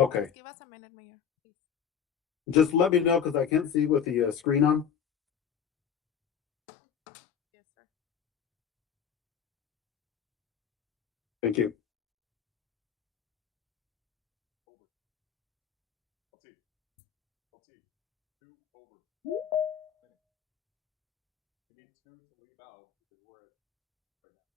Okay, Just give us a minute, Mayor, please. just let me know because I can't see with the screen on. Yes, sir. Thank you. We need two to leave out because we're at right now.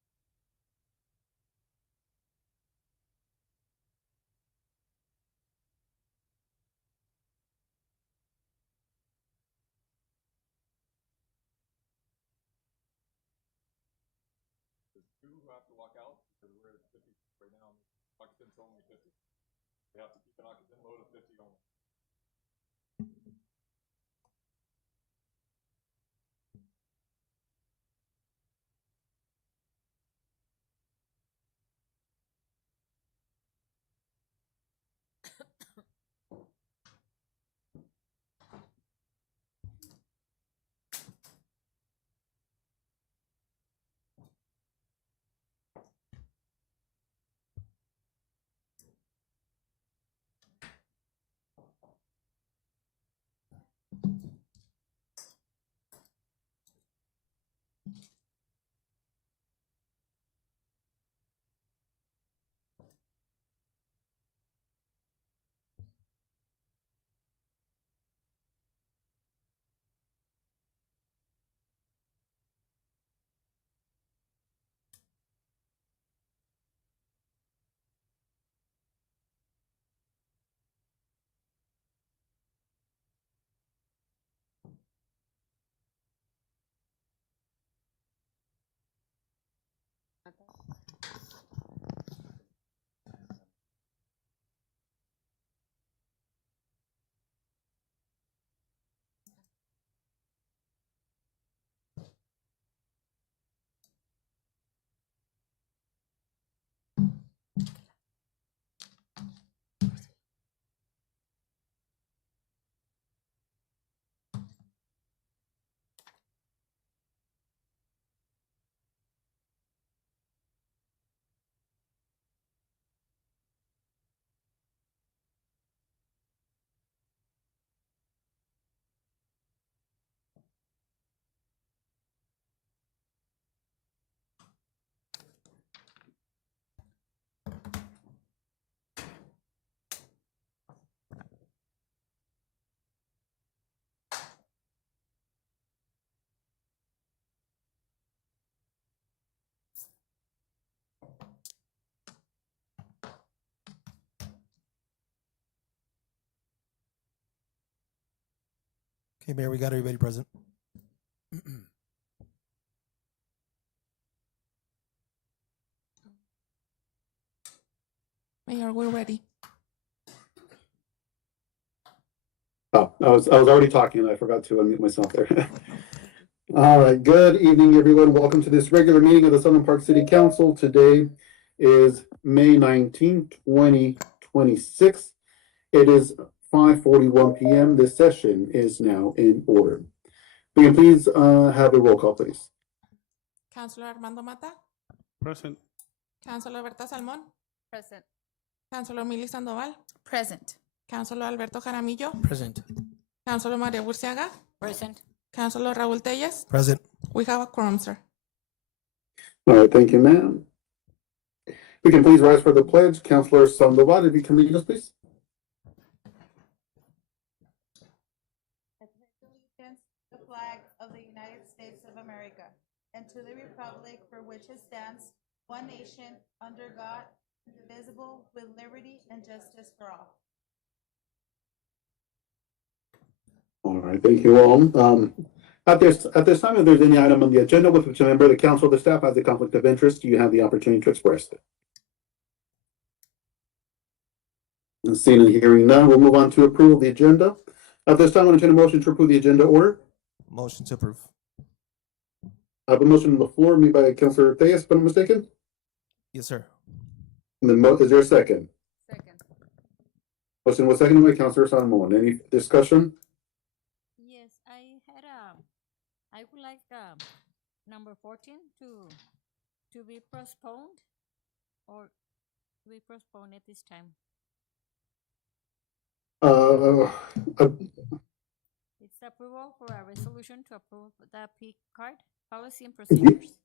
There's two who have to walk out because we're at 50 right now. Occupant's only 50. We have to keep an occupant load of 50 only. Okay, Mayor, we got everybody present. Mayor, we're ready. Oh, I was already talking and I forgot to unmute myself there. All right, good evening, everyone. Welcome to this regular meeting of the Sunland Park City Council. Today is May 19, 2026. It is 5:41 p.m. This session is now in order. We can please have a roll call, please. Councilor Armando Mata, Present. Councilor Berta Salmón, Present. Councilor Mili Sandoval, Present. Councilor Alberto Jaramillo, Present. Councilor María Burciaga, Present. Councilor Raúl Telles. Present. We have a quorum, sir. All right, thank you, ma'am. We can please rise for the pledge. Councilor Sandoval, if you can lead us, please. I pledge allegiance to the flag of the United States of America and to the republic for which it stands, one nation, under God, indivisible, with liberty and justice for all. All right, thank you all. At this time, if there's any item on the agenda with which a member of the council or the staff has a conflict of interest, you have the opportunity to express it. Seeing and hearing none, we'll move on to approve the agenda. At this time, I'll entertain a motion to approve the agenda order. Motion to approve. I have a motion on the floor made by Councilor Telles, if I'm not mistaken. Yes, sir. And then is there a second? Second. Motion was seconded by Councilor Salmon. Any discussion? Yes, I would like number 14 to be postponed or to be postponed at this time. uh, It's the approval for a resolution to approve the P card policy and procedures.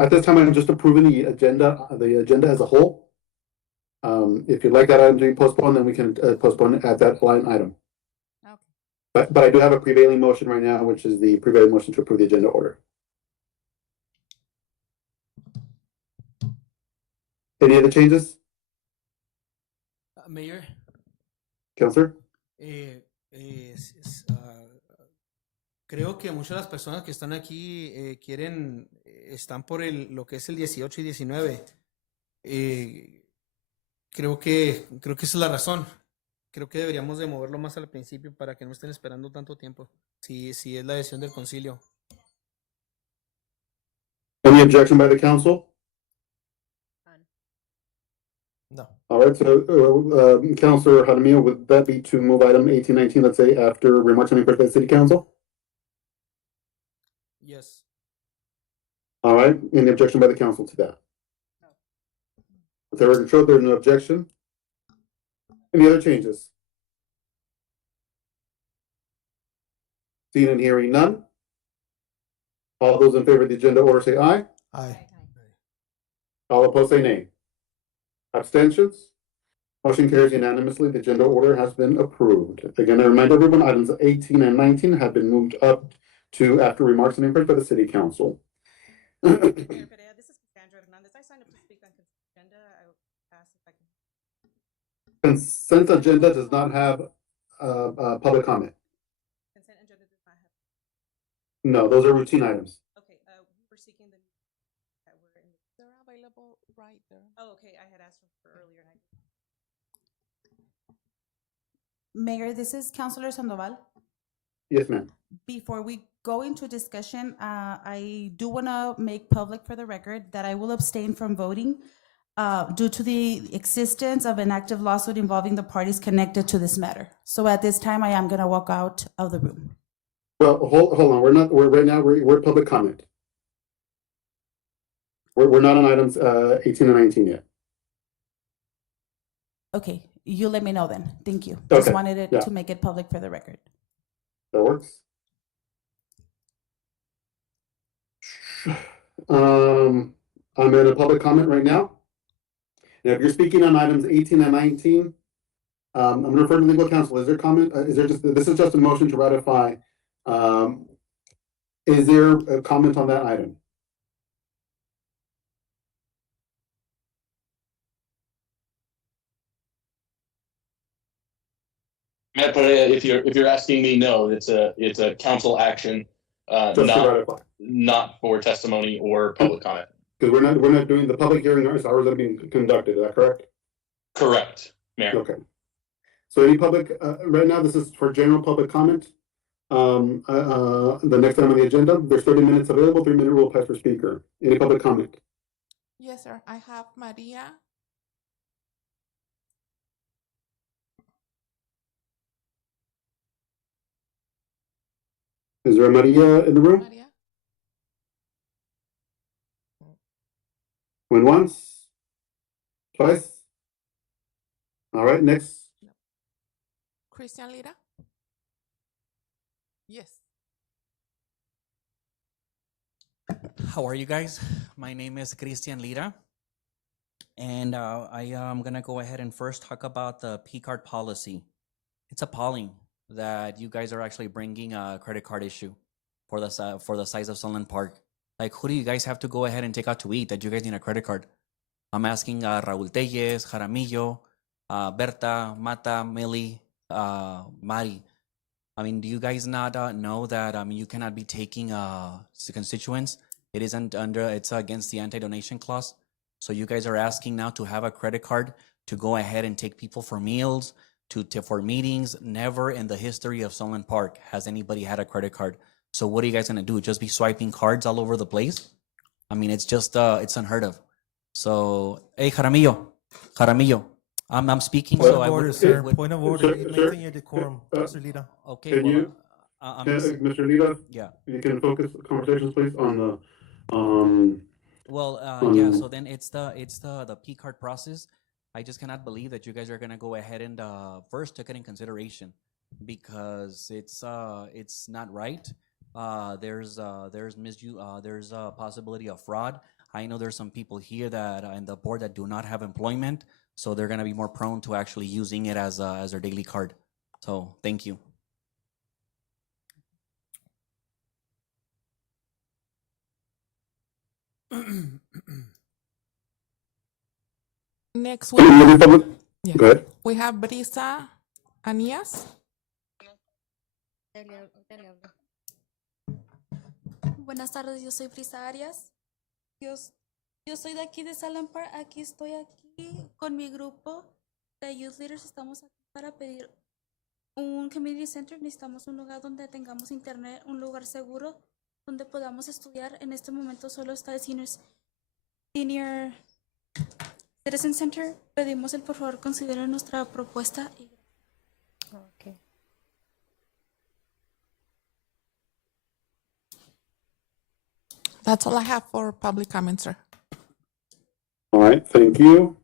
at this time, I'm just approving the agenda as a whole. If you'd like that item to be postponed, then we can postpone it at that line item. Okay. But I do have a prevailing motion right now, which is the prevailing motion to approve the agenda order. Any other changes, Mayor, Counselor? creo que muchas de las personas que están aquí están por lo que es el 18 y 19. Creo que esa es la razón. Creo que deberíamos de moverlo más al principio para que no estén esperando tanto tiempo. Si es la decisión del concilio. Any objection by the council? No. All right, so Counselor Jaramillo, would that be to move item 1819, let's say, after remarks on the City Council? Yes. All right, any objection by the council to that? No. With the record show, there's no objection. Any other changes? Seeing and hearing none. All those in favor of the agenda order say aye. Aye. All opposed say nay. Abstentions? Motion carries unanimously. The agenda order has been approved. Again, I remind everyone, items 18 and 19 have been moved up to after remarks and input by the City Council. Mayor Perea, this is Cassandra Hernandez. I signed up to speak on consent agenda. I will ask if I can. Consent agenda does not have public comment. Consent agenda does not have. No, those are routine items. Okay, we're seeking the that were in. They're available right there. Oh, okay. I had asked for earlier. And Mayor, this is Councilor Sandoval. Yes, ma'am. Before we go into discussion, I do want to make public for the record that I will abstain from voting due to the existence of an active lawsuit involving the parties connected to this matter. So at this time, I am going to walk out of the room. Well, hold on. We're public comment. We're not on items 18 and 19 yet. Okay, you let me know then. Thank you. Okay, Just wanted it yeah. to make it public for the record. That works. I'm in a public comment right now. Now, if you're speaking on items 18 and 19, I'm going to refer to legal counsel. Is there comment? This is just a motion to ratify. Is there a comment on that item? Matt Perea, if you're asking me, no, it's a council action, Just to ratify. not for testimony or public comment. Because we're not doing the public hearing hours that are being conducted. Is that correct? Correct, Mayor. Okay. So any public, right now, this is for general public comment. The next item on the agenda, there's 30 minutes available, 3-minute rule applies per speaker. Any public comment? Yes, sir. I have Maria. Is there a Maria in the room? Maria. Went once? Twice? All right, next. Christian Lira. Yes. How are you guys? My name is Christian Lira. And I am going to go ahead and first talk about the P-card policy. It's appalling that you guys are actually bringing a credit card issue for the size of Sunland Park. Like, who do you guys have to go ahead and take out to eat that you guys need a credit card? I'm asking Raul Tellez, Jaramillo, Berta, Mata, Millie, Mari. I mean, do you guys not know that you cannot be taking constituents? It isn't it's against the anti-donation clause. So you guys are asking now to have a credit card to go ahead and take people for meals, for meetings. Never in the history of Sunland Park has anybody had a credit card. So what are you guys gonna do? Just be swiping cards all over the place? I mean, it's just it's unheard of. So, hey, Jaramillo, I'm speaking. Point so of I order, would, sir. would- Point of order. Sir, Maintain sir, your decorum, Mr. Lira. Okay, Can well, you- Mr. Lira, yeah. you can focus conversations, please, on the Well, Um, yeah. So then it's the P card process. I just cannot believe that you guys are gonna go ahead and first took it in consideration, because it's not right. There's there's a possibility of fraud. I know there's some people here that in the board that do not have employment, so they're gonna be more prone to actually using it as their daily card. So thank you. Next, Any other public? yeah, Go ahead. we have Brisa Anias. Buenas tardes, yo soy Frisa Arias. Yo soy de aquí de Sunland Park. Aquí estoy aquí con mi grupo de Youth Leaders. Estamos aquí para pedir un community center. Necesitamos un lugar donde tengamos internet, un lugar seguro donde podamos estudiar. En este momento solo está el Senior Citizen Center. Pedimos el por favor consideren nuestra propuesta. Okay. That's all I have for public comment, sir. All right, thank you.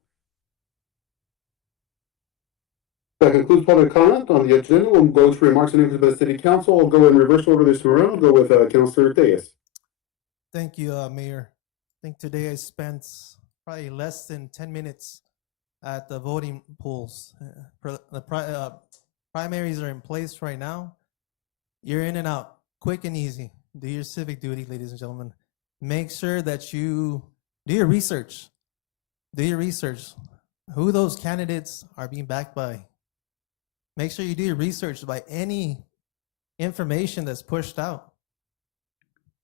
That concludes public comment on the agenda. We'll go to remarks and input by the city council. We'll go in reverse order this around. We'll go with Councilor Reyes. Thank you, Mayor. I think today I spent probably less than 10 minutes at the voting polls. Primaries are in place right now. You're in and out, quick and easy. Do your civic duty, ladies and gentlemen. Make sure that you do your research. Do your research. Who those candidates are being backed by. Make sure you do your research by any information that's pushed out.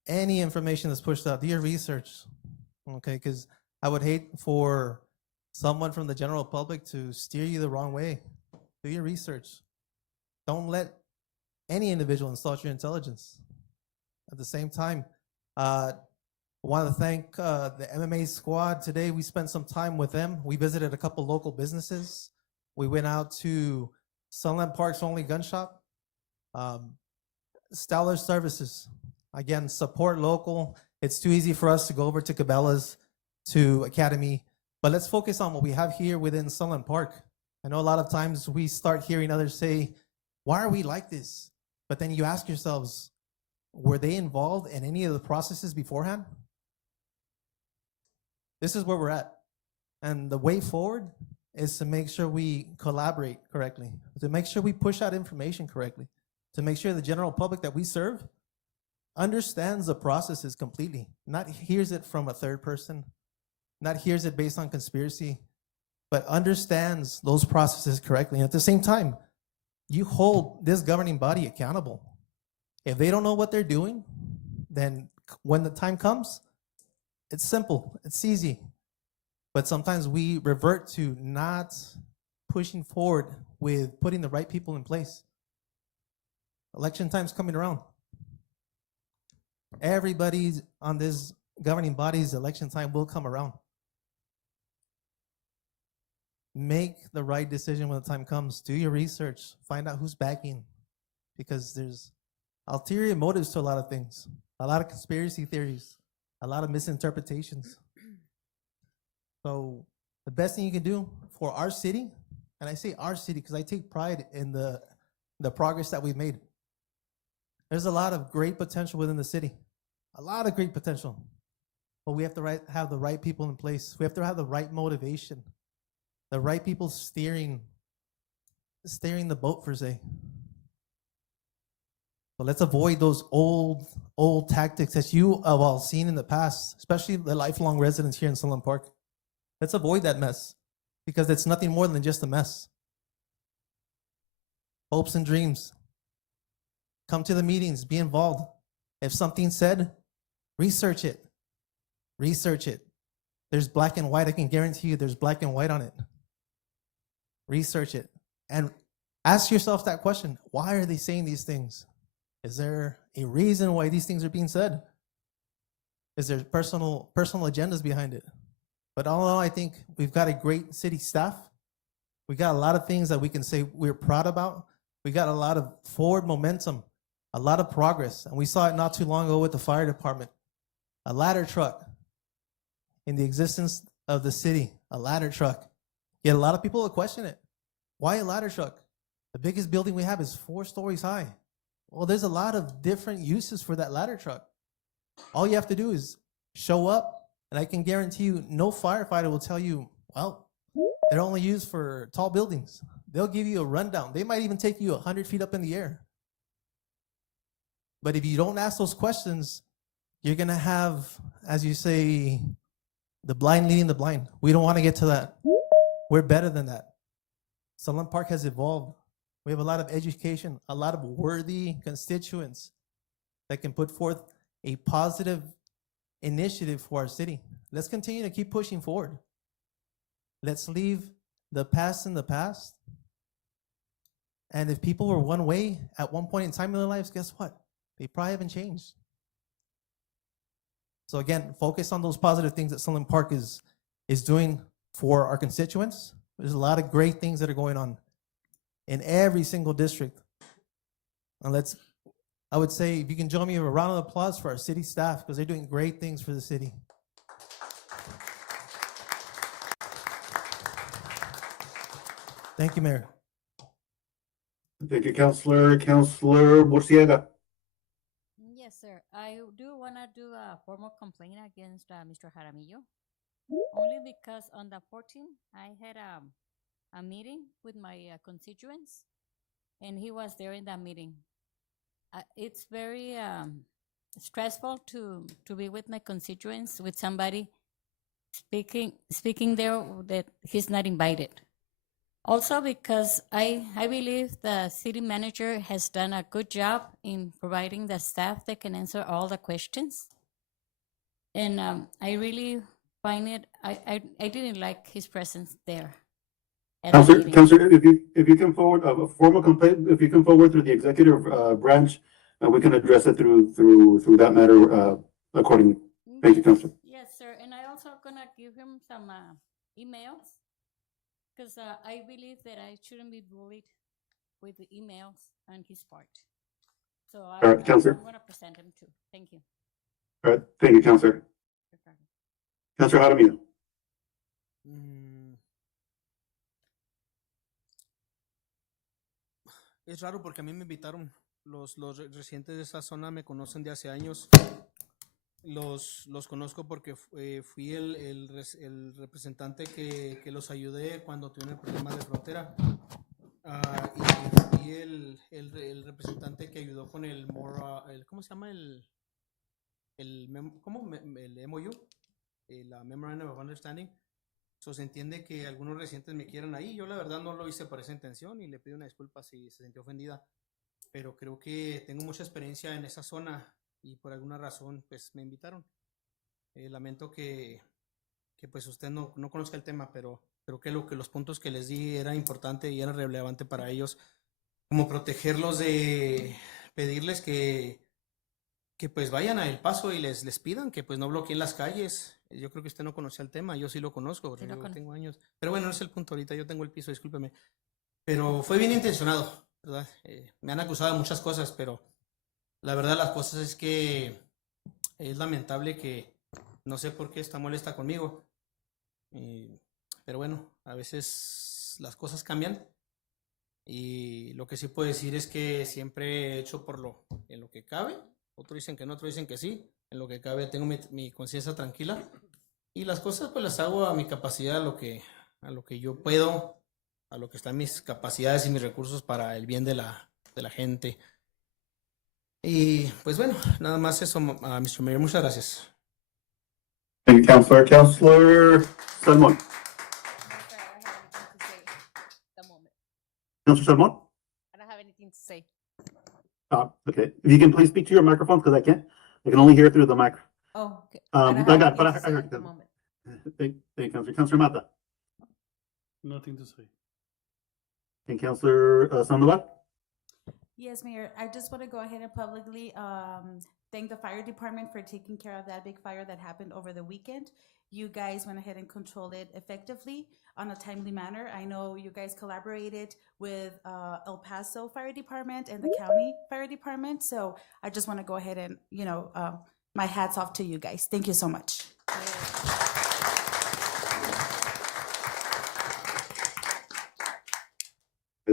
Any information that's pushed out, do your research. Okay, because I would hate for someone from the general public to steer you the wrong way. Do your research. Don't let any individual insult your intelligence. At the same time, I want to thank the MMA squad today. We spent some time with them. We visited a couple local businesses. We went out to Sunland Park's only gun shop. Stellar services. Again, support local. It's too easy for us to go over to Cabela's, to Academy, but let's focus on what we have here within Sunland Park. I know a lot of times we start hearing others say, why are we like this? But then you ask yourselves, were they involved in any of the processes beforehand? This is where we're at. And the way forward is to make sure we collaborate correctly, to make sure we push out information correctly, to make sure the general public that we serve understands the processes completely, not hears it from a third person, not hears it based on conspiracy, but understands those processes correctly. And at the same time, you hold this governing body accountable. If they don't know what they're doing, then when the time comes, it's simple, it's easy. But sometimes we revert to not pushing forward with putting the right people in place. Election time's coming around. Everybody's on this governing body's election time will come around. Make the right decision when the time comes. Do your research. Find out who's backing, because there's ulterior motives to a lot of things, a lot of conspiracy theories, a lot of misinterpretations. So the best thing you can do for our city, and I say our city because I take pride in the progress that we've made. There's a lot of great potential within the city, a lot of great potential, but we have to have the right people in place. We have to have the right motivation, the right people steering the boat, per se. So let's avoid those old tactics that you have all seen in the past, especially the lifelong residents here in Sunland Park. Let's avoid that mess, because it's nothing more than just a mess. Hopes and dreams. Come to the meetings, be involved. If something's said, research it. Research it. There's black and white. I can guarantee you there's black and white on it. Research it. And ask yourself that question. Why are they saying these things? Is there a reason why these things are being said? Is there personal agendas behind it? But all in all, I think we've got a great city staff. We got a lot of things that we can say we're proud about. We got a lot of forward momentum, a lot of progress. And we saw it not too long ago with the fire department. A ladder truck in the existence of the city, a ladder truck Yet a lot of people will question it. Why a ladder truck? The biggest building we have is 4 stories high. Well, there's a lot of different uses for that ladder truck. All you have to do is show up, and I can guarantee you no firefighter will tell you, well, they're only used for tall buildings. They'll give you a rundown. They might even take you 100 feet up in the air. But if you don't ask those questions, you're going to have, as you say, the blind leading the blind. We don't want to get to that. We're better than that. Sunland Park has evolved. We have a lot of education, a lot of worthy constituents that can put forth a positive initiative for our city. Let's continue to keep pushing forward. Let's leave the past in the past. And if people were one way at one point in time in their lives, guess what? They probably haven't changed. So again, focus on those positive things that Sunland Park is doing for our constituents. There's a lot of great things that are going on in every single district. And I would say, if you can join me with a round of applause for our city staff, because they're doing great things for the city. Thank you, Mayor. Thank you, Councilor. Councilor Murciega. Yes, sir. I do want to do a formal complaint against Mr. Jaramillo, only because on the 14th, I had a meeting with my constituents, and he was there in that meeting. It's very stressful to be with my constituents, with somebody speaking there that he's not invited. Also, because I believe the city manager has done a good job in providing the staff that can answer all the questions. And I really find it, I didn't like his presence there. Councilor, if you come forward, a formal complaint, if you come forward through the executive branch, we can address it through that matter accordingly. Thank you, Councilor. Yes, sir. And I also gonna give him some emails, because I believe that I shouldn't be bullied with the emails on his part. So All right, Councilor. I'm gonna present him too. Thank you. All right, thank you, Councilor. Councilor Jaramillo. Es raro porque a mí me invitaron. Los residentes de esa zona me conocen de hace años. Los conozco porque fui el representante que los ayudé cuando tuvieron el problema de frontera. Y fui el representante que ayudó con el ¿cómo se llama? El MOU, la Memorandum of Understanding. So, se entiende que algunos residentes me quieran ahí. Yo la verdad no lo hice por esa intención y le pido una disculpa si se sintió ofendida. Pero creo que tengo mucha experiencia en esa zona y por alguna razón pues me invitaron. Lamento que pues usted no conozca el tema, pero creo que los puntos que les di era importante y era relevante para ellos, como protegerlos de pedirles que pues vayan a El Paso y les pidan que pues no bloqueen las calles. Yo creo que usted no conocía el tema, yo sí lo conozco, porque yo tengo años. Pero bueno, no es el punto ahorita, yo tengo el piso, discúlpeme. Pero fue bien intencionado, ¿verdad? Me han acusado de muchas cosas, pero la verdad las cosas es que es lamentable que no sé por qué está molesta conmigo. Pero bueno, a veces las cosas cambian. Y lo que sí puedo decir es que siempre he hecho en lo que cabe. Otros dicen que no, otros dicen que sí. En lo que cabe tengo mi conciencia tranquila. Y las cosas pues las hago a mi capacidad, a lo que yo puedo, a lo que están mis capacidades y mis recursos para el bien de la gente. Y pues bueno, nada más eso, Mr. Mayor. Muchas gracias. Thank you, Councilor. Councilor Salmon. Councilor Salmon? I don't have anything to say. Okay. If you can please speak to your microphone, because I can only hear through the mic. Oh, okay. I got it, but I at heard the you. moment. Thank you, Councilor. Councilor Mata. Nothing to say. And Councilor Sandoval? Yes, Mayor, I just want to go ahead and publicly thank the fire department for taking care of that big fire that happened over the weekend. You guys went ahead and controlled it effectively on a timely manner. I know you guys collaborated with El Paso Fire Department and the county fire department. So I just want to go ahead and, my hats off to you guys. Thank you so much.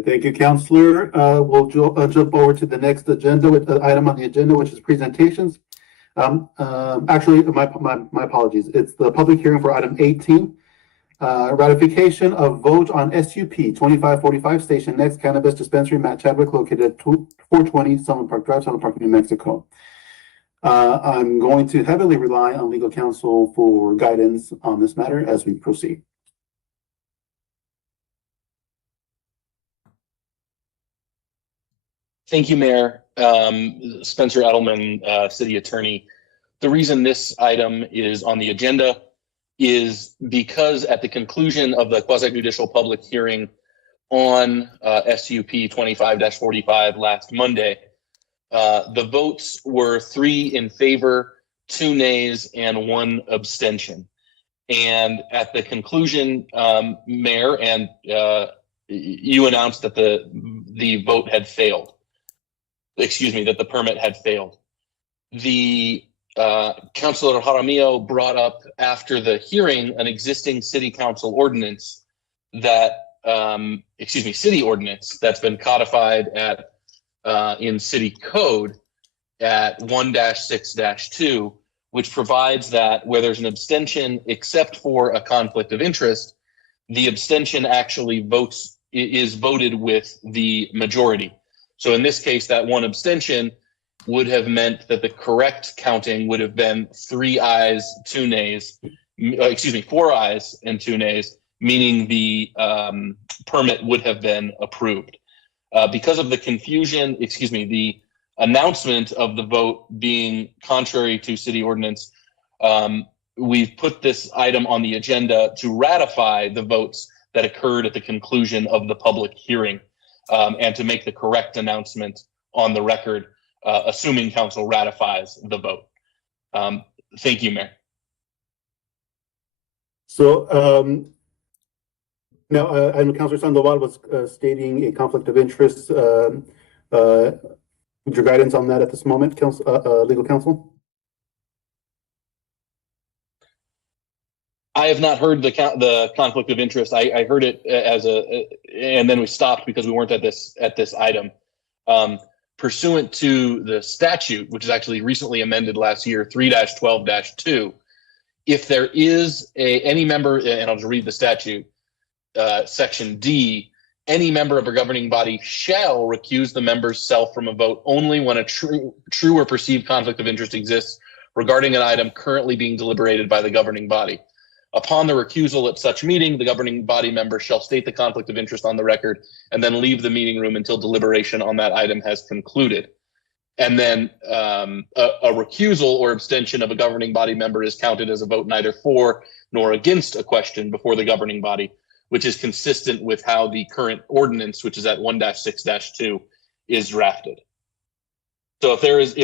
Thank you, Counselor. Jump over to the next agenda with the item on the agenda, which is presentations. Actually, my apologies. It's the public hearing for item 18. Ratification of vote on SUP 2545 Station Next Cannabis Dispensary, Matt Chadwick, located at 420 Sunland Park Drive, Sunland Park, New Mexico. I'm going to heavily rely on legal counsel for guidance on this matter as we proceed. Thank you, Mayor. Spencer Edelman, City Attorney. The reason this item is on the agenda is because at the conclusion of the quasi-judicial public hearing on SUP 25-45 last Monday, the votes were 3 in favor, 2 nays, and 1 abstention. And at the conclusion, Mayor, and you announced that the vote had failed. Excuse me, that the permit had failed. The Councilor Jaramillo brought up after the hearing an existing city council ordinance that, city ordinance that's been codified at in city code at 1-6-2, which provides that where there's an abstention, except for a conflict of interest, the abstention actually is voted with the majority. So in this case, that 1 abstention would have meant that the correct counting would have been 3 ayes, 2 nays, 4 ayes and 2 nays, meaning the permit would have been approved. Because of the confusion, the announcement of the vote being contrary to city ordinance, we've put this item on the agenda to ratify the votes that occurred at the conclusion of the public hearing, and to make the correct announcement on the record, assuming council ratifies the vote. Thank you, Mayor. So now, Councilor Sandoval was stating a conflict of interest. Would your guidance on that at this moment, legal counsel? I have not heard the conflict of interest. I heard it as and then we stopped because we weren't at this item. Pursuant to the statute, which is actually recently amended last year, 3-12-2, if there is any member, and I'll just read the statute, section D, any member of a governing body shall recuse the member's self from a vote only when a true or perceived conflict of interest exists regarding an item currently being deliberated by the governing body. Upon the recusal at such meeting, the governing body member shall state the conflict of interest on the record and then leave the meeting room until deliberation on that item has concluded. And then a recusal or abstention of a governing body member is counted as a vote neither for nor against a question before the governing body, which is consistent with how the current ordinance, which is at 1-6-2, is drafted. So if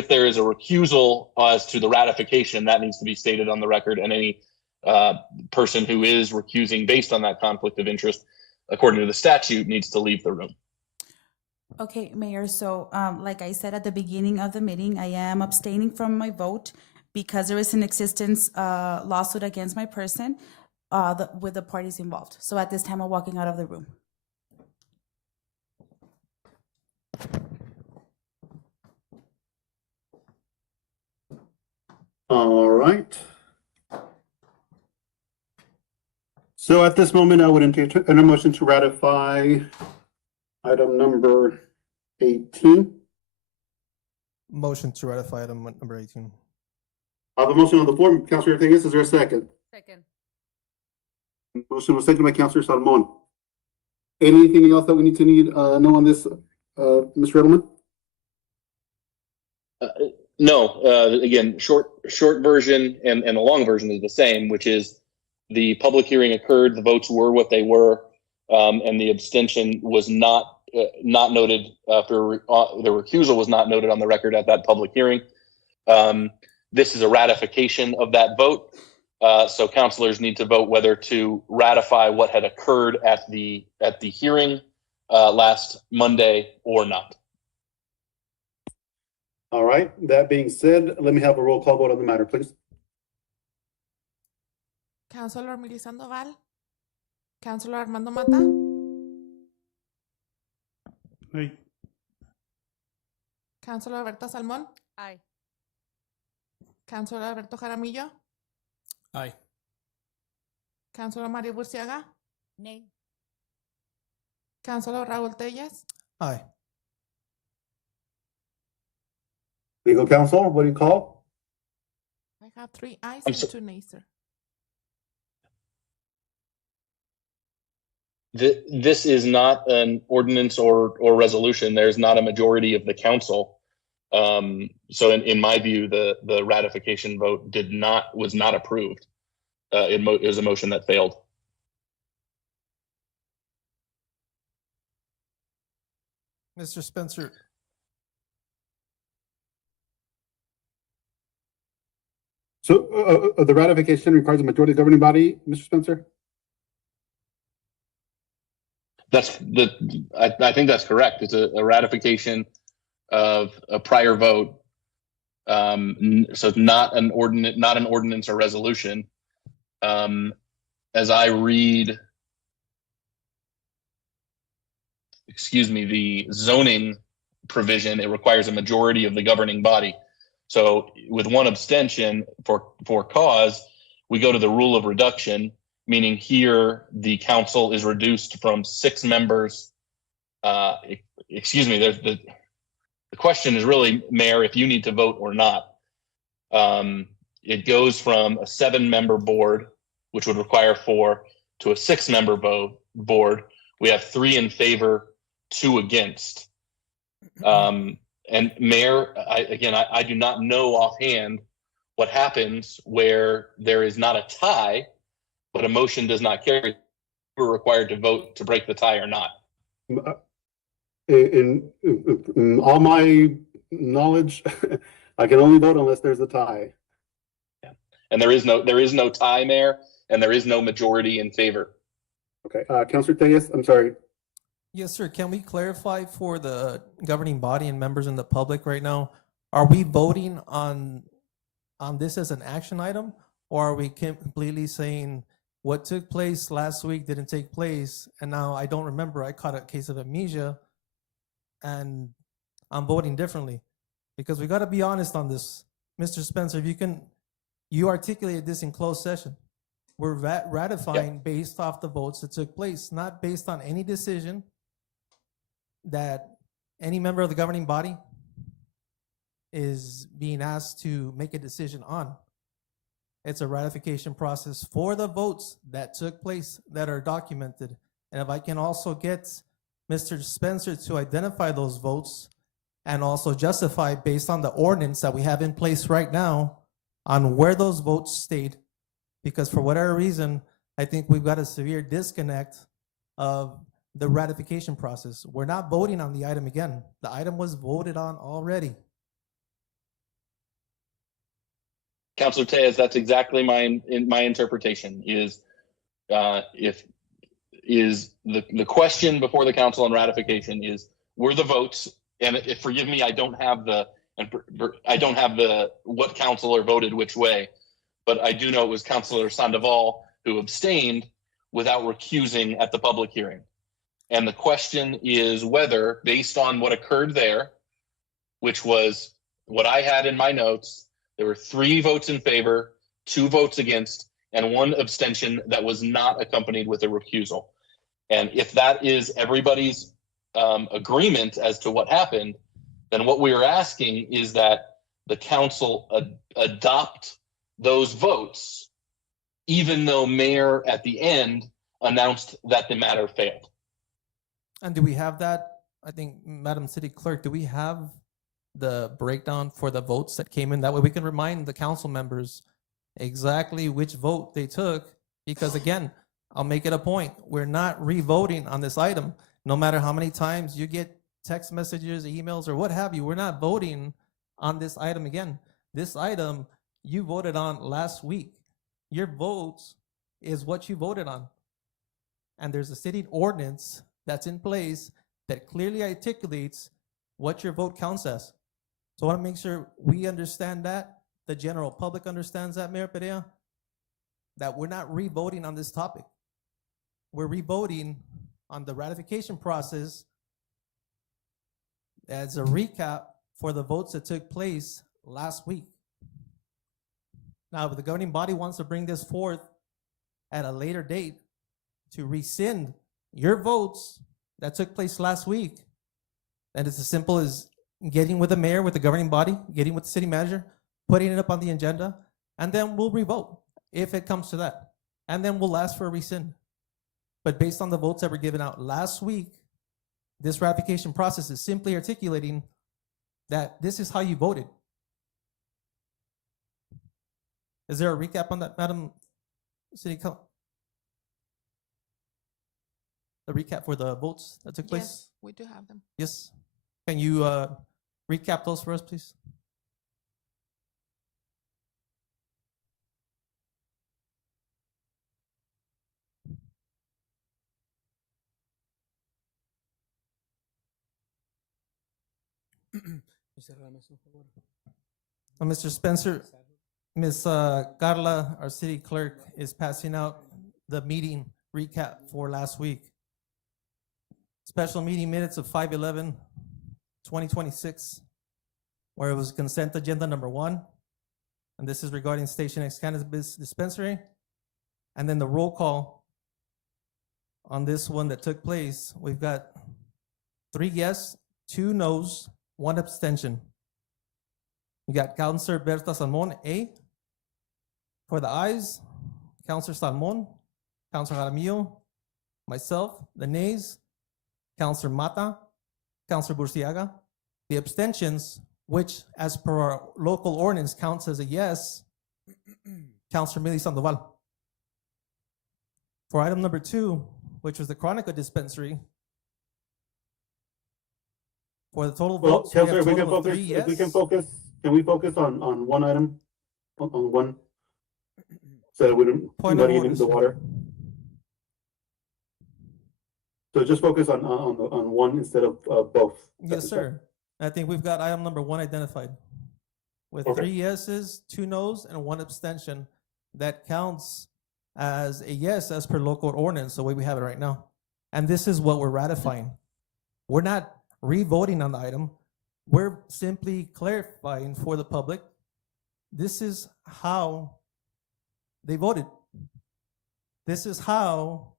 there is a recusal as to the ratification, that needs to be stated on the record, and any person who is recusing based on that conflict of interest, according to the statute, needs to leave the room. Okay, Mayor, so like I said at the beginning of the meeting, I am abstaining from my vote because there is an existence lawsuit against my person with the parties involved. So at this time, I'm walking out of the room. All right. So at this moment, I would entertain a motion to ratify item number 18. Motion to ratify item number 18. I have a motion on the floor. Councilor Ortegas, is there a second? Second. Motion was seconded by Councilor Salmon. Anything else that we need to know on this, Mr. Edelman? No, again, short version and the long version is the same, which is the public hearing occurred, the votes were what they were, and the abstention was not noted after the recusal was not noted on the record at that public hearing. This is a ratification of that vote, so councilors need to vote whether to ratify what had occurred at the hearing last Monday or not. All right. That being said, let me have a roll call vote on the matter, please. Councilor Mili Sandoval, Councilor Armando Mata, Aye. Councilor Alberto Salmón, Aye. Councilor Alberto Jaramillo, Aye. Councilor Mario Burciaga, Nay. Councilor Raúl Telles, Aye. Legal counsel, what do you call? I have 3 ayes I'm and so- 2 nays, sir. This is not an ordinance or resolution. There's not a majority of the council. So in my view, the ratification vote was not approved. It was a motion that failed. Mr. Spencer, So, the ratification requires a majority of the governing body, Mr. Spencer? I think that's correct. It's a ratification of a prior vote. So it's not an ordinance or resolution. As I read, the zoning provision, it requires a majority of the governing body. So with one abstention for cause, we go to the rule of reduction, meaning here the council is reduced from 6 members. The question is really, Mayor, if you need to vote or not. It goes from a 7-member board, which would require 4, to a 6-member board. We have 3 in favor, 2 against. And Mayor, I do not know offhand what happens where there is not a tie, but a motion does not carry. We're required to vote to break the tie or not. In all my knowledge, I can only vote unless there's a tie. And there is no tie, Mayor, and there is no majority in favor. Okay, Councilor Tellez, I'm sorry. yes, sir. Can we clarify for the governing body and members in the public right now? Are we voting on this as an action item, or are we completely saying what took place last week didn't take place, and now I don't remember? I caught a case of amnesia, and I'm voting differently, because we got to be honest on this, Mr. Spencer. If you articulated this in closed session. We're ratifying based off the votes that took place, not based on any decision that any member of the governing body is being asked to make a decision on. It's a ratification process for the votes that took place that are documented. And if I can also get Mr. Spencer to identify those votes and also justify based on the ordinance that we have in place right now on where those votes stayed, because for whatever reason, I think we've got a severe disconnect of the ratification process. We're not voting on the item again. The item was voted on already. Councilor Tellez, that's exactly my interpretation. The question before the council on ratification is, were the votes, and forgive me, I don't have the what councilor voted which way, but I do know it was Councilor Sandoval who abstained without recusing at the public hearing. And the question is whether, based on what occurred there, which was what I had in my notes, there were 3 votes in favor, 2 votes against, and 1 abstention that was not accompanied with a recusal. And if that is everybody's agreement as to what happened, then what we are asking is that the council adopt those votes, even though Mayor at the end announced that the matter failed. And do we have that? I think, Madam City Clerk, do we have the breakdown for the votes that came in? That way we can remind the council members exactly which vote they took. Because again, I'll make it a point. We're not re-voting on this item. No matter how many times you get text messages, emails, or what have you, we're not voting on this item again. This item you voted on last week. Your votes is what you voted on. And there's a city ordinance that's in place that clearly articulates what your vote counts as. So I want to make sure we understand that, the general public understands that, Mayor Perea, that we're not re-voting on this topic. We're re-voting on the ratification process as a recap for the votes that took place last week. Now, if the governing body wants to bring this forth at a later date to rescind your votes that took place last week, then it's as simple as getting with the mayor, with the governing body, getting with the city manager, putting it up on the agenda, and then we'll revote if it comes to that. And then we'll ask for a rescind. But based on the votes that were given out last week, this ratification process is simply articulating that this is how you voted. Is there a recap on that, Madam City Council? The recap for the votes that took place? Yes, we do have them. Yes. Can you recap those for us, please? Mr. Spencer, Ms. Carla, our city clerk, is passing out the meeting recap for last week. Special meeting minutes of 5/11/2026, where it was consent agenda number 1, and this is regarding Station X Cannabis Dispensary. And then the roll call on this one that took place, we've got 3 yes, 2 no's, 1 abstention. We got Councilor Berta Salmon, A. For the ayes, Councilor Salmon, Councilor Jaramillo, myself. The nays, Councilor Mata, Councilor Burciaga. The abstentions, which as per our local ordinance counts as a yes, Councilor Millie Sandoval. For item number 2, which was the Chronica Dispensary, for the total Well, votes, we have Councilor, a if we can total of focus, 3 if we can yes. focus, can we focus on one item? On one? So that we don't Point of muddy order, into the sir. water? So just focus on one instead of both. Yes, sir. I think we've got item number 1 identified with Okay. 3 yeses, 2 nos, and 1 abstention. That counts as a yes as per local ordinance, the way we have it right now. And this is what we're ratifying. We're not re-voting on the item. We're simply clarifying for the public, this is how they voted. This is how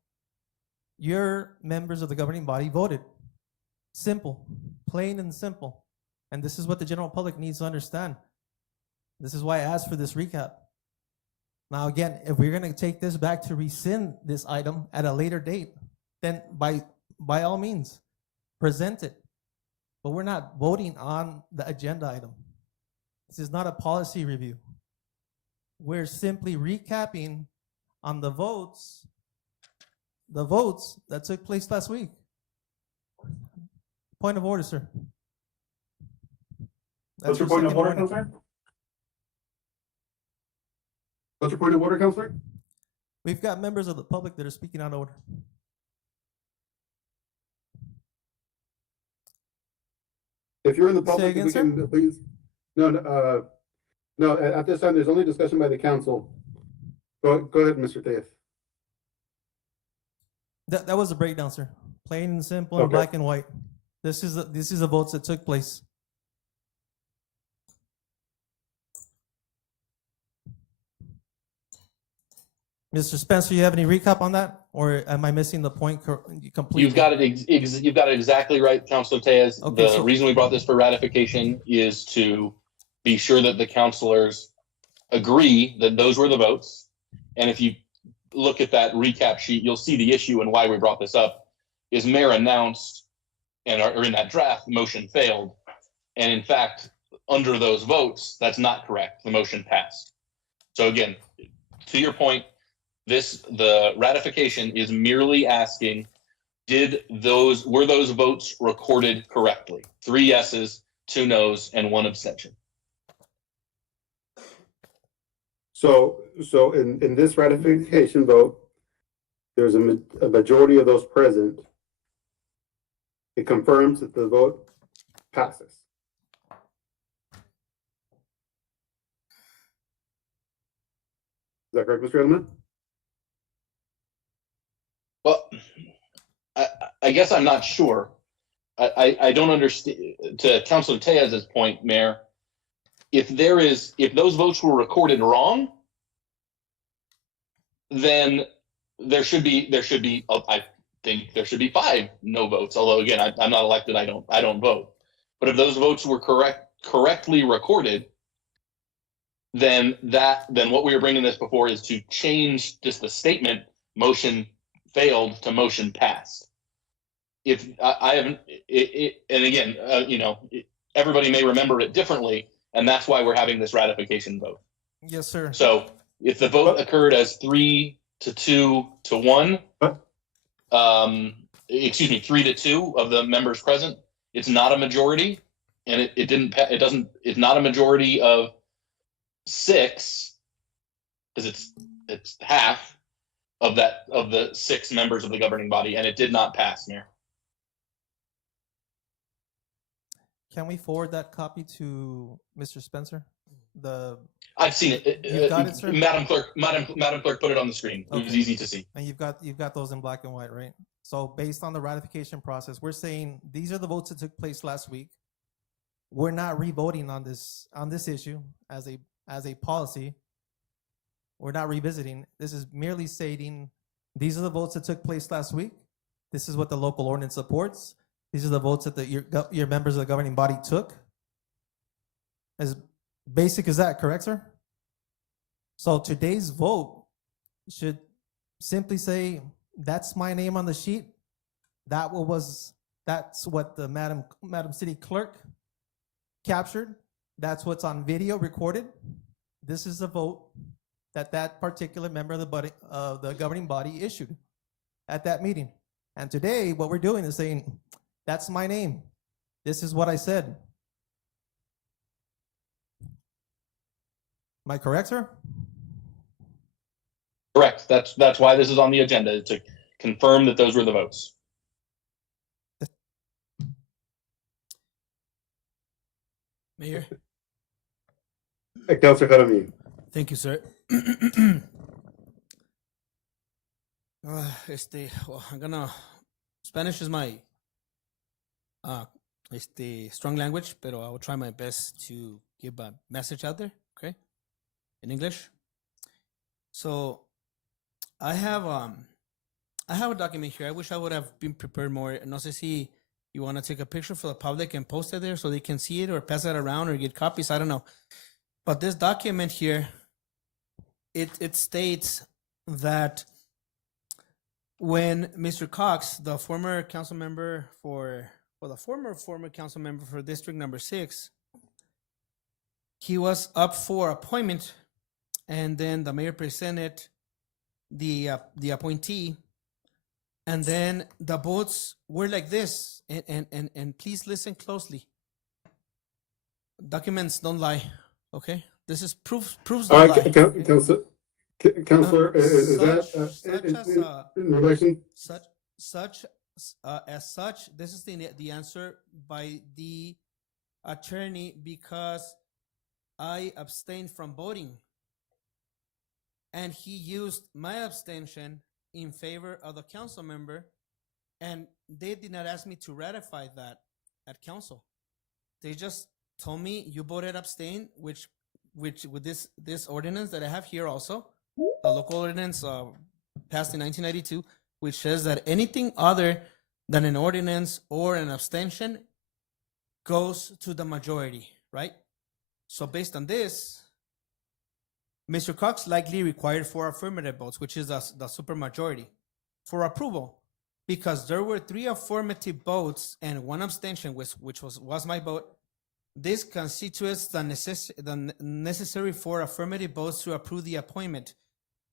your members of the governing body voted. Simple, plain and simple. And this is what the general public needs to understand. This is why I asked for this recap. Now, again, if we're going to take this back to rescind this item at a later date, then by all means, present it. But we're not voting on the agenda item. This is not a policy review. We're simply recapping on the votes that took place last week. Point of order, sir. What's your point of second order, warning. Councilor? What's your point of order, Councilor? We've got members of the public that are speaking out of order. If you're in the Say public, again, if we can, please. No, at this time, there's only discussion by the council. Go ahead, Mr. Tejas. That was a breakdown, sir. Plain and simple and Okay. black and white. This is the votes that took place. Mr. Spencer, you have any recap on that, or am I missing the point completely? You've got it. You've got it exactly right, Councilor Tejas. Okay, The reason we brought this for ratification is to be sure that the councilors agree that those were the votes. And if you look at that recap sheet, you'll see the issue and why we brought this up is mayor announced or in that draft, motion failed. And in fact, under those votes, that's not correct. The motion passed. So again, to your point, the ratification is merely asking, were those votes recorded correctly? 3 yeses, 2 nos, and 1 abstention. So in this ratification vote, there's a majority of those present. It confirms that the vote passes. Is that correct, Mr. Edelman? Well, I guess I'm not sure. I don't understand, to Councilor Tejas' point, Mayor, if those votes were recorded wrong, then there should be, I think there should be 5 no votes. Although again, I'm not elected, I don't vote. But if those votes were correctly recorded, then what we were bringing this before is to change just the statement motion failed to motion passed. If I haven't, and again, everybody may remember it differently, and that's why we're having this ratification vote. Yes, sir. So if the vote occurred as 3 to 2 to 1, 3 to 2 of the members present, it's not a majority, and it's not a majority of 6, because it's half of the 6 members of the governing body, and it did not pass, Mayor. Can we forward that copy to Mr. Spencer? I've seen it. You've got it, sir? Madam Clerk, put it on the screen. It was Okay. easy to see. And you've got those in black and white, right? So based on the ratification process, we're saying these are the votes that took place last week. We're not re-voting on this issue as a policy. We're not revisiting. This is merely stating these are the votes that took place last week. This is what the local ordinance supports. These are the votes that your members of the governing body took. As basic as that, correct, sir? So today's vote should simply say, that's my name on the sheet. That's what the Madam City Clerk captured. That's what's on video recorded. This is a vote that particular member of the governing body issued at that meeting. And today, what we're doing is saying, that's my name. This is what I said. Am I correct, sir? Correct. That's why this is on the agenda, to confirm that those were the votes. Mayor. Councilor Jaramillo. Thank you, sir. Spanish is my strong language, pero I will try my best to give a message out there, okay, in English. So I have a document here. I wish I would have been prepared more. No sé si you want to take a picture for the public and post it there so they can see it, or pass it around, or get copies. I don't know. But this document here, it states that when Mr. Cox, the former council member for District Number 6, he was up for appointment, and then the mayor presented the appointee, and then the votes were like this. And please listen closely. Documents don't lie. Okay, this is proofs All don't right, lie. Councilor, is that in relation? As such, this is the answer by the attorney, because I abstained from voting, and he used my abstention in favor of the council member, and they did not ask me to ratify that at council. They just told me you voted abstain, which with this ordinance that I have here also, the local ordinance passed in 1992, which says that anything other than an ordinance or an abstention goes to the majority, right? So based on this, Mr. Cox likely required 4 affirmative votes, which is the supermajority, for approval, because there were 3 affirmative votes and 1 abstention, which was my vote. This constitutes the necessary 4 affirmative votes to approve the appointment.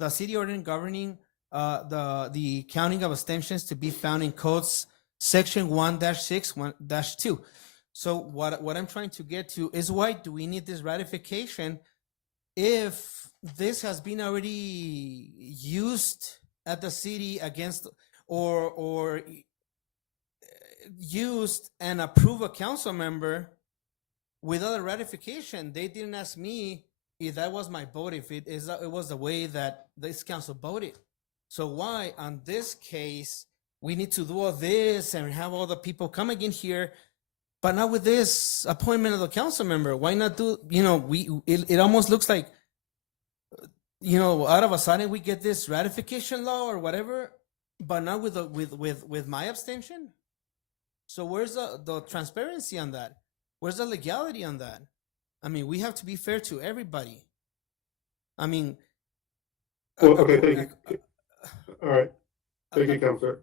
The city ordinance governing the counting of abstentions to be found in codes section 1-6, 1-2. So what I'm trying to get to is, why do we need this ratification if this has been already used at the city against or used and approve a council member without a ratification? They didn't ask me if that was my vote, if it was the way that this council voted. So why, on this case, we need to do all this and have all the people come again here, but not with this appointment of the council member. Why not do, it almost looks like, out of a sudden we get this ratification law or whatever, but not with my abstention. So where's the transparency on that? Where's the legality on that? I mean, we have to be fair to everybody. I mean, Well, okay, thank you. All right, thank you, Counselor.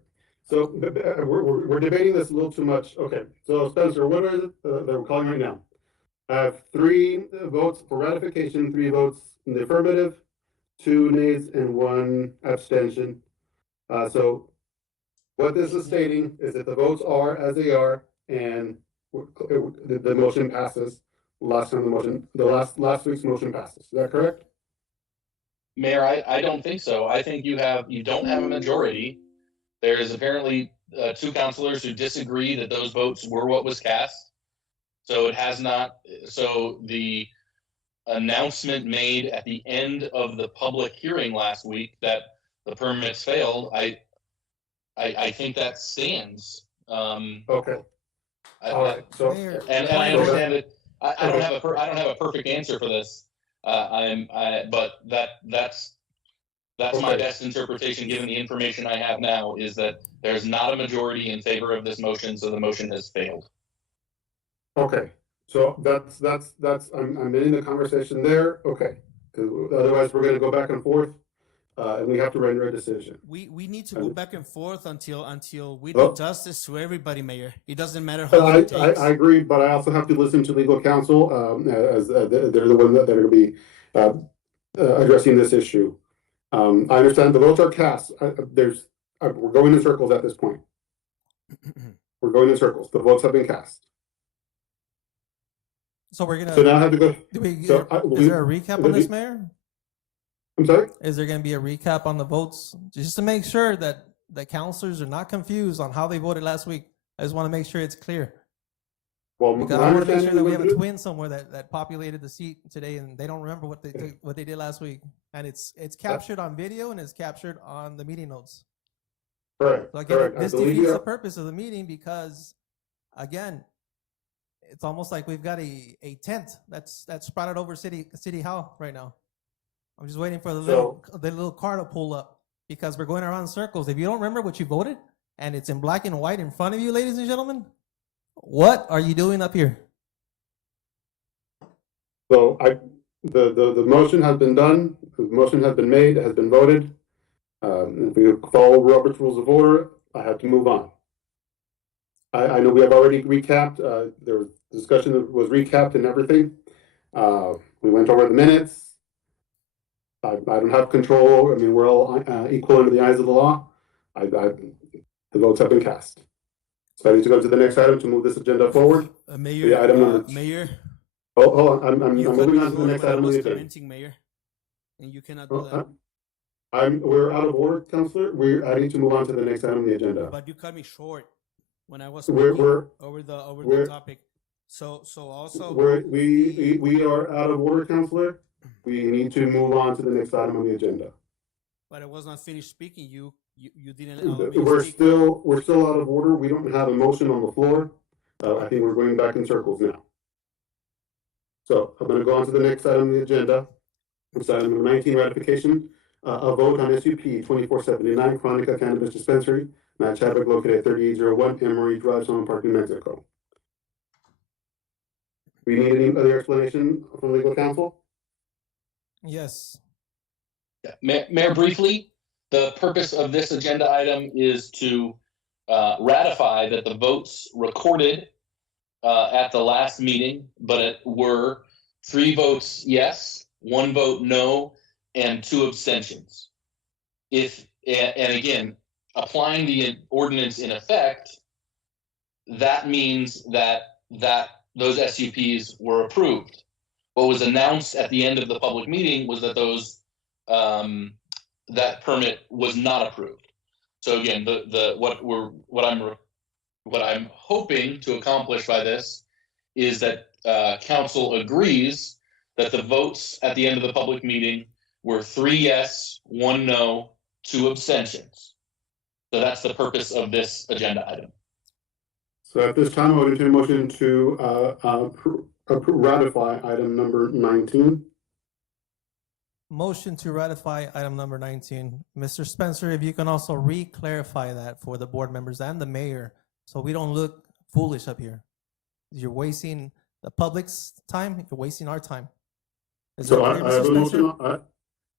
So we're debating this a little too much. Okay, so Spencer, what is it that we're calling right now? I have 3 votes for ratification, 3 votes in the affirmative, 2 nays, and 1 abstention. So what this is stating is that the votes are as they are, and the motion passes. Last week's motion passes. Is that correct? Mayor, I don't think so. I think you don't have a majority. There is apparently 2 councilors who disagree that those votes were what was cast. So it has not. So the announcement made at the end of the public hearing last week that the permits failed, I think that stands. Okay. All right. So Mayor, and I understand that I don't have a perfect answer for this. But that's my Okay. best interpretation given the information I have now is that there's not a majority in favor of this motion, so the motion has failed. Okay, so that's I'm ending the conversation there. Okay, because otherwise we're going to go back and forth, and we have to render a decision. we need to go back and forth until we Oh. do justice to everybody, Mayor. It doesn't matter how long it takes. I agree, but I also have to listen to legal counsel, as they're the ones that are going to be addressing this issue. I understand the votes are cast. We're going in circles at this point. We're going in circles. The votes have been cast. So we're gonna. So now I have to go. Is So there a recap on this, Mayor? I'm sorry? Is there going to be a recap on the votes, just to make sure that the councilors are not confused on how they voted last week? I just want to make sure it's clear. Well, Because I want to make sure that we have a twin somewhere that populated the seat today, and they don't remember what they did last week, and it's captured on video and it's captured on the meeting notes. Correct. So again, Correct. this I believe defeats you the are- purpose of the meeting because, again, it's almost like we've got a tent that's sprouted over City Hall right now. I'm just waiting for the little car to pull up because we're going around in circles. If you don't remember what you voted and it's in black and white in front of you, ladies and gentlemen, what are you doing up here? So the motion has been done, the motion has been made, has been voted. If we follow Robert's Rules of Order, I have to move on. I know we have already recapped, there was discussion that was recapped and everything. We went over the minutes. I don't have control, I mean, we're all equal under the eyes of the law. The votes have been cast. So I need to go to the next item to move this agenda forward. Mayor, The item number Mayor, Hold on, I'm you cut moving me on to the short next when I item of was the agenda. commenting, Mayor, and you cannot do that. We're out of order, Counselor. I need to move on to the next item on the agenda. But you cut me short when I was We're- speaking we're- over the we're- topic. So also We are out of order, Counselor. We need to move on to the next item on the agenda. but I was not finished speaking. You didn't allow me to We're speak. still out of order. We don't have a motion on the floor. I think we're going back in circles now. So I'm gonna go on to the next item on the agenda. It's item number 19, ratification, a vote on SUP 2479 Chronica Cannabis Dispensary, Matt Chadwick, located at 3801 Emery Drive, Sunland Park, New Mexico. We need any other explanation from legal counsel? Yes. Mayor, briefly, the purpose of this agenda item is to ratify that the votes recorded at the last meeting, but it were 3 votes yes, 1 vote no, and 2 abstentions. And again, applying the ordinance in effect, that means that those SUPs were approved. What was announced at the end of the public meeting was that that permit was not approved. So again, what I'm hoping to accomplish by this is that council agrees that the votes at the end of the public meeting were 3 yes, 1 no, 2 abstentions. So that's the purpose of this agenda item. So at this time, I would entertain a motion to ratify item number 19. Motion to ratify item number 19. Mr. Spencer, if you can also re-clarify that for the board members and the mayor, so we don't look foolish up here. You're wasting the public's time, you're wasting our time. Is So that I clear, have Mr. a Spencer? motion,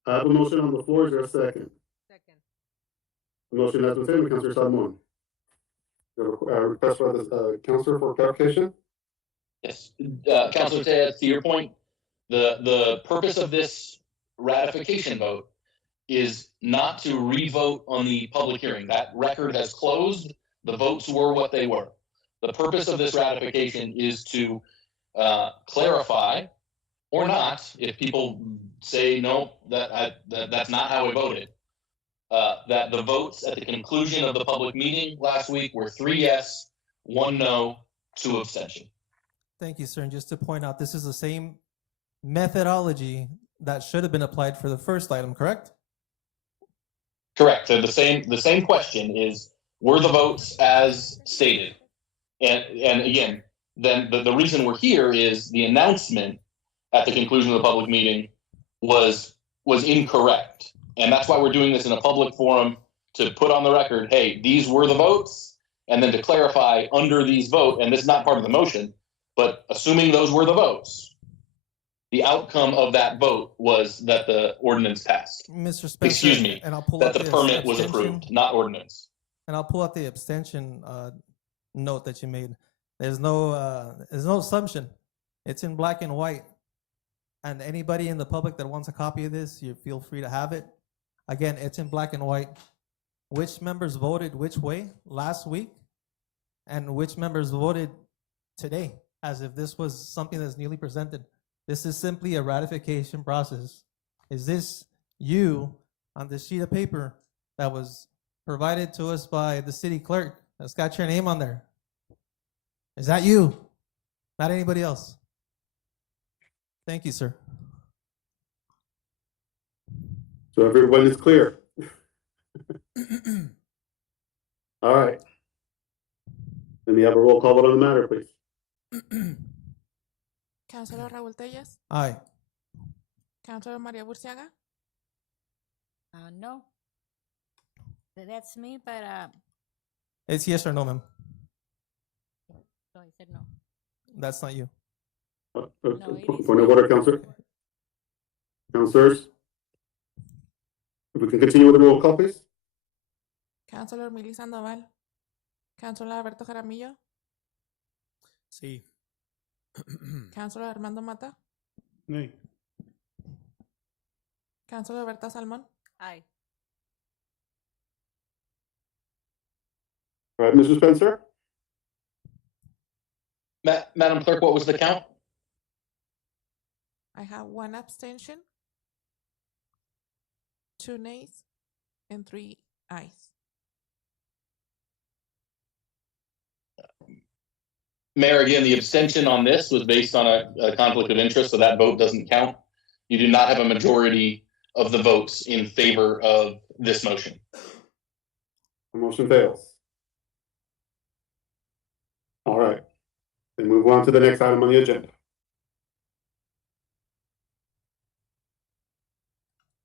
I have a motion on the floor. Is there a second? Second. The motion has been seconded by Councilor Salmon. You have a request by the councilor for clarification? Yes, Councilor Tellez, to your point, the purpose of this ratification vote is not to re-vote on the public hearing. That record has closed. The votes were what they were. The purpose of this ratification is to clarify or not, if people say no, that's not how we voted, that the votes at the conclusion of the public meeting last week were 3 yes, 1 no, 2 abstention. Thank you, sir. And just to point out, this is the same methodology that should have been applied for the first item, correct? Correct. So the same question is, were the votes as stated? And again, then the reason we're here is the announcement at the conclusion of the public meeting was incorrect. And that's why we're doing this in a public forum, to put on the record, hey, these were the votes, and then to clarify under these votes, and this is not part of the motion, but assuming those were the votes, the outcome of that vote was that the ordinance passed. Mr. Spencer, Excuse me, and I'll pull that out the permit was abstention. approved, not ordinance. And I'll pull out the abstention note that you made. There's no assumption. It's in black and white. And anybody in the public that wants a copy of this, you feel free to have it. Again, it's in black and white. Which members voted which way last week, and which members voted today, as if this was something that's newly presented. This is simply a ratification process. Is this you on this sheet of paper that was provided to us by the city clerk that's got your name on there? Is that you? Not anybody else. Thank you, sir. So everyone is clear. All right. Let me have a roll call vote on the matter, please. Councilor Raúl Tellez, Aye. Councilor Maria Burciaga, No. That's me, but It's yes or no, ma'am. so I said no. That's not you. Point of order, Councilor. Councilors, if we can continue with the roll call, please. Councilor Mili Sandoval, Councilor Alberto Jaramillo, Sí. Councilor Armando Mata, Nay. Councilor Berta Salmon, Aye. All right, Mr. Spencer? Madam Clerk, what was the count? I have 1 abstention, 2 nays, and 3 ayes. Mayor, again, the abstention on this was based on a conflict of interest, so that vote doesn't count. You do not have a majority of the votes in favor of this motion. The motion fails. All right. Then move on to the next item on the agenda.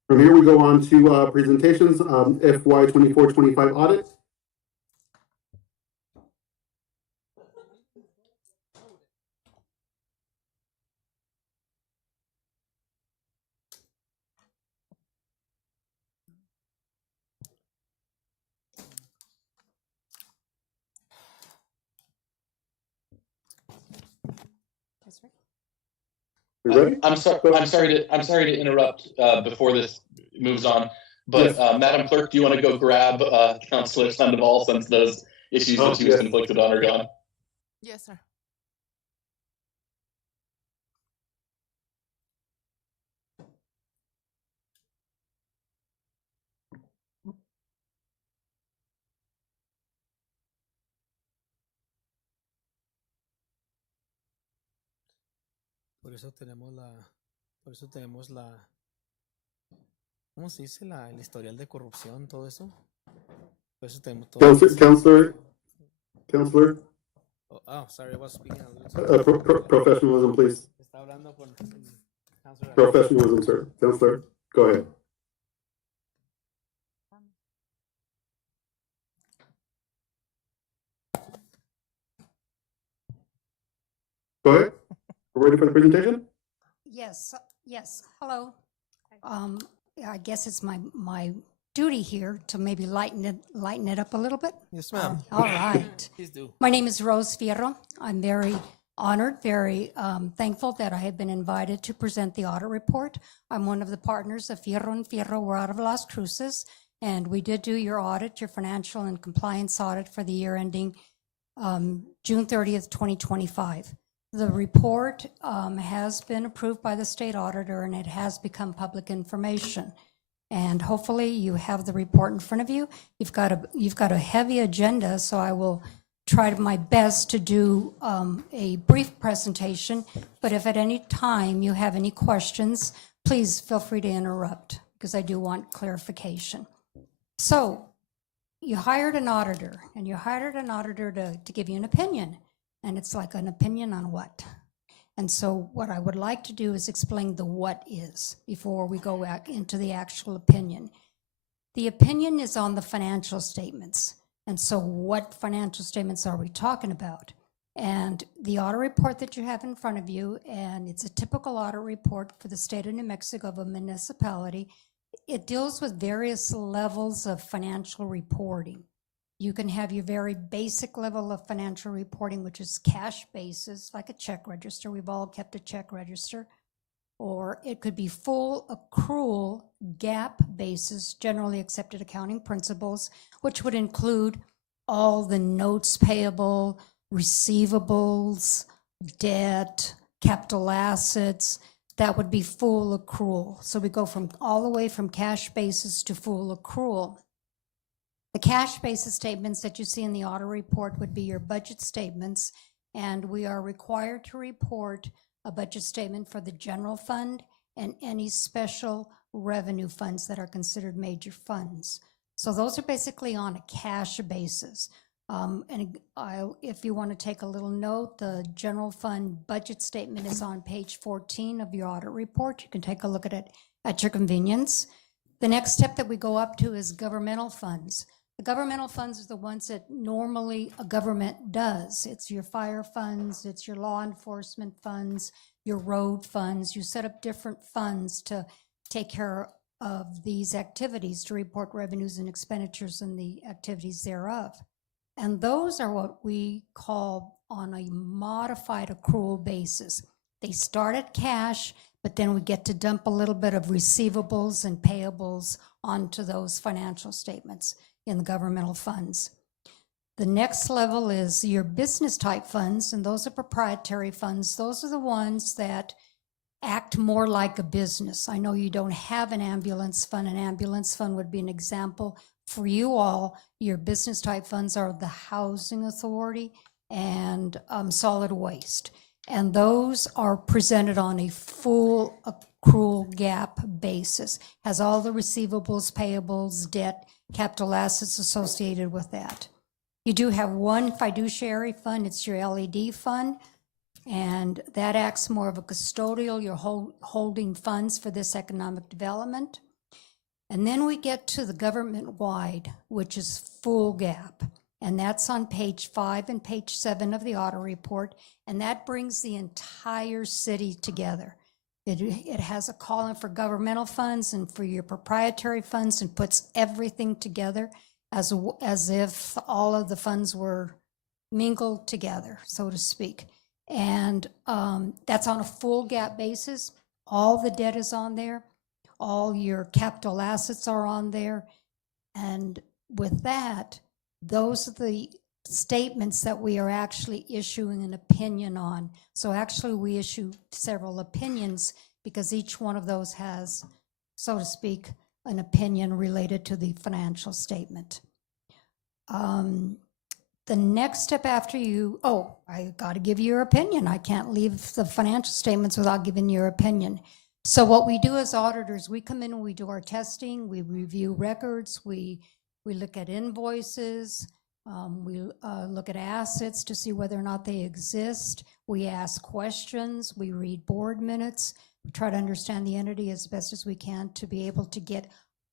From here, we go on to presentations, FY 24-25 audit. You ready? I'm sorry to interrupt before this moves on, but Madam Clerk, do you want to go grab Councilor Sandoval, since those issues that she was conflicted on are gone? Yes, sir. Por eso tenemos ¿cómo se dice? El historial de corrupción, todo eso. Por eso tenemos todo. Counselor, Oh, sorry, I was speaking a little too professionalism, please. Está hablando con Counselor. Professionalism, sir. Counselor, go ahead. Go ahead. We're ready for the presentation? Yes, hello. I guess it's my duty here to maybe lighten it up a little bit. Yes, ma'am. All right. Please do. My name is Rose Fierro. I'm very honored, very thankful that I have been invited to present the audit report. I'm one of the partners of Fierro and Fierro. We're out of Las Cruces, and we did do your audit, your financial and compliance audit for the year ending June 30th, 2025. The report has been approved by the state auditor, and it has become public information. And hopefully you have the report in front of you. You've got a heavy agenda, so I will try my best to do a brief presentation. But if at any time you have any questions, please feel free to interrupt, because I do want clarification. So you hired an auditor, and you hired an auditor to give you an opinion. And it's like, an opinion on what? And so what I would like to do is explain the what is before we go back into the actual opinion. The opinion is on the financial statements. And so what financial statements are we talking about? And the audit report that you have in front of you, and it's a typical audit report for the state of New Mexico of a municipality, it deals with various levels of financial reporting. You can have your very basic level of financial reporting, which is cash basis, like a check register. We've all kept a check register. Or it could be full accrual GAAP basis, generally accepted accounting principles, which would include all the notes payable, receivables, debt, capital assets. That would be full accrual. So we go from all the way from cash basis to full accrual. The cash basis statements that you see in the audit report would be your budget statements, and we are required to report a budget statement for the general fund and any special revenue funds that are considered major funds. So those are basically on a cash basis. If you want to take a little note, the general fund budget statement is on page 14 of your audit report. You can take a look at it at your convenience. The next step that we go up to is governmental funds. The governmental funds are the ones that normally a government does. It's your fire funds, it's your law enforcement funds, your road funds. You set up different funds to take care of these activities, to report revenues and expenditures and the activities thereof. And those are what we call on a modified accrual basis. They start at cash, but then we get to dump a little bit of receivables and payables onto those financial statements in the governmental funds. The next level is your business type funds, and those are proprietary funds. Those are the ones that act more like a business. I know you don't have an ambulance fund. An ambulance fund would be an example for you all. Your business type funds are the housing authority and solid waste. And those are presented on a full accrual GAAP basis. Has all the receivables, payables, debt, capital assets associated with that. You do have one fiduciary fund. It's your LED fund. And that acts more of a custodial. You're holding funds for this economic development. And then we get to the government-wide, which is full GAAP. And that's on page 5 and page 7 of the audit report. And that brings the entire city together. It has a column for governmental funds and for your proprietary funds, and puts everything together as if all of the funds were mingled together, so to speak. And that's on a full GAAP basis. All the debt is on there. All your capital assets are on there. And with that, those are the statements that we are actually issuing an opinion on. So actually we issue several opinions because each one of those has, so to speak, an opinion related to the financial statement. The next step after I got to give you your opinion. I can't leave the financial statements without giving your opinion. So what we do as auditors, we come in and we do our testing, we review records, we We look at invoices. We look at assets to see whether or not they exist. We ask questions. We read board minutes. We try to understand the entity as best as we can to be able to get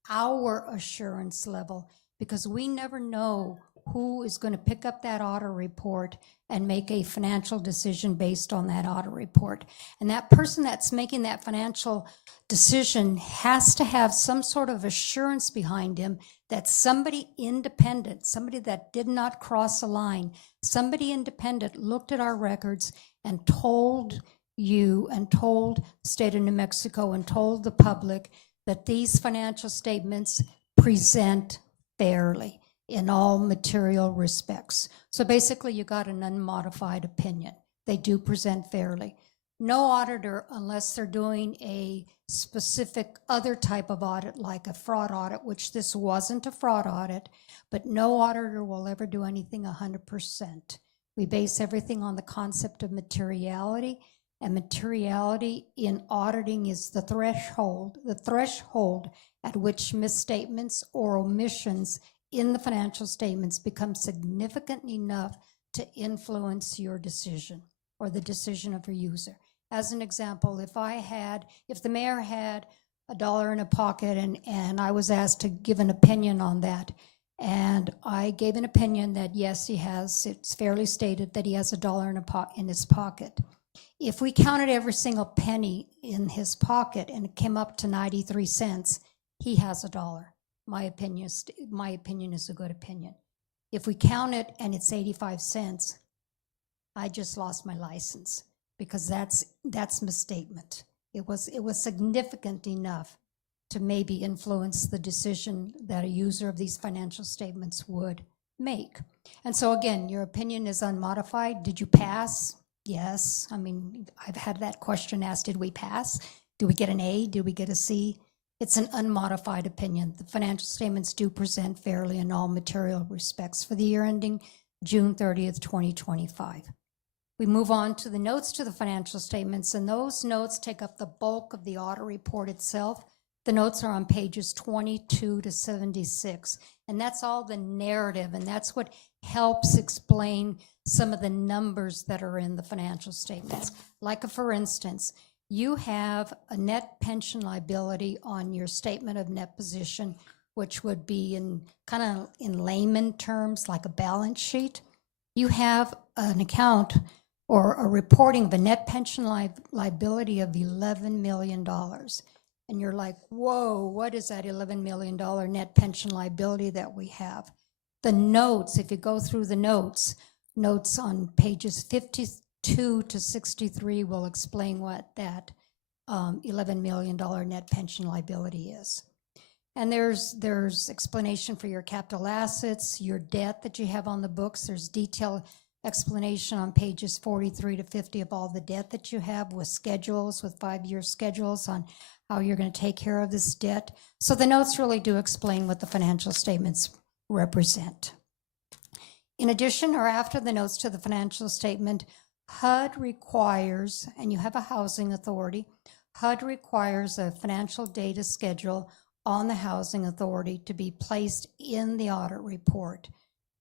our assurance level, because we never know who is going to pick up that audit report and make a financial decision based on that audit report. And that person that's making that financial decision has to have some sort of assurance behind him that somebody independent, somebody that did not cross a line, somebody independent looked at our records and told you and told the state of New Mexico and told the public that these financial statements present fairly in all material respects. So basically, you got an unmodified opinion. They do present fairly. No auditor, unless they're doing a specific other type of audit, like a fraud audit, which this wasn't a fraud audit, but no auditor will ever do anything 100%. We base everything on the concept of materiality, and materiality in auditing is the threshold at which misstatements or omissions in the financial statements become significant enough to influence your decision or the decision of your user. As an example, if the mayor had $1 in a pocket and I was asked to give an opinion on that, and I gave an opinion that yes, it's fairly stated that he has $1 in his pocket. If we counted every single penny in his pocket and it came up to 93 cents, he has $1. My opinion is a good opinion. If we count it and it's 85 cents, I just lost my license, because that's misstatement. It was significant enough to maybe influence the decision that a user of these financial statements would make. And so again, your opinion is unmodified. Did you pass? Yes. I mean, I've had that question asked, did we pass? Did we get an A? Did we get a C? It's an unmodified opinion. The financial statements do present fairly in all material respects for the year ending June 30th, 2025. We move on to the notes to the financial statements, and those notes take up the bulk of the audit report itself. The notes are on pages 22 to 76, and that's all the narrative, and that's what helps explain some of the numbers that are in the financial statements. Like, for instance, you have a net pension liability on your statement of net position, which would be in layman terms like a balance sheet. You have an account or a reporting of a net pension liability of $11 million. And you're like, whoa, what is that $11 million net pension liability that we have? The notes, if you go through the notes on pages 52 to 63 will explain what that $11 million net pension liability is. And there's explanation for your capital assets, your debt that you have on the books. There's detailed explanation on pages 43 to 50 of all the debt that you have, with schedules, with 5-year schedules on how you're going to take care of this debt. So the notes really do explain what the financial statements represent. In addition, or after the notes to the financial statement, HUD requires, and you have a housing authority, HUD requires a financial data schedule on the housing authority to be placed in the audit report.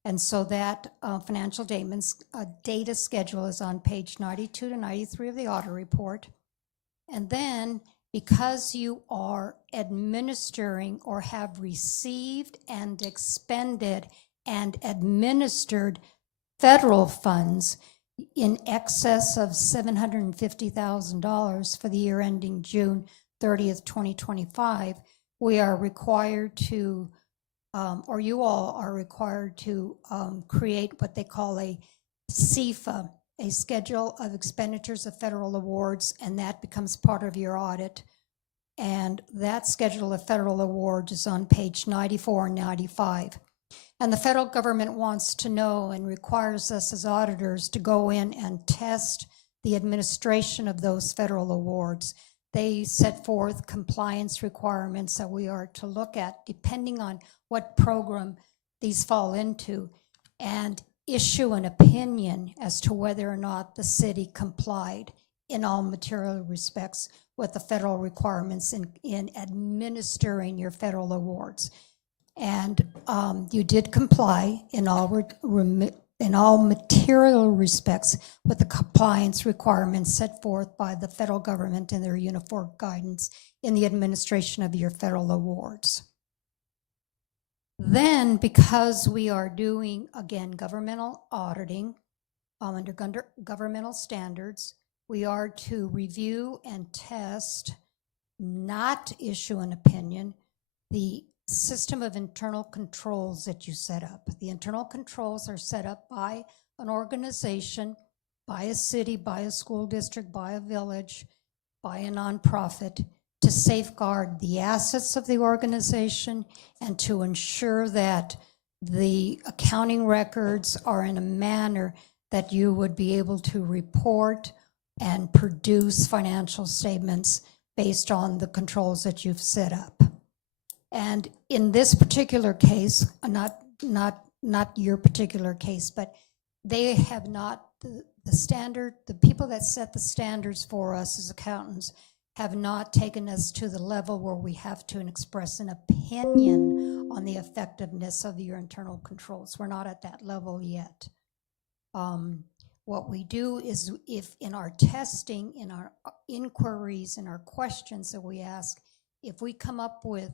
And so that financial data schedule is on page 92 to 93 of the audit report. And then, because you are administering or have received and expended and administered federal funds in excess of $750,000 for the year ending June 30th, 2025, we are required to, or you all are required to create what they call a CFA, a Schedule of Expenditures of Federal Awards, and that becomes part of your audit. And that Schedule of Federal Awards is on page 94 and 95. And the federal government wants to know and requires us as auditors to go in and test the administration of those federal awards. They set forth compliance requirements that we are to look at depending on what program these fall into, and issue an opinion as to whether or not the city complied in all material respects with the federal requirements in administering your federal awards. And you did comply in in all material respects with the compliance requirements set forth by the federal government in their uniform guidance in the administration of your federal awards. Then, because we are doing, again, governmental auditing under governmental standards, we are to review and test, not issue an opinion, the system of internal controls that you set up. The internal controls are set up by an organization, by a city, by a school district, by a village, by a nonprofit, to safeguard the assets of the organization and to ensure that the accounting records are in a manner that you would be able to report and produce financial statements based on the controls that you've set up. And in this particular case, not your particular case, but they have not, the standard, the people that set the standards for us as accountants have not taken us to the level where we have to express an opinion on the effectiveness of your internal controls. We're not at that level yet. What we do is, if in our testing, in our inquiries, in our questions that we ask, if we come up with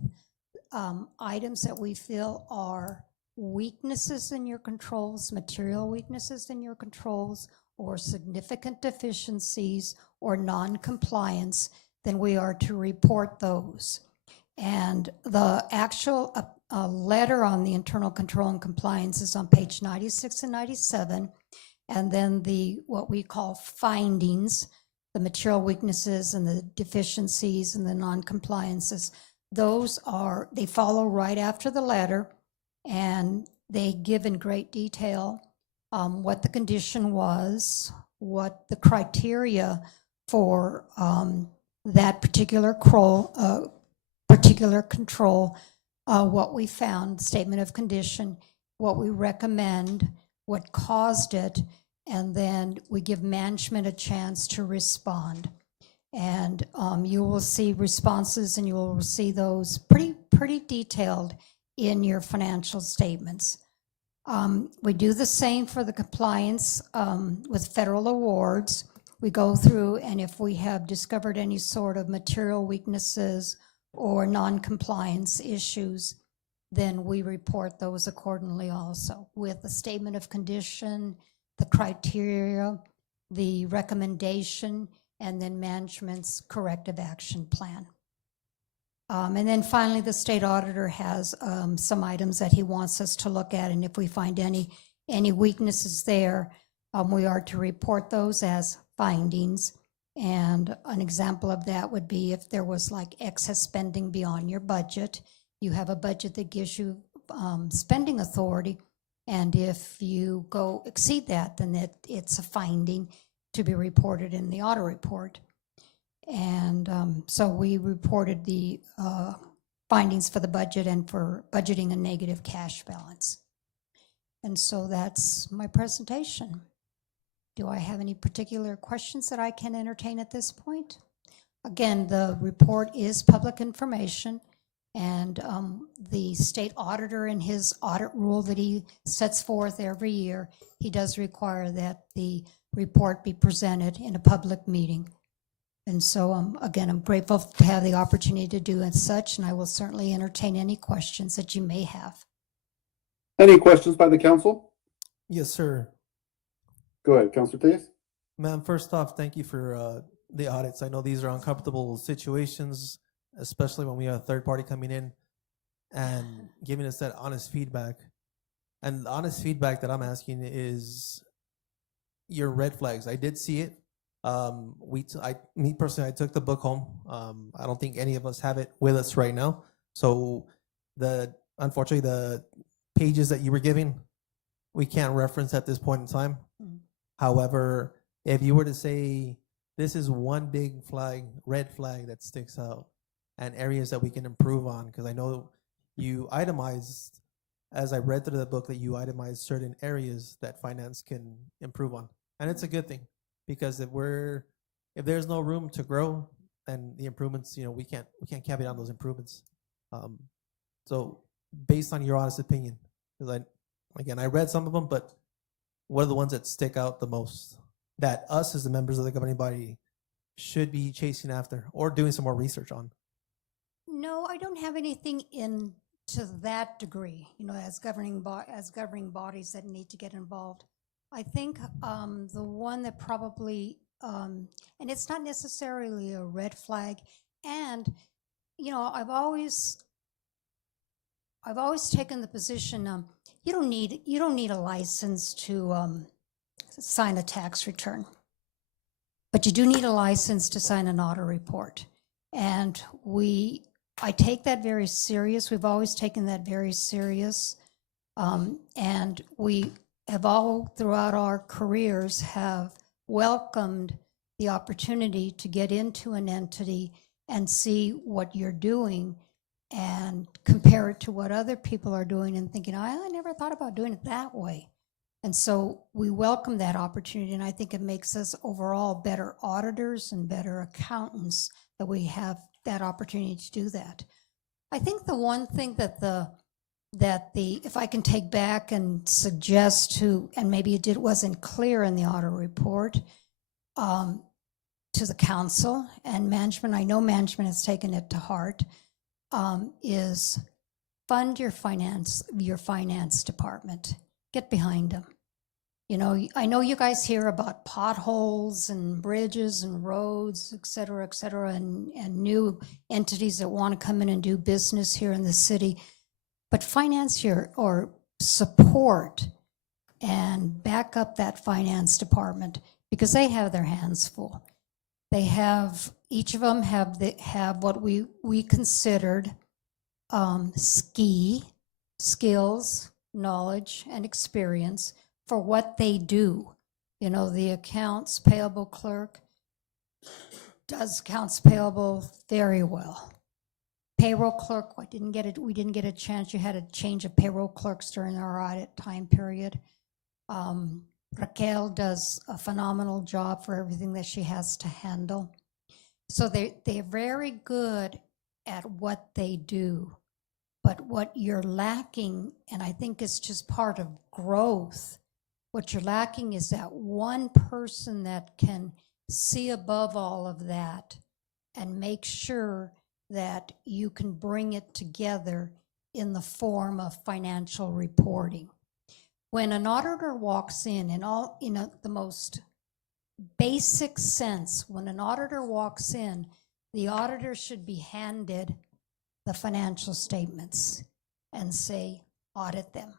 items that we feel are weaknesses in your controls, material weaknesses in your controls, or significant deficiencies or non-compliance, then we are to report those. And the actual letter on the internal control and compliance is on page 96 and 97. And then what we call findings, the material weaknesses and the deficiencies and the non-compliances, they follow right after the letter, and they give in great detail what the condition was, what the criteria for that particular control, what we found, statement of condition, what we recommend, what caused it, and then we give management a chance to respond. And you will see responses, and you will see those pretty detailed in your financial statements. We do the same for the compliance with federal awards. We go through, and if we have discovered any sort of material weaknesses or non-compliance issues, then we report those accordingly also, with the statement of condition, the criteria, the recommendation, and then management's corrective action plan. And then finally, the state auditor has some items that he wants us to look at, and if we find any weaknesses there, we are to report those as findings. And an example of that would be if there was like excess spending beyond your budget. You have a budget that gives you spending authority, and if you go exceed that, then it's a finding to be reported in the audit report. And so we reported the findings for the budget and for budgeting a negative cash balance. And so that's my presentation. Do I have any particular questions that I can entertain at this point? Again, the report is public information, and the state auditor, in his audit rule that he sets forth every year, he does require that the report be presented in a public meeting. And so, again, I'm grateful to have the opportunity to do as such, and I will certainly entertain any questions that you may have. Any questions by the council? Yes, sir. Go ahead, Councilor Tejas. Ma'am, first off, thank you for the audits. I know these are uncomfortable situations, especially when we have a third party coming in and giving us that honest feedback. And the honest feedback that I'm asking is your red flags. I did see it. Me personally, I took the book home. I don't think any of us have it with us right now. So unfortunately, the pages that you were giving, we can't reference at this point in time. Mm-hmm. However, if you were to say, this is one big flag, red flag that sticks out, and areas that we can improve on, because I know you itemized, as I read through the book, that you itemized certain areas that finance can improve on. And it's a good thing, because if there's no room to grow, then the improvements, we can't cap it on those improvements. So based on your honest opinion. Because I read some of them, but what are the ones that stick out the most that us as the members of the governing body should be chasing after or doing some more research on? No, I don't have anything in to that degree, as governing bodies that need to get involved. I think the one that probably, and it's not necessarily a red flag, and I've always taken the position you don't need a license to sign a tax return, but you do need a license to sign an audit report, and I take that very serious. We've always taken that very serious. And we have all throughout our careers have welcomed the opportunity to get into an entity and see what you're doing and compare it to what other people are doing and thinking, I never thought about doing it that way. And so we welcome that opportunity, and I think it makes us overall better auditors and better accountants that we have that opportunity to do that. I think the one thing that if I can take back and suggest to, and maybe it wasn't clear in the audit report, to the council and management, I know management has taken it to heart, is fund your finance department. Get behind them. I know you guys hear about potholes and bridges and roads, et cetera, and new entities that want to come in and do business here in the city. But finance or support and back up that finance department, because they have their hands full. Each of them have what we considered skills, knowledge, and experience for what they do. The accounts payable clerk does accounts payable very well. Payroll clerk, we didn't get a chance. You had a change of payroll clerks during our audit time period. Raquel does a phenomenal job for everything that she has to handle. So they're very good at what they do. But what you're lacking, and I think it's just part of growth, what you're lacking is that one person that can see above all of that and make sure that you can bring it together in the form of financial reporting. When an auditor walks in the most basic sense, when an auditor walks in, the auditor should be handed the financial statements and say, audit them.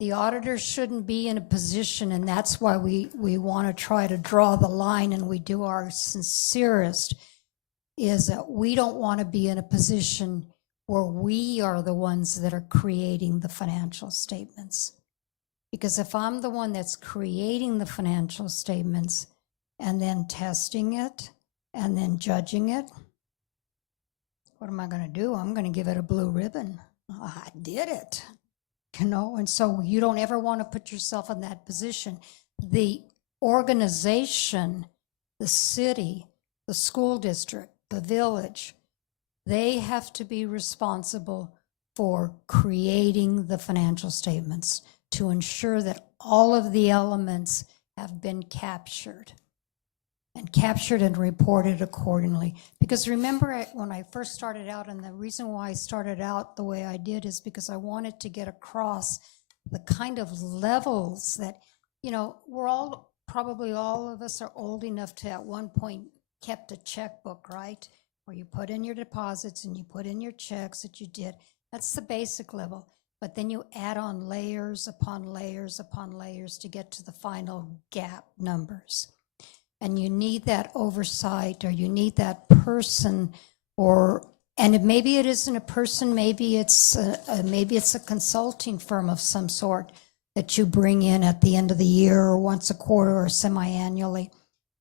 The auditor shouldn't be in a position, and that's why we want to try to draw the line, and we do our sincerest, is that we don't want to be in a position where we are the ones that are creating the financial statements. Because if I'm the one that's creating the financial statements and then testing it and then judging it, what am I going to do? I'm going to give it a blue ribbon. Oh, I did it. And so you don't ever want to put yourself in that position. The organization, the city, the school district, the village, they have to be responsible for creating the financial statements to ensure that all of the elements have been captured and reported accordingly. Because remember, when I first started out, and the reason why I started out the way I did is because I wanted to get across the kind of levels that, probably all of us are old enough to at one point kept a checkbook, right? Where you put in your deposits and you put in your checks that you did. That's the basic level. But then you add on layers upon layers upon layers to get to the final gap numbers. And you need that oversight, or you need that person, maybe it isn't a person, maybe it's a consulting firm of some sort that you bring in at the end of the year or once a quarter or semi-annually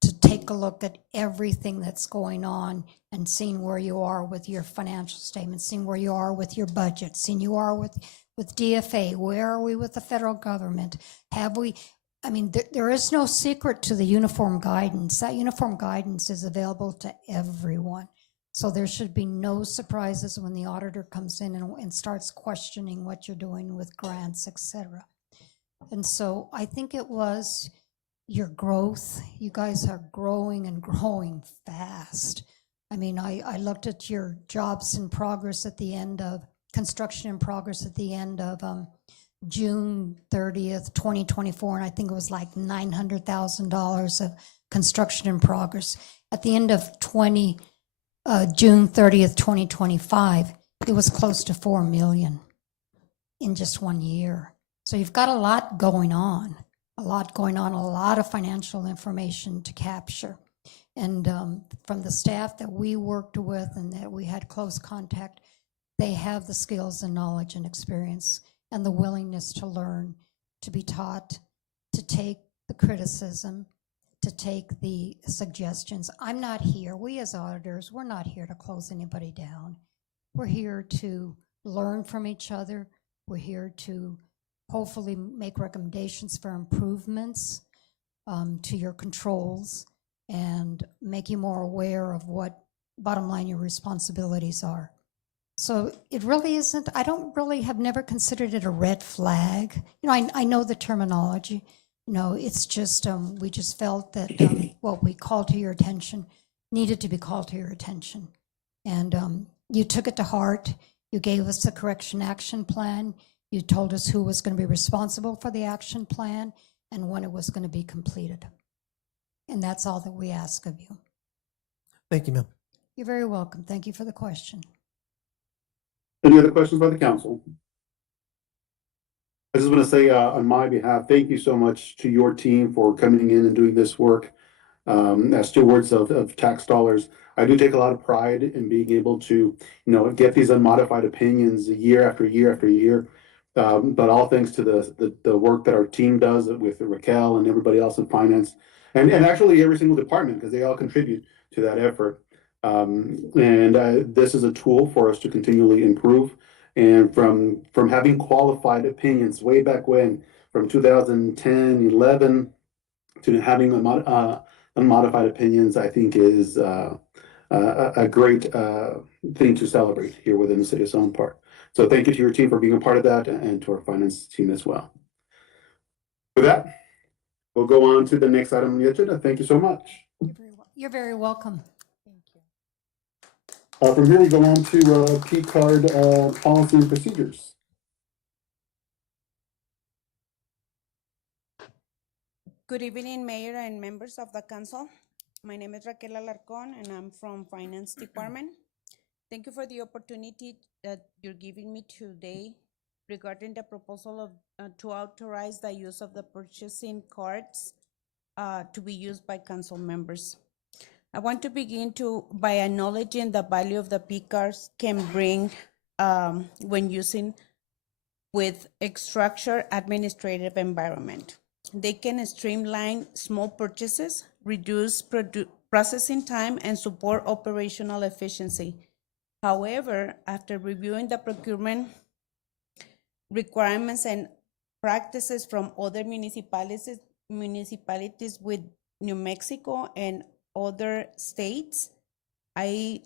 to take a look at everything that's going on and seeing where you are with your financial statements, seeing where you are with your budget, seeing you are with DFA, where are we with the federal government? There is no secret to the uniform guidance. That uniform guidance is available to everyone. So there should be no surprises when the auditor comes in and starts questioning what you're doing with grants, et cetera. And so I think it was your growth. You guys are growing and growing fast. I mean, I looked at your jobs in progress at the end of, construction in progress at the end of June 30th, 2024, and I think it was like $900,000 of construction in progress. At the end of June 30th, 2025, it was close to 4 million in just 1 year. So you've got a lot going on, a lot of financial information to capture. And from the staff that we worked with and that we had close contact, they have the skills and knowledge and experience and the willingness to learn, to be taught, to take the criticism, to take the suggestions. I'm not here, we as auditors, we're not here to close anybody down. We're here to learn from each other. We're here to hopefully make recommendations for improvements to your controls and make you more aware of what, bottom line, your responsibilities are. So it really isn't, I don't really have never considered it a red flag. You know, I know the terminology. You know, it's just, we just felt that what we called to your attention needed to be called to your attention. And you took it to heart. You gave us the correction action plan. You told us who was going to be responsible for the action plan and when it was going to be completed. And that's all that we ask of you. Thank you, ma'am. You're very welcome. Thank you for the question. Any other questions by the council? I just want to say on my behalf, thank you so much to your team for coming in and doing this work. As stewards of tax dollars, I do take a lot of pride in being able to, get these unmodified opinions year after year after year. But all thanks to the work that our team does with Raquel and everybody else in finance, and actually every single department, because they all contribute to that effort. This is a tool for us to continually improve. And from having qualified opinions way back when, from 2010, 11, to having unmodified opinions, I think is a great thing to celebrate here within the city of Sunland Park. So thank you to your team for being a part of that, and to our finance team as well. With that, we'll go on to the next item on the agenda. Thank you so much. You're very welcome. From here, we go on to P card policy and procedures. Good evening, Mayor and members of the council. My name is Raquel Alarcón, and I'm from Finance Department. Thank you for the opportunity that you're giving me today regarding the proposal of to authorize the use of the purchasing cards to be used by council members. I want to begin by acknowledging the value of the P cards can bring when using with a structured administrative environment. They can streamline small purchases, reduce processing time, and support operational efficiency. However, after reviewing the procurement requirements and practices from other municipalities with New Mexico and other states, I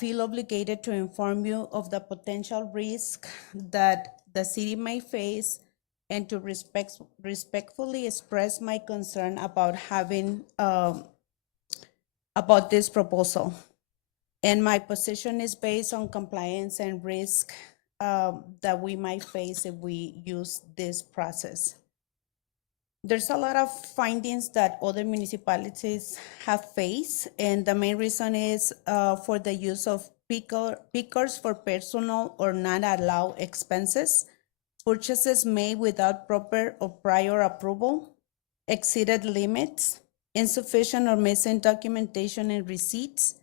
feel obligated to inform you of the potential risk that the city may face and to respectfully express my concern about having about this proposal. And my position is based on compliance and risk that we might face if we use this process. There's a lot of findings that other municipalities have faced, and the main reason is for the use of pickers for personal or non-allowed expenses, purchases made without proper or prior approval, exceeded limits, insufficient or missing documentation and receipts,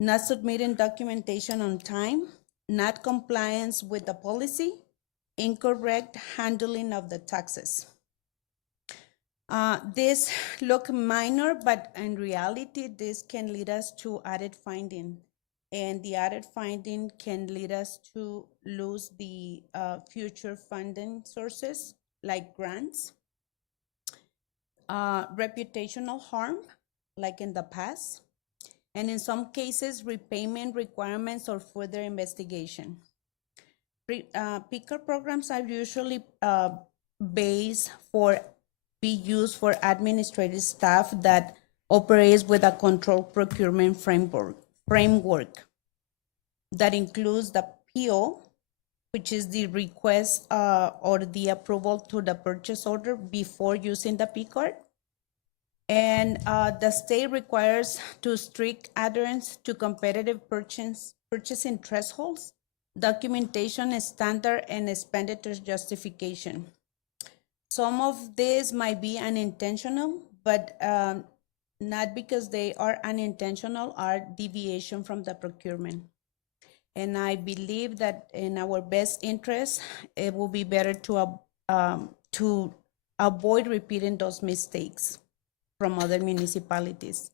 not submitting documentation on time, not compliance with the policy, incorrect handling of the taxes. This look minor, but in reality, this can lead us to added finding. And the added finding can lead us to lose the future funding sources like grants, reputational harm, like in the past, and in some cases, repayment requirements or further investigation. Picker programs are usually be used for administrative staff that operates with a controlled procurement framework that includes the PO, which is the request or the approval to the purchase order before using the P card. And the state requires to strict adherence to competitive purchasing thresholds, documentation standard, and expenditure justification. Some of these might be unintentional, but not because they are unintentional, are deviation from the procurement. And I believe that in our best interest, it will be better to avoid repeating those mistakes from other municipalities.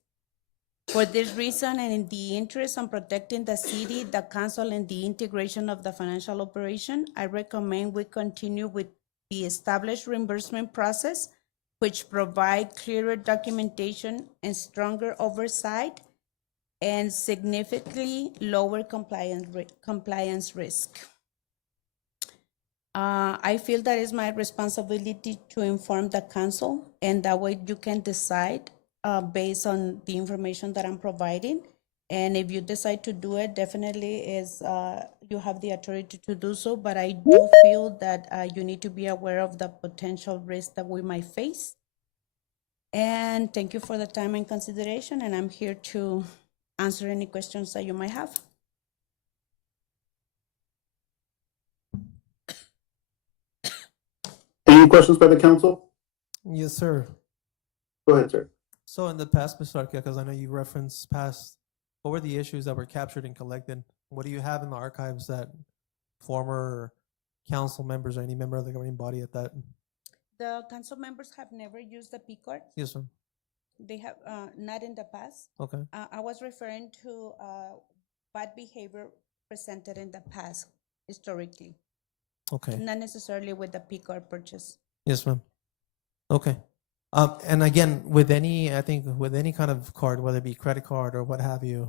For this reason, and in the interest of protecting the city, the council, and the integration of the financial operation, I recommend we continue with the established reimbursement process, which provide clearer documentation and stronger oversight and significantly lower compliance risk. I feel that it's my responsibility to inform the council, and that way you can decide based on the information that I'm providing. And if you decide to do it, definitely you have the authority to do so, but I do feel that you need to be aware of the potential risk that we might face. And thank you for the time and consideration, and I'm here to answer any questions that you might have. Any questions by the council? Yes, sir. Go ahead, sir. So in the past, Mr. Arquia, because I know you referenced past, what were the issues that were captured and collected? What do you have in the archives that former council members or any member of the governing body at that? The council members have never used the P card. Yes, sir. They have not in the past. Okay. I was referring to bad behavior presented in the past historically. Okay. Not necessarily with the P card purchase. Yes, ma'am. Okay. And again, I think with any kind of card, whether it be credit card or what have you,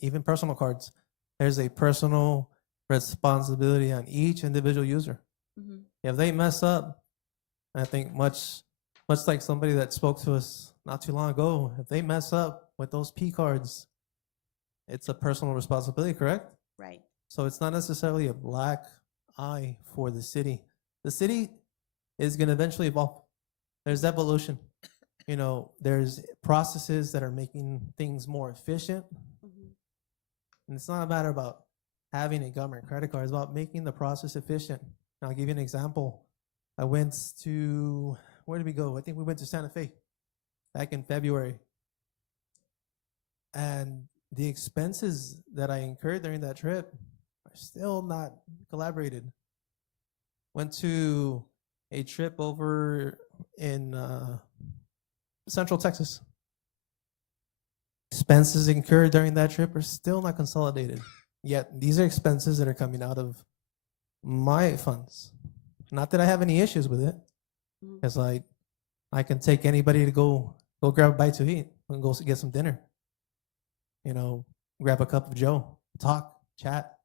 even personal cards, there's a personal responsibility on each individual user. Mm-hmm. If they mess up, I think much like somebody that spoke to us not too long ago, if they mess up with those P cards, it's a personal responsibility, correct? Right. So it's not necessarily a black eye for the city. The city is going to eventually evolve. There's evolution. You know, there's processes that are making things more efficient. Mm-hmm. And it's not a matter about having a government credit card. It's about making the process efficient. And I'll give you an example. I went to, where did we go? I think we went to Santa Fe back in February. And the expenses that I incurred during that trip are still not collaborated. Went to a trip over in Central Texas. Expenses incurred during that trip are still not consolidated. Yet these are expenses that are coming out of my funds. Not that I have any issues with it. It's like I can take anybody to go grab a bite to eat and go get some dinner. You know, grab a cup of Joe, talk, chat.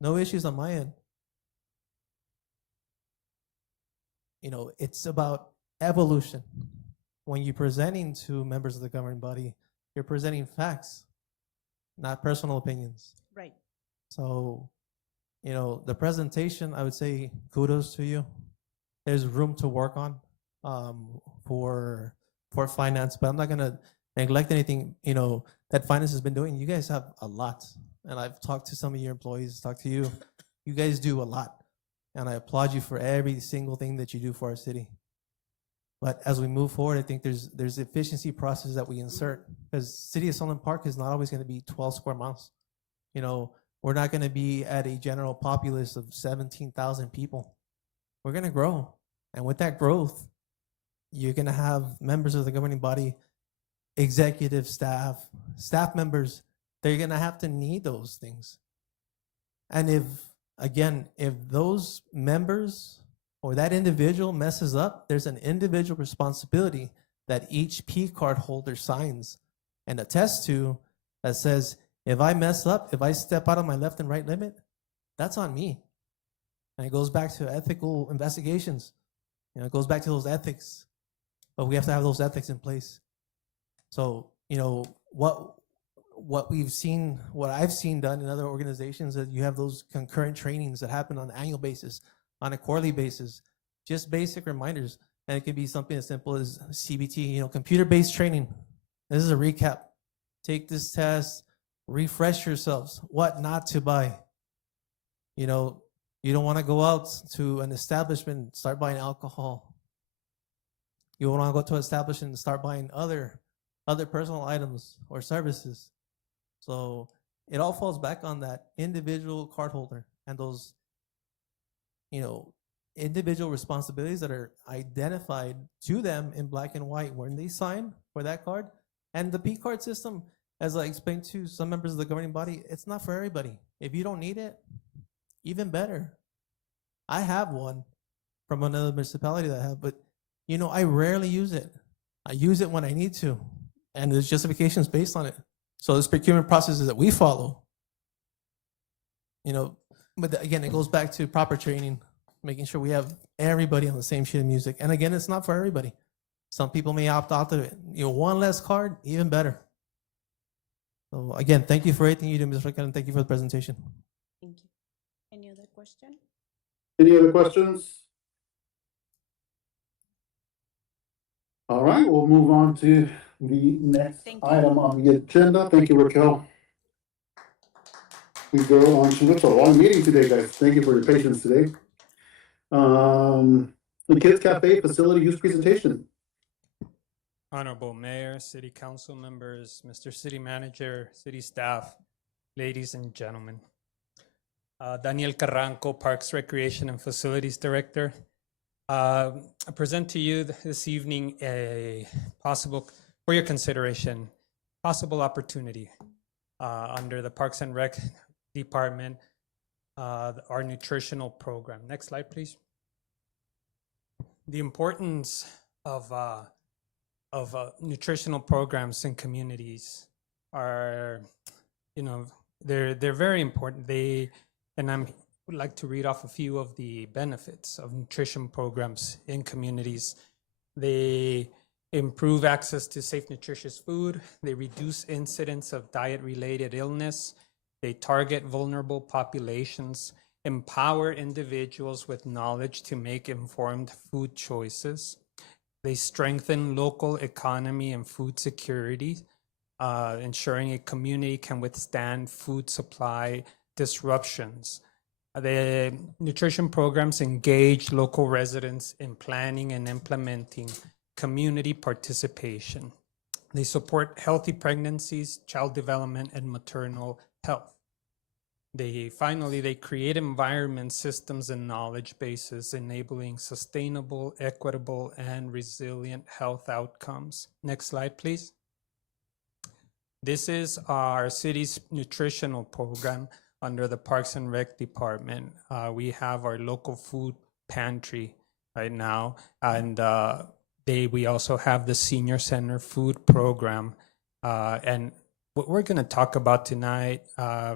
No issues on my end. You know, it's about evolution. When you're presenting to members of the governing body, you're presenting facts, not personal opinions. Right. So, you know, the presentation, I would say kudos to you. There's room to work on for finance, but I'm not going to neglect anything, you know, that finance has been doing. You guys have a lot. And I've talked to some of your employees, talked to you. You guys do a lot. And I applaud you for every single thing that you do for our city. But as we move forward, I think there's efficiency process that we insert, because City of Sunland Park is not always going to be 12 square miles. You know, we're not going to be at a general populace of 17,000 people. We're going to grow. And with that growth, you're going to have members of the governing body, executive staff members. They're going to have to need those things. And if those members or that individual messes up, there's an individual responsibility that each P card holder signs and attests to that says, if I mess up, if I step out of my left and right limit, that's on me. And it goes back to ethical investigations. You know, it goes back to those ethics. But we have to have those ethics in place. So, you know, what we've seen, what I've seen done in other organizations, that you have those concurrent trainings that happen on an annual basis, on a quarterly basis, just basic reminders. And it can be something as simple as CBT, you know, computer-based training. This is a recap. Take this test, refresh yourselves, what not to buy. You know, you don't want to go out to an establishment, start buying alcohol. You want to go to an establishment and start buying other personal items or services. So it all falls back on that individual cardholder and those, you know, individual responsibilities that are identified to them in black and white when they sign for that card. And the P card system, as I explained to some members of the governing body, it's not for everybody. If you don't need it, even better. I have one from another municipality that I have, but you know, I rarely use it. I use it when I need to, and there's justifications based on it. So this procurement processes that we follow, you know, but again, it goes back to proper training, making sure we have everybody on the same sheet of music. And again, it's not for everybody. Some people may opt out of it. You know, one less card, even better. So again, thank you for everything you do, Ms. Rickard, and thank you for the presentation. Thank you. Any other question? Any other questions? All right, we'll move on to the next Thank you. item on the agenda. Thank you, Raquel. We go on to, it's a long meeting today, guys. Thank you for your patience today. The Kids Cafe facility use presentation. Honorable Mayor, City Council members, Mr. City Manager, City staff, ladies and gentlemen. Daniel Carranco, Parks, Recreation, and Facilities Director. I present to you this evening a possible, for your consideration, possible opportunity under the Parks and Rec Department, our nutritional program. Next slide, please. The importance of nutritional programs in communities are, you know, they're very important. And I would like to read off a few of the benefits of nutrition programs in communities. They improve access to safe, nutritious food. They reduce incidence of diet-related illness. They target vulnerable populations, empower individuals with knowledge to make informed food choices. They strengthen local economy and food security, ensuring a community can withstand food supply disruptions. The nutrition programs engage local residents in planning and implementing community participation. They support healthy pregnancies, child development, and maternal health. They create environment systems and knowledge bases enabling sustainable, equitable, and resilient health outcomes. Next slide, please. This is our city's nutritional program under the Parks and Rec Department. We have our local food pantry right now, and we also have the Senior Center food program. And what we're going to talk about tonight,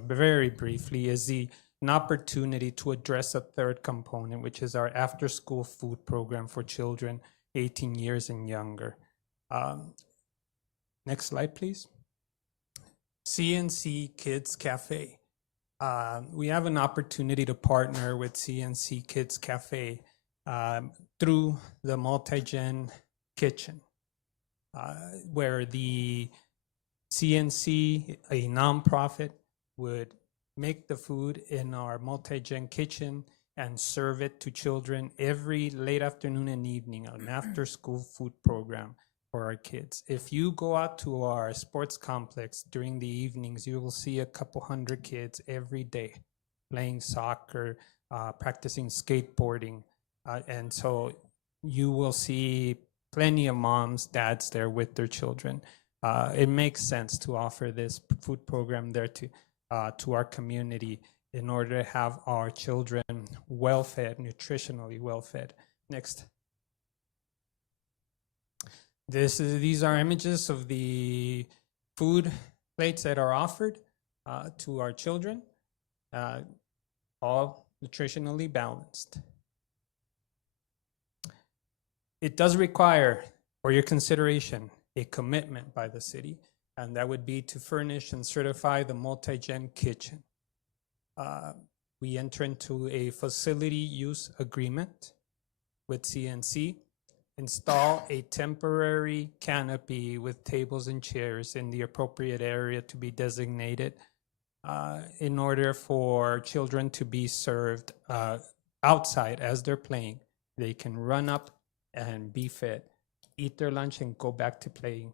very briefly, is an opportunity to address a third component, which is our after-school food program for children 18 years and younger. Next slide, please. CNC Kids Cafe. We have an opportunity to partner with CNC Kids Cafe through the Multi-Gen Kitchen, where the CNC, a nonprofit, would make the food in our Multi-Gen Kitchen and serve it to children every late afternoon and evening, an after-school food program for our kids. If you go out to our sports complex during the evenings, you will see a couple hundred kids every day playing soccer, practicing skateboarding. And so you will see plenty of moms, dads there with their children. It makes sense to offer this food program there to our community in order to have our children well-fed, nutritionally well-fed. Next. These are images of the food plates that are offered to our children, all nutritionally balanced. It does require, for your consideration, a commitment by the city, and that would be to furnish and certify the multi-gen kitchen. We enter into a facility use agreement with CNC, install a temporary canopy with tables and chairs in the appropriate area to be designated in order for children to be served outside as they're playing. They can run up and be fed, eat their lunch, and go back to playing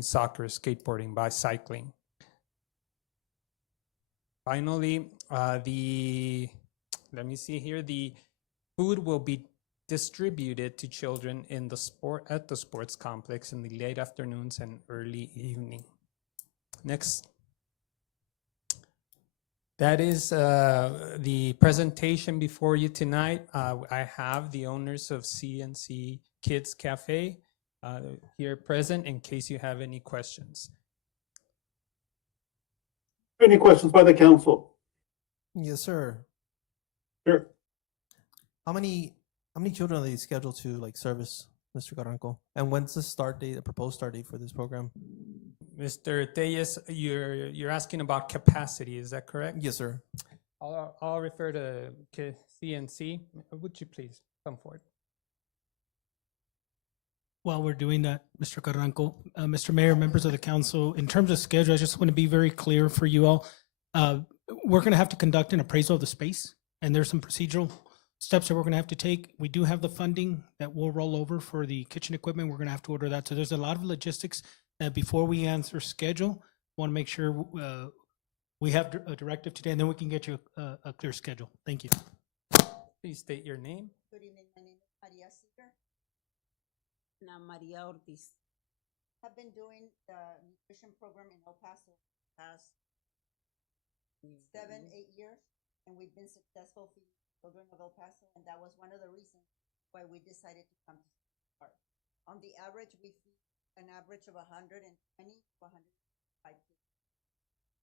soccer, skateboarding, bicycling. Finally, let me see here, the food will be distributed to children at the sports complex in the late afternoons and early evening. Next. That is the presentation before you tonight. I have the owners of CNC Kids Cafe here present in case you have any questions. Any questions by the council? Yes, sir. Sure. How many children are they scheduled to like service, Mr. Carranco? And when's the start date, the proposed start date for this program? Mr. Tellez, you're asking about capacity, is that correct? Yes, sir. I'll refer to CNC. Would you please come forward? While we're doing that, Mr. Carranco, Mr. Mayor, members of the council, in terms of schedule, I just want to be very clear for you all. We're going to have to conduct an appraisal of the space, and there's some procedural steps that we're going to have to take. We do have the funding that will roll over for the kitchen equipment. We're going to have to order that. So there's a lot of logistics. Before we answer schedule, want to make sure we have a directive today, and then we can get you a clear schedule. Thank you. Please state your name. Good evening. My name is Maria Seeger. And I'm Maria Ortiz. I've been doing the nutrition program in El Paso the past 7-8 years, and we've been successful feeding children of El Paso, and that was one of the reasons why we decided to come to Park. On the average, we feed an average of 120 to 105 kids.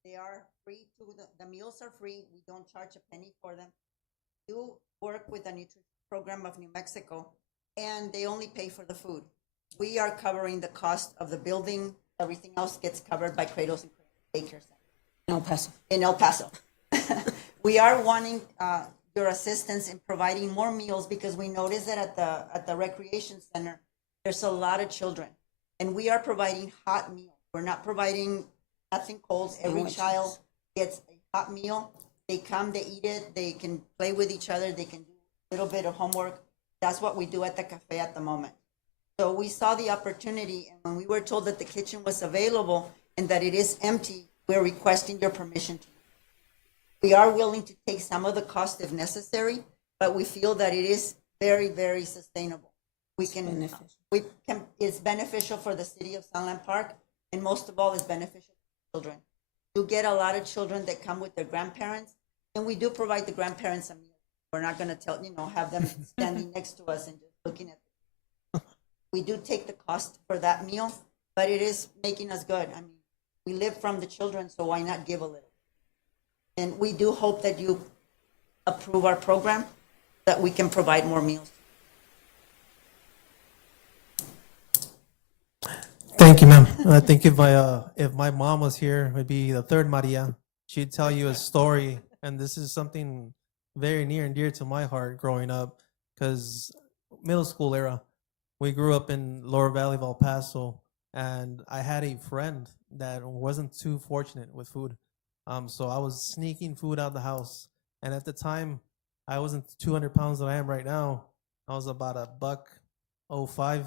They are free to the meals are free. We don't charge a penny for them. We do work with the nutrition program of New Mexico, and they only pay for the food. We are covering the cost of the building. Everything else gets covered by Cradles and Daycare Center. In El Paso. In El Paso. We are wanting your assistance in providing more meals because we noticed that at the recreation center, there's a lot of children. And we are providing hot meals. We're not providing nothing cold. Every child gets a hot meal. They come, they eat it, they can play with each other, they can do a little bit of homework. That's what we do at the cafe at the moment. So we saw the opportunity, and when we were told that the kitchen was available and that it is empty, we're requesting your permission to. We are willing to take some of the cost if necessary, but we feel that it is very, very sustainable. It's beneficial for the city of Sunland Park, and most of all, it's beneficial for children. You get a lot of children that come with their grandparents, and we do provide the grandparents a meal. We're not going to have them standing next to us and just looking at them. We do take the cost for that meal, but it is making us good. I mean, we live from the children, so why not give a little? And we do hope that you approve our program, that we can provide more meals. Thank you, ma'am. I think if my mom was here, it would be the third Maria. She'd tell you a story, and this is something very near and dear to my heart growing up, because middle school era, we grew up in Lower Valley of El Paso, and I had a friend that wasn't too fortunate with food. So I was sneaking food out of the house, and at the time, I wasn't 200 pounds that I am right now. I was about $105,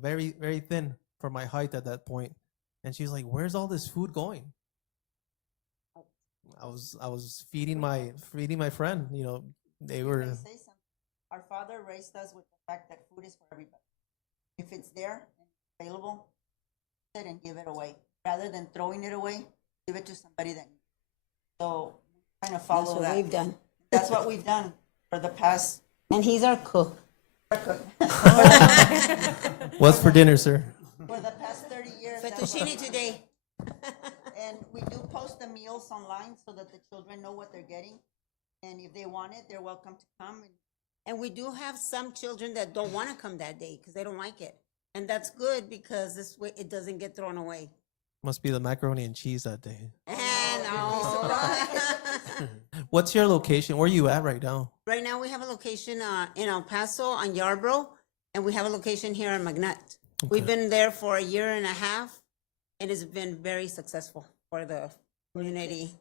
very, very thin for my height at that point. And she was like, "Where's all this food going?" I was feeding my friend. They were. Can I say something? Our father raised us with the fact that food is for everybody. If it's there and available, use it and give it away. Rather than throwing it away, give it to somebody that needs it. So we kind of follow That's what that. we've done. That's what we've done for the past. And he's our cook. What's for dinner, sir? For the past 30 years. Fettuccine today. post online so that the children know what they're getting. And if they want it, they're welcome to come. And we do have some children that don't want to come that day because they don't like it. And that's good because this way it doesn't get thrown away. Must be the macaroni and cheese that day. And What's your location? Where are you at right now? right now we have a location in El Paso on Yarborough, and we have a location here in McNutt. We've been there for a year and a half, and it's been very successful for the community.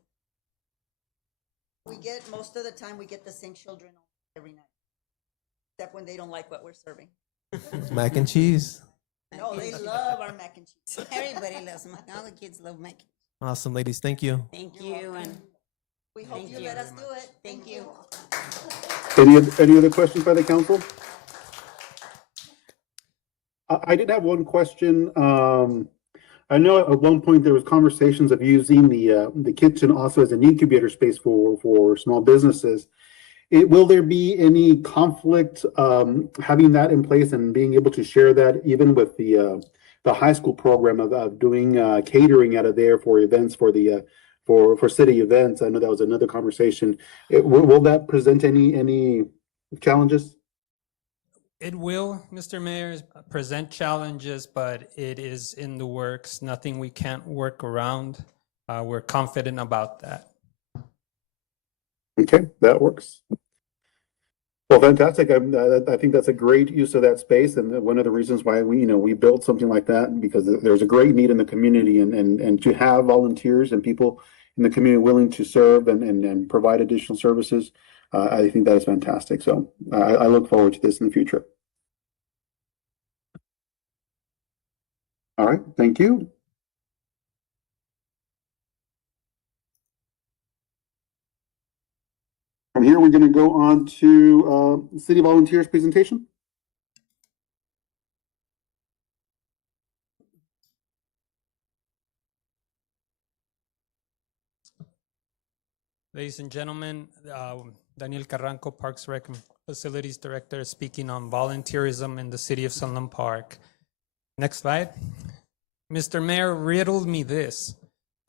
We get, most of the time, we get the same children every night, except when they don't like what we're serving. Mac and cheese. No, they love our mac and cheese. Everybody loves mac. All the kids love mac. Awesome, ladies. Thank you. Thank you, and We hope Thank you you let us very do it. thank you. Any other questions by the council? I did have one question. I know at one point there was conversations of using the kitchen also as an incubator space for small businesses. Will there be any conflict having that in place and being able to share that even with the high school program of doing catering out of there for events for city events? I know that was another conversation. Will that present any challenges? It will, Mr. Mayor, present challenges, but it is in the works. Nothing we can't work around. We're confident about that. Okay, that works. Well, fantastic. I think that's a great use of that space, and one of the reasons why we built something like that, because there's a great need in the community, and to have volunteers and people in the community willing to serve and provide additional services. I think that is fantastic. So I look forward to this in the future. All right, thank you. From here, we're going to go on to City Volunteers presentation. Ladies and gentlemen, Daniel Carranco, Parks Rec and Facilities Director, speaking on volunteerism in the city of Sunland Park. Next slide. Mr. Mayor riddled me this.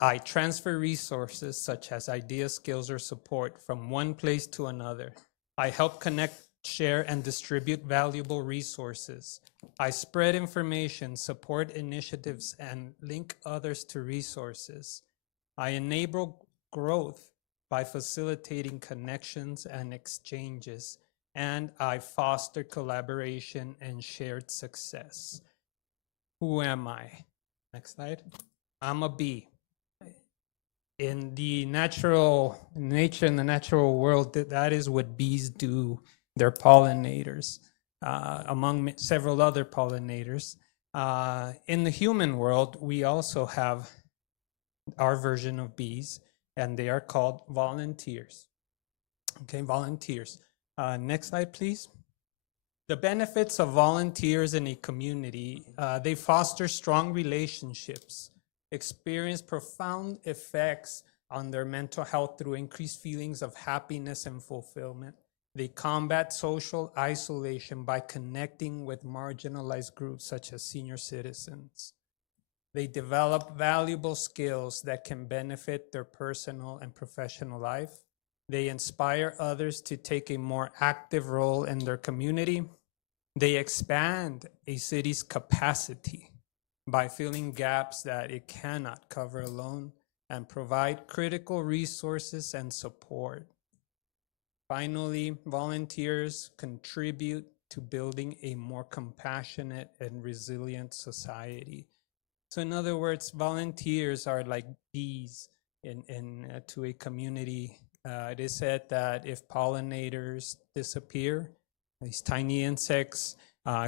I transfer resources such as ideas, skills, or support from one place to another. I help connect, share, and distribute valuable resources. I spread information, support initiatives, and link others to resources. I enable growth by facilitating connections and exchanges, and I foster collaboration and shared success. Who am I? Next slide. I'm a bee. In the natural nature, in the natural world, that is what bees do. They're pollinators, among several other pollinators. In the human world, we also have our version of bees, and they are called volunteers. Okay, volunteers. Next slide, please. The benefits of volunteers in a community, they foster strong relationships, experience profound effects on their mental health through increased feelings of happiness and fulfillment. They combat social isolation by connecting with marginalized groups such as senior citizens. They develop valuable skills that can benefit their personal and professional life. They inspire others to take a more active role in their community. They expand a city's capacity by filling gaps that it cannot cover alone and provide critical resources and support. Finally, volunteers contribute to building a more compassionate and resilient society. So in other words, volunteers are like bees to a community. It is said that if pollinators disappear, these tiny insects,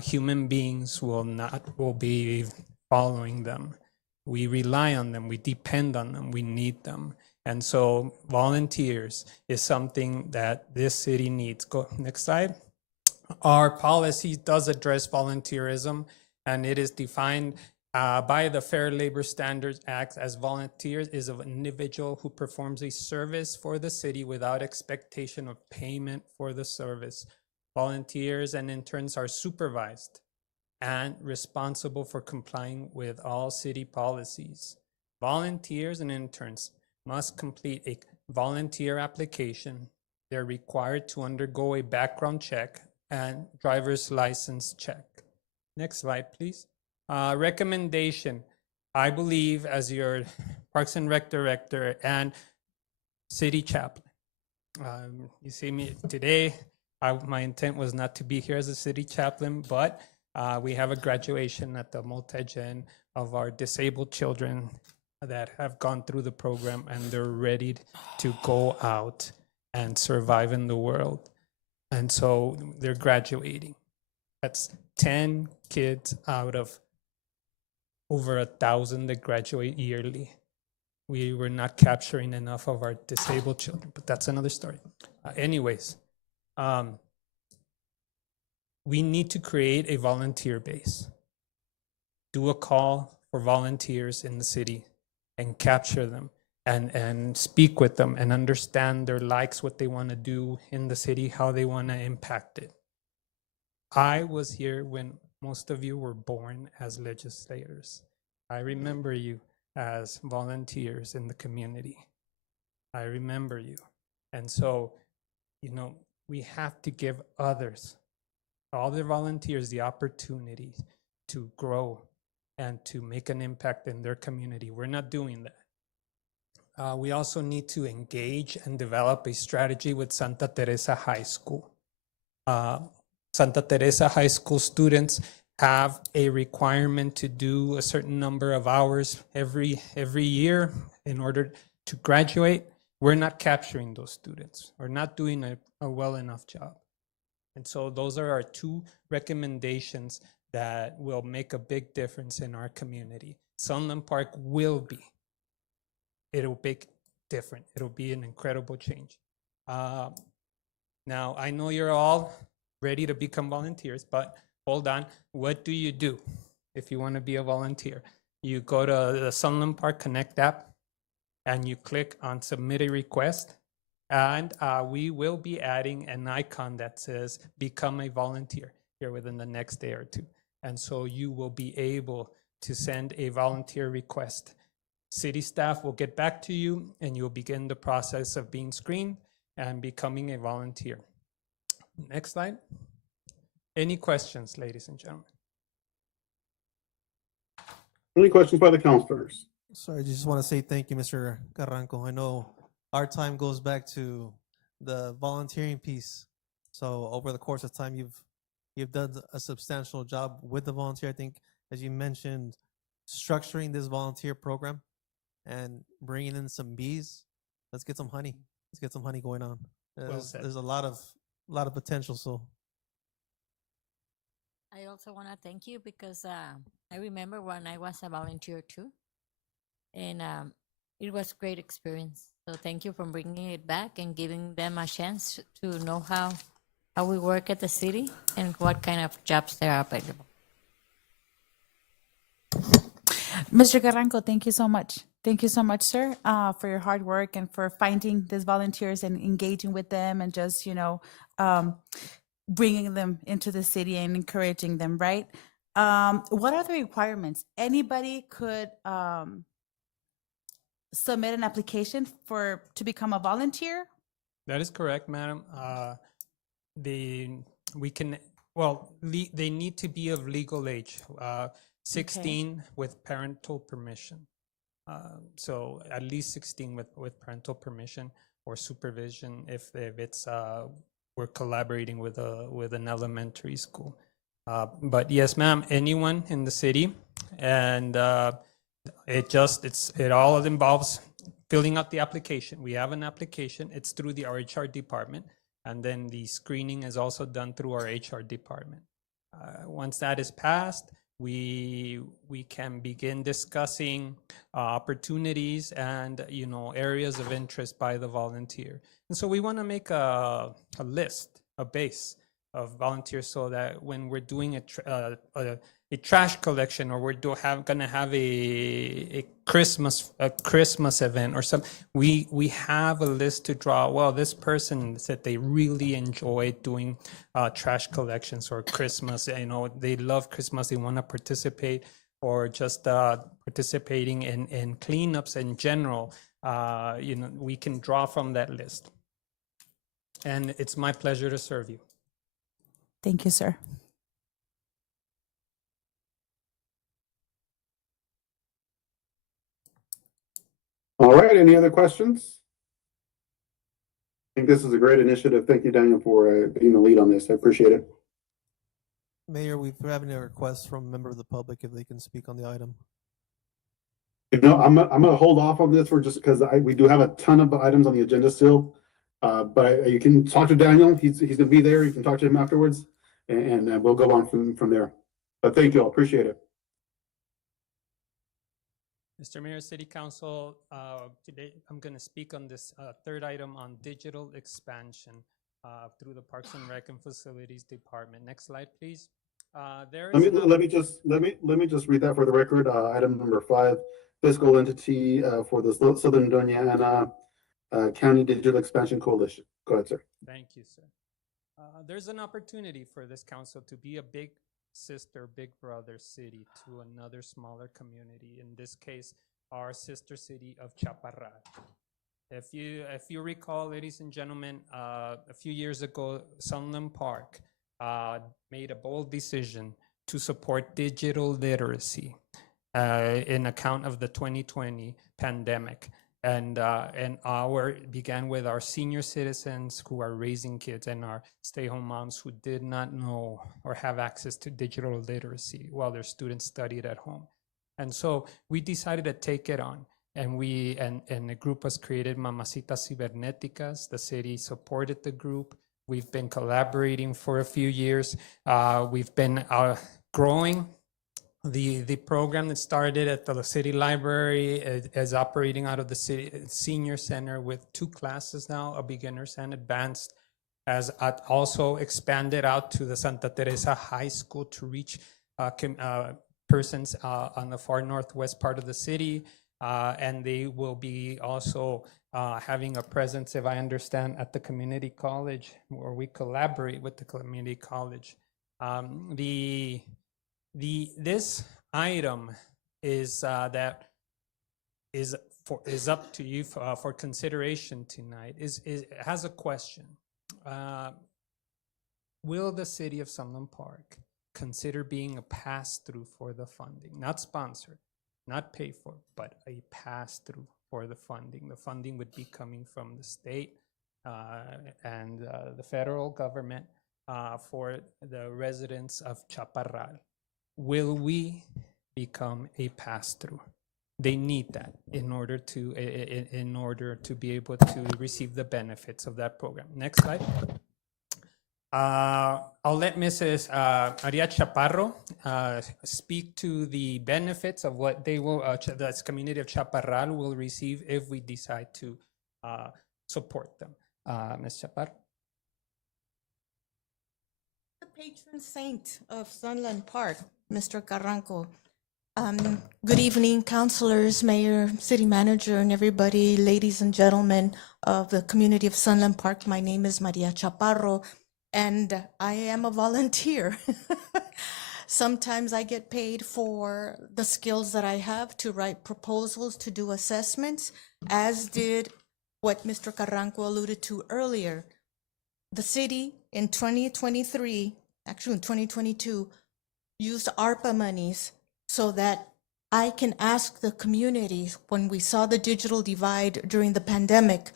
human beings will be following them. We rely on them, we depend on them, we need them. And so volunteers is something that this city needs. Go next slide. Our policy does address volunteerism, and it is defined by the Fair Labor Standards Act as volunteers is an individual who performs a service for the city without expectation of payment for the service. Volunteers and interns are supervised and responsible for complying with all city policies. Volunteers and interns must complete a volunteer application. They're required to undergo a background check and driver's license check. Next slide, please. Recommendation. I believe as your Parks and Rec director and city chaplain. You see me today, my intent was not to be here as a city chaplain, but we have a graduation at the multi-gen of our disabled children that have gone through the program and they're ready to go out and survive in the world. And so they're graduating. That's 10 kids out of over 1,000 that graduate yearly. We were not capturing enough of our disabled children, but that's another story. Anyways, we need to create a volunteer base. Do a call for volunteers in the city and capture them and speak with them and understand their likes, what they want to do in the city, how they want to impact it. I was here when most of you were born as legislators. I remember you as volunteers in the community. I remember you. And so, we have to give others, all the volunteers, the opportunity to grow and to make an impact in their community. We're not doing that. We also need to engage and develop a strategy with Santa Teresa High School. Santa Teresa High School students have a requirement to do a certain number of hours every year in order to graduate. We're not capturing those students. We're not doing a well enough job. And so those are our two recommendations that will make a big difference in our community. Sunland Park will be. It'll be different. It'll be an incredible change. Now, I know you're all ready to become volunteers, but hold on. What do you do if you want to be a volunteer? You go to the Sunland Park Connect app and you click on Submit a Request. And we will be adding an icon that says Become a Volunteer here within the next day or two. And so you will be able to send a volunteer request. City staff will get back to you and you'll begin the process of being screened and becoming a volunteer. Next slide. Any questions, ladies and gentlemen? Any questions by the councilors? Sorry, I just want to say thank you, Mr. Carranco. I know our time goes back to the volunteering piece. So over the course of time, you've done a substantial job with the volunteer. I think, as you mentioned, structuring this volunteer program and bringing in some bees. Let's get some honey. Let's get some honey going on. There's a lot of potential. So I also want to thank you because I remember when I was a volunteer too, and it was a great experience. So thank you for bringing it back and giving them a chance to know how we work at the city and what kind of jobs there are available. Mr. Carranco, thank you so much. Thank you so much, sir, for your hard work and for finding these volunteers and engaging with them and just, bringing them into the city and encouraging them, right? What are the requirements? Anybody could submit an application to become a volunteer? That is correct, madam. They need to be of legal age, 16 with parental permission. So at least 16 with parental permission or supervision if it's we're collaborating with an elementary school. But yes, ma'am, anyone in the city, and it all involves filling out the application. We have an application. It's through the HR department, and then the screening is also done through our HR department. Once that is passed, we can begin discussing opportunities and areas of interest by the volunteer. And so we want to make a list, a base of volunteers, so that when we're doing a trash collection or we're gonna have a Christmas event or something, we have a list to draw. Well, this person said they really enjoy doing trash collections or Christmas. They love Christmas. They want to participate, or just participating in cleanups in general. we can draw from that list. And it's my pleasure to serve you. Thank you, sir. All right, any other questions? I think this is a great initiative. Thank you, Daniel, for being the lead on this. I appreciate it. Mayor, we're having a request from a member of the public if they can speak on the item. I'm gonna hold off on this for just because we do have a ton of items on the agenda still. But you can talk to Daniel. He's gonna be there. You can talk to him afterwards, and we'll go on from there. But thank you all. Appreciate it. Mr. Mayor, City Council, today I'm going to speak on this third item on digital expansion through the Parks and Rec and Facilities Department. Next slide, please. Let me just read that for the record. Item number 5, fiscal entity for the Southern Doña Ana County Digital Expansion Coalition. Go ahead, sir. Thank you, sir. There's an opportunity for this council to be a big sister, big brother city to another smaller community. In this case, our sister city of Chaparral. If you recall, ladies and gentlemen, a few years ago, Sunland Park made a bold decision to support digital literacy in account of the 2020 pandemic. And our began with our senior citizens who are raising kids and our stay-home moms who did not know or have access to digital literacy while their students studied at home. And so we decided to take it on. And a group was created, Mamacitas Cibernéticas. The city supported the group. We've been collaborating for a few years. We've been growing. The program that started at the city library is operating out of the city senior center with 2 classes now, a beginners and advanced, has also expanded out to the Santa Teresa High School to reach persons on the far northwest part of the city. And they will be also having a presence, if I understand, at the community college, where we collaborate with the community college. This item is is up to you for consideration tonight. Has a question. Will the city of Sunland Park consider being a pass-through for the funding, not sponsored, not paid for, but a pass-through for the funding? The funding would be coming from the state and the federal government for the residents of Chaparral. Will we become a pass-through? They need that in order to be able to receive the benefits of that program. Next slide. I'll let Mrs. Maria Chaparro speak to the benefits of what they will, the community of Chaparral will receive if we decide to support them. Ms. Chaparro. The patron saint of Sunland Park, Mr. Carranco. Good evening, councilors, mayor, city manager, and everybody, ladies and gentlemen of the community of Sunland Park. My name is Maria Chaparro, and I am a volunteer. Sometimes I get paid for the skills that I have to write proposals, to do assessments, as did what Mr. Carranco alluded to earlier. The city in 2023, actually in 2022, used ARPA monies so that I can ask the communities, when we saw the digital divide during the pandemic,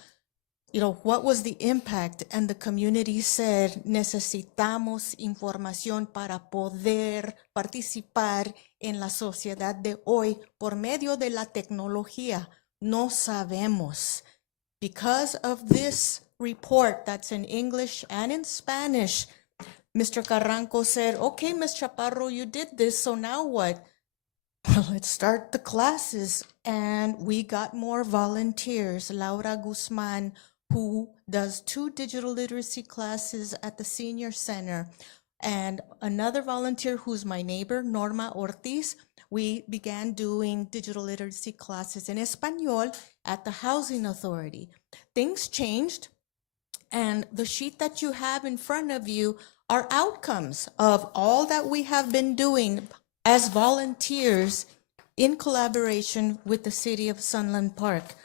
what was the impact? And the community said, necesitamos información para poder participar en la sociedad de hoy por medio de la tecnología. No sabemos. Because of this report that's in English and in Spanish, Mr. Carranco said, okay, Ms. Chaparro, you did this, so now what? Well, let's start the classes. And we got more volunteers. Laura Guzman, who does 2 digital literacy classes at the senior center, and another volunteer who's my neighbor, Norma Ortiz. We began doing digital literacy classes in Espanol at the Housing Authority. Things changed, and the sheet that you have in front of you are outcomes of all that we have been doing as volunteers in collaboration with the city of Sunland Park.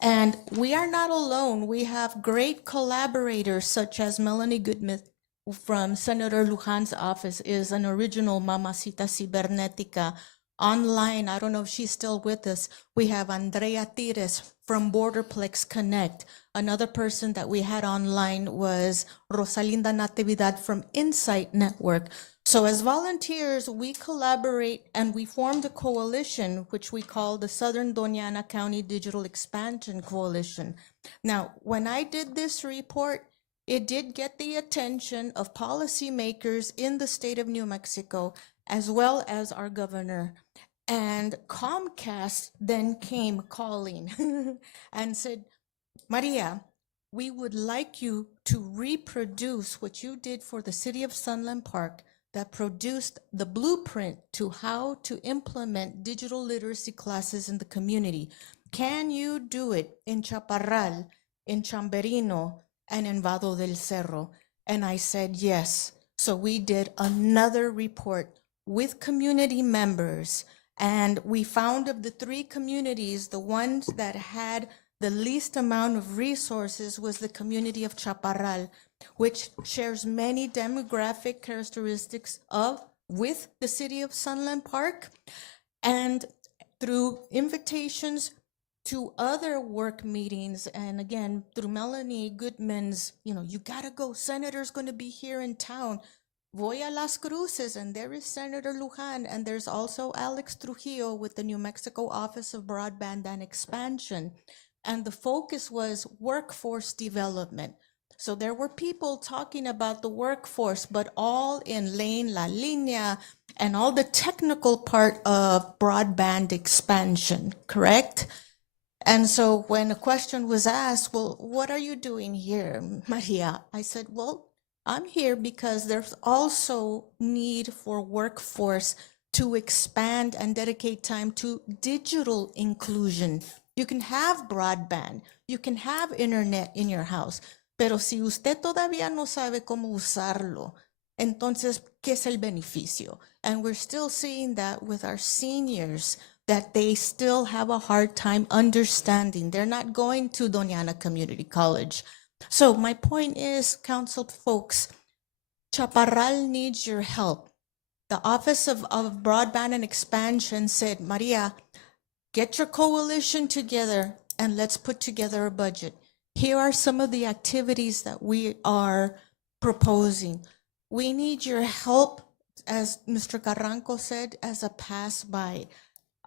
And we are not alone. We have great collaborators such as Melanie Goodman from Senator Lujan's office, is an original Mamacita Cibernética. Online, I don't know if she's still with us. We have Andrea Tires from Borderplex Connect. Another person that we had online was Rosalinda Natividad from Insight Network. So as volunteers, we collaborate and we formed a coalition, which we call the Southern Doñana County Digital Expansion Coalition. Now, when I did this report, it did get the attention of policymakers in the state of New Mexico, as well as our governor. And Comcast then came calling and said, Maria, we would like you to reproduce what you did for the city of Sunland Park that produced the blueprint to how to implement digital literacy classes in the community. Can you do it in Chaparral, in Chamberino, and in Vado del Cerro? And I said yes. So we did another report with community members, and we found of the 3 communities, the ones that had the least amount of resources was the community of Chaparral, which shares many demographic characteristics with the city of Sunland Park. And through invitations to other work meetings, and again, through Melanie Goodman's, you gotta go, Senator's gonna be here in town. Voy a Las Cruces, and there is Senator Lujan, and there's also Alex Trujillo with the New Mexico Office of Broadband and Expansion. And the focus was workforce development. So there were people talking about the workforce, but all in Lane La Linea and all the technical part of broadband expansion, correct? And so when a question was asked, well, what are you doing here, Maria? I said, well, I'm here because there's also need for workforce to expand and dedicate time to digital inclusion. You can have broadband, you can have internet in your house, pero si usted todavía no sabe cómo usarlo, entonces, ¿qué es el beneficio? And we're still seeing that with our seniors, that they still have a hard time understanding. They're not going to Doñana Community College. So my point is, council folks, Chaparral needs your help. The Office of Broadband and Expansion said, Maria, get your coalition together and let's put together a budget. Here are some of the activities that we are proposing. We need your help, as Mr. Carranco said, as a pass-by,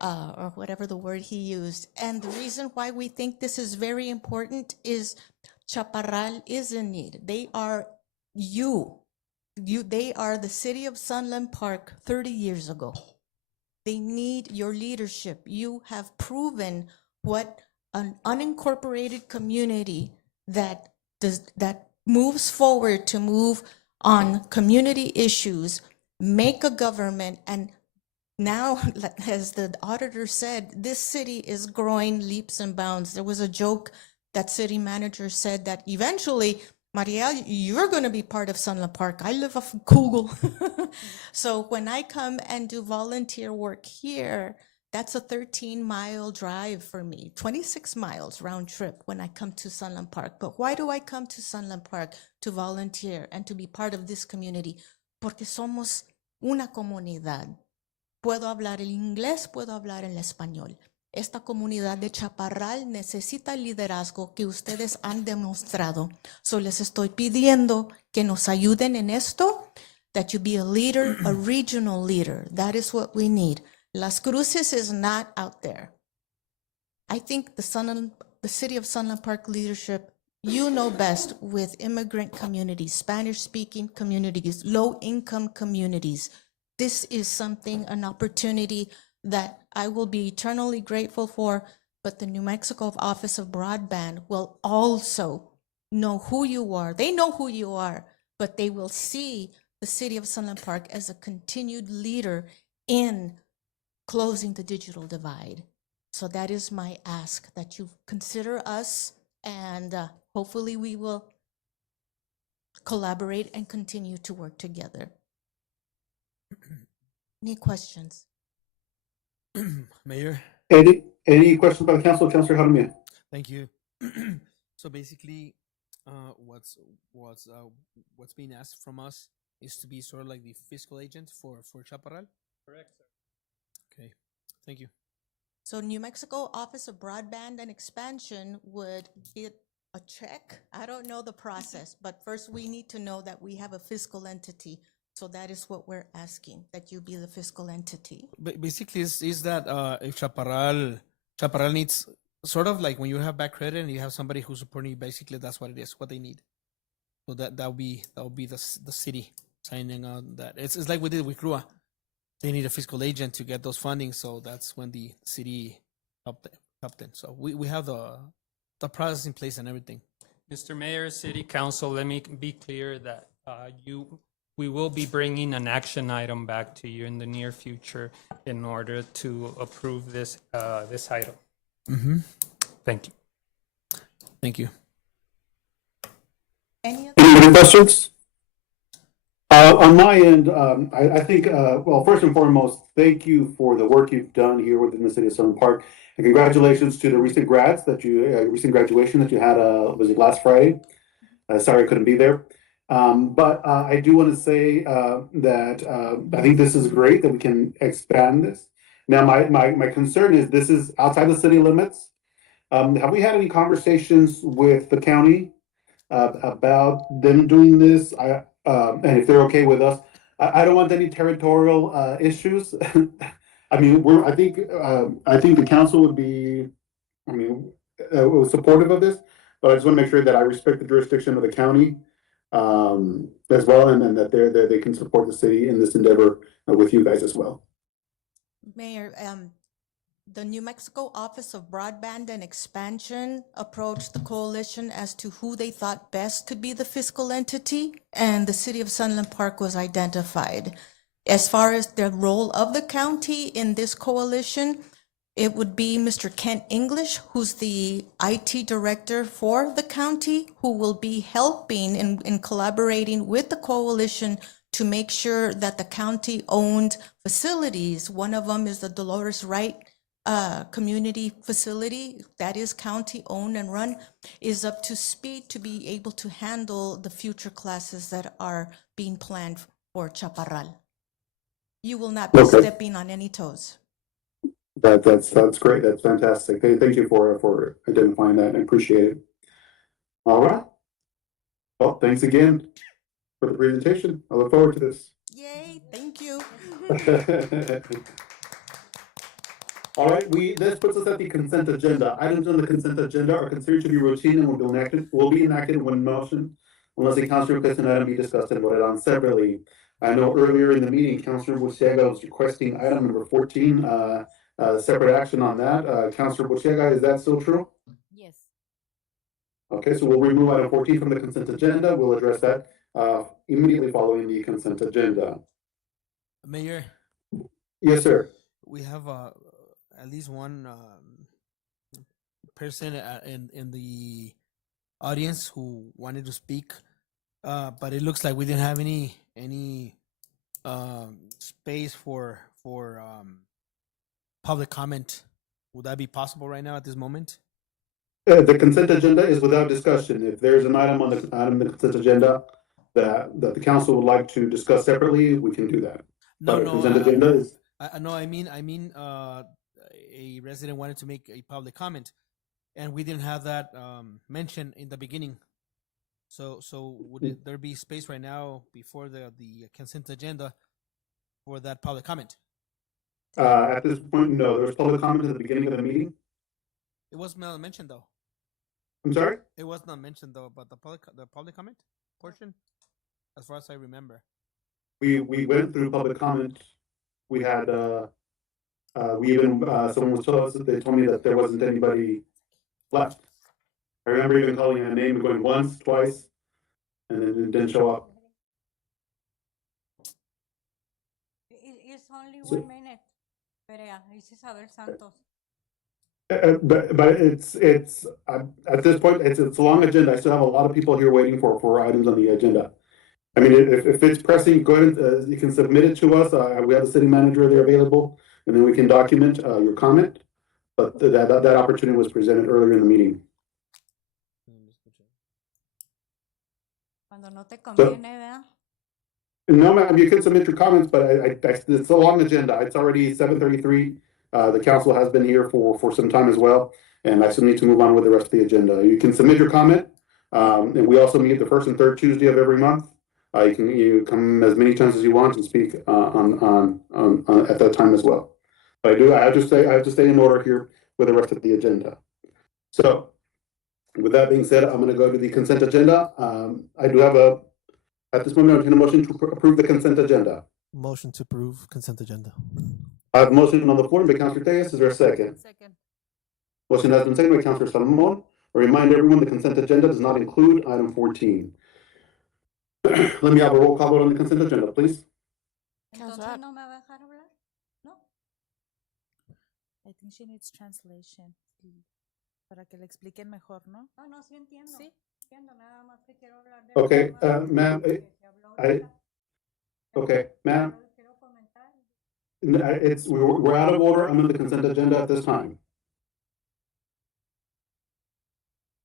or whatever the word he used. And the reason why we think this is very important is Chaparral is in need. They are they are the city of Sunland Park 30 years ago. They need your leadership. You have proven what an unincorporated community that moves forward to move on community issues, make a government, and now, as the auditor said, this city is growing leaps and bounds. There was a joke that city manager said that eventually, Maria, you're going to be part of Sunland Park. I live off Google. So when I come and do volunteer work here, that's a 13-mile drive for me, 26 miles round trip when I come to Sunland Park. But why do I come to Sunland Park to volunteer and to be part of this community? Porque somos una comunidad. Puedo hablar el inglés, puedo hablar el español. Esta comunidad de Chaparral necesita el liderazgo que ustedes han demostrado. So les estoy pidiendo que nos ayuden en esto, that you be a leader, a regional leader. That is what we need. Las Cruces is not out there. I think the city of Sunland Park leadership, you know best with immigrant communities, Spanish-speaking communities, low-income communities. This is something, an opportunity that I will be eternally grateful for, but the New Mexico Office of Broadband will also know who you are. They know who you are, but they will see the city of Sunland Park as a continued leader in closing the digital divide. So that is my ask, that you consider us, and hopefully we will collaborate and continue to work together. Any questions? Mayor. Any questions by the council? Councilor Jaramillo? Thank you. So basically, what's being asked from us is to be sort of like the fiscal agent for Chaparral. Correct, sir. Okay, thank you. So New Mexico Office of Broadband and Expansion would get a check. I don't know the process, but first we need to know that we have a fiscal entity. So that is what we're asking, that you be the fiscal entity. Basically, is that if Chaparral needs sort of like when you have back credit and you have somebody who's supporting you, basically that's what it is, what they need. So that would be the city signing on that. It's like we did with CRUA. They need a fiscal agent to get those funding, so that's when the city helped them. So we have the process in place and everything. Mr. Mayor, City Council, let me be clear that we will be bringing an action item back to you in the near future in order to approve this this item. Mm-hmm. Thank you. Thank you. Any other Any other questions? On my end, I think, well, first and foremost, thank you for the work you've done here within the city of Sunland Park. And congratulations to the recent recent graduation that you had, was it last Friday? Sorry I couldn't be there. But I do want to say that I think this is great that we can expand this. Now, my concern is this is outside the city limits. Have we had any conversations with the county about them doing this? And if they're okay with us, I don't want any territorial issues. I mean, I think the council would be, I mean, supportive of this, but I just want to make sure that I respect the jurisdiction of the county as well, and then that they can support the city in this endeavor with you guys as well. Mayor, the New Mexico Office of Broadband and Expansion approached the coalition as to who they thought best could be the fiscal entity, and the city of Sunland Park was identified. As far as the role of the county in this coalition, it would be Mr. Kent English, who's the IT director for the county, who will be helping in collaborating with the coalition to make sure that the county-owned facilities, one of them is the Dolores Wright community facility that is county-owned and run, is up to speed to be able to handle the future classes that are being planned for Chaparral. You will not be Okay. stepping on any toes. That's great. That's fantastic. Hey, thank you for identifying that. I appreciate it. All right. Well, thanks again for the presentation. I look forward to this. Yay, thank you. All right, this puts us at the consent agenda. Items on the consent agenda are considered to be routine and will be enacted when motion, unless a council requests an item be discussed and voted on separately. I know earlier in the meeting, Councilor Buciaga was requesting item number 14, separate action on that. Councilor Buciaga, is that still true? Yes. Okay, so we'll remove item 14 from the consent agenda. We'll address that immediately following the consent agenda. Mayor. Yes, sir. We have at least one person in the audience who wanted to speak, but it looks like we didn't have any space for public comment. Would that be possible right now at this moment? The consent agenda is without discussion. If there's an item on the consent agenda that the council would like to discuss separately, we can do that. No, but consent agenda is. I mean, a resident wanted to make a public comment, and we didn't have that mentioned in the beginning. So would there be space right now before the consent agenda for that public comment? At this point, no. There was public comment at the beginning of the meeting. It was not mentioned though. I'm sorry? It was not mentioned though, but the public comment portion, as far as I remember. We went through public comment. We had we even someone was told us that they told me that there wasn't anybody left. I remember even calling a name and going once, twice, and then it didn't show up. It's only So- 1 minute. Perea, it's Isabel Santos. But it's at this point it's a long agenda. I still have a lot of people here waiting for items on the agenda. I mean, if it's pressing, go ahead. You can submit it to us. We have the city manager there available, and then we can document your comment. but that opportunity was presented earlier in the meeting. Cuando no te So- conviene, ¿verdad? No, ma'am, you can submit your comments, but it's a long agenda. It's already 7:33. The council has been here for some time as well, and I still need to move on with the rest of the agenda. You can submit your comment, and we also meet the first and third Tuesday of every month. You come as many times as you want and speak on at that time as well. But I have to stay in order here with the rest of the agenda. So, with that being said, I'm going to go to the consent agenda. I do have at this moment, I'm going to motion to approve the consent agenda. Motion to approve consent agenda. I have a motion on the floor by Councilor Reyes. Is there a second? Second. Motion has been seconded by Councilor Salomon. I remind everyone the consent agenda does not include item 14. Let me have a roll call vote on the consent agenda, please. Entonces no me va a dejar hablar. No. I think she needs translation. Para que le expliquen mejor, ¿no? No, no, sí entiendo. Sí. Entiendo, nada más que quiero hablar de Okay, ma'am, okay, ma'am. We're out of order under the consent agenda at this time.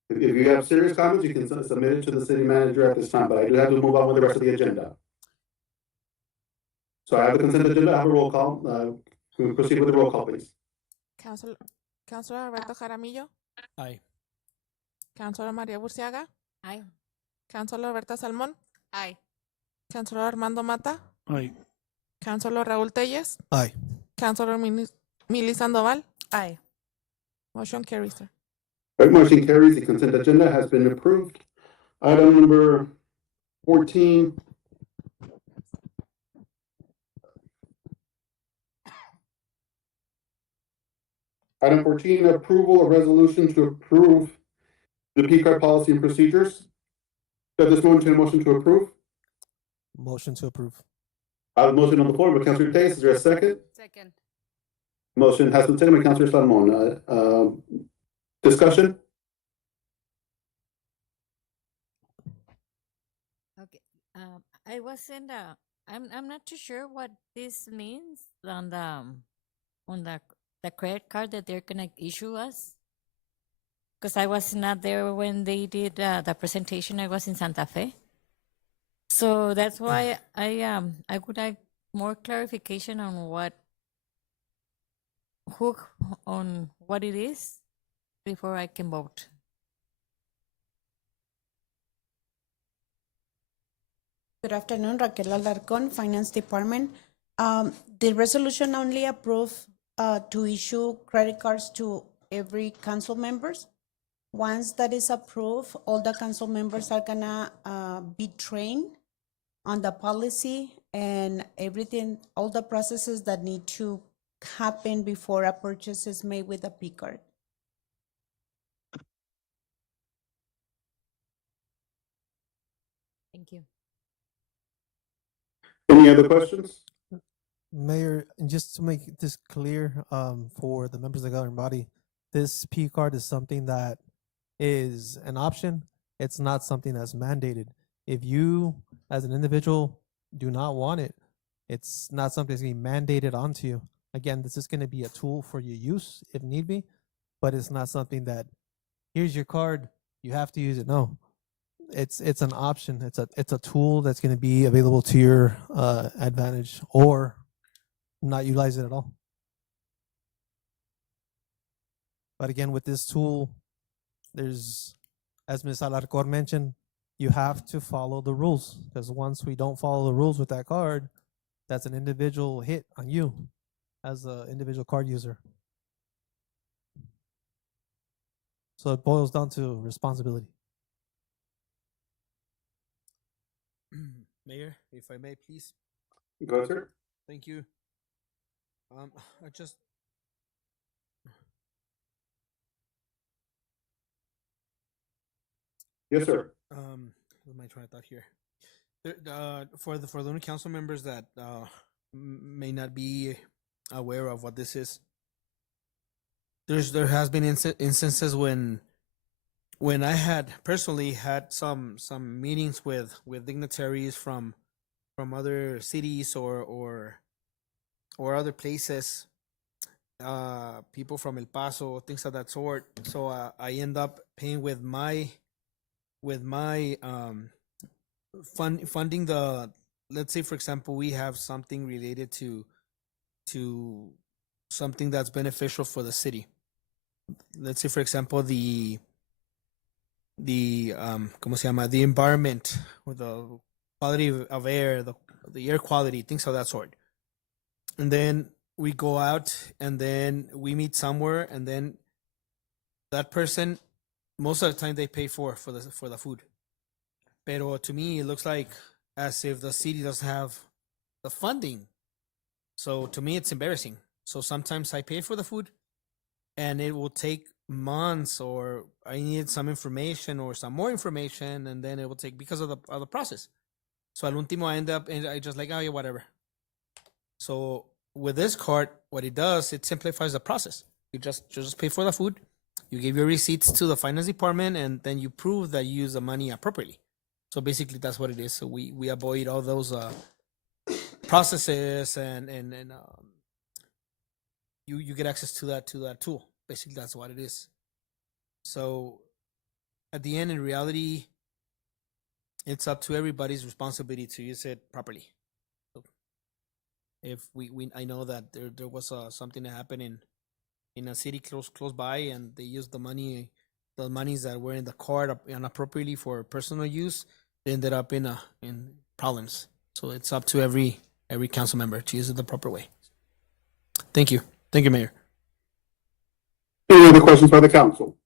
If you have serious comments, you can submit it to the city manager at this time, but I do have to move on with the rest of the agenda. So I have the consent agenda, I have a roll call. Can we proceed with the roll call, please? Councilor Alberto Jaramillo. Aye. Councilor María Burciaga. Aye. Councilor Roberta Salmón. Aye. Councilor Armando Mata. Aye. Councilor Raúl Telles. Aye. Councilor Mili Sandoval. Aye. Motion carries, sir. Right, motion carries. The consent agenda has been approved. Item number 14. Item 14, approval of resolution to approve the P-card policy and procedures. At this moment, a motion to approve. Motion to approve. I have a motion on the floor by Councilor Reyes. Is there a second? Second. Motion has been seconded by Councilor Salmon. Discussion? Okay. I wasn't. I'm not too sure what this means on the credit card that they're gonna issue us. Because I was not there when they did the presentation. I was in Santa Fe. So that's why I would like more clarification on what it is before I can vote. Good afternoon, Raquel Alarcón, Finance Department. The resolution only approved to issue credit cards to every council members. Once that is approved, all the council members are gonna be trained on the policy and everything, all the processes that need to happen before a purchase is made with a P card. Thank you. Any other questions? Mayor, and just to make this clear for the members of the governing body, this P card is something that is an option. It's not something that's mandated. If you, as an individual, do not want it, it's not something that's going to be mandated onto you. Again, this is going to be a tool for your use if need be, but it's not something that, here's your card, you have to use it. No, it's an option. It's a tool that's going to be available to your advantage, or not utilize it at all. But again, with this tool, there's, as Ms. Alarcón mentioned, you have to follow the rules, because once we don't follow the rules with that card, that's an individual hit on you as an individual card user. So it boils down to responsibility. Mayor, if I may, please. Go ahead, sir. Thank you. I just. Yes, sir. What am I trying to thought here? For the new council members that may not be aware of what this is, there has been instances when I had personally had some meetings with dignitaries from other cities or other places, people from El Paso, things of that sort. So I end up paying with my funding the, let's say for example we have something related to something that's beneficial for the city. Let's say for example the ¿cómo se llama? The environment or the quality of air, the air quality, things of that sort. And then we go out and then we meet somewhere, and then that person, most of the time they pay for the food. Pero to me, it looks like as if the city doesn't have the funding. So to me, it's embarrassing. So sometimes I pay for the food, and it will take months, or I need some information or some more information, and then it will take because of the process. So al último, I end up and I just like, oh yeah, whatever. So with this card, what it does, it simplifies the process. You just pay for the food, you give your receipts to the finance department, and then you prove that you use the money appropriately. So basically, that's what it is. So we avoid all those processes, and you get access to that tool. Basically, that's what it is. So at the end, in reality, it's up to everybody's responsibility to use it properly. So if I know that there was something that happened in a city close by, and they used the monies that were in the card inappropriately for personal use, they ended up in problems. So it's up to every council member to use it the proper way. Thank you, Mayor. Any other questions by the council?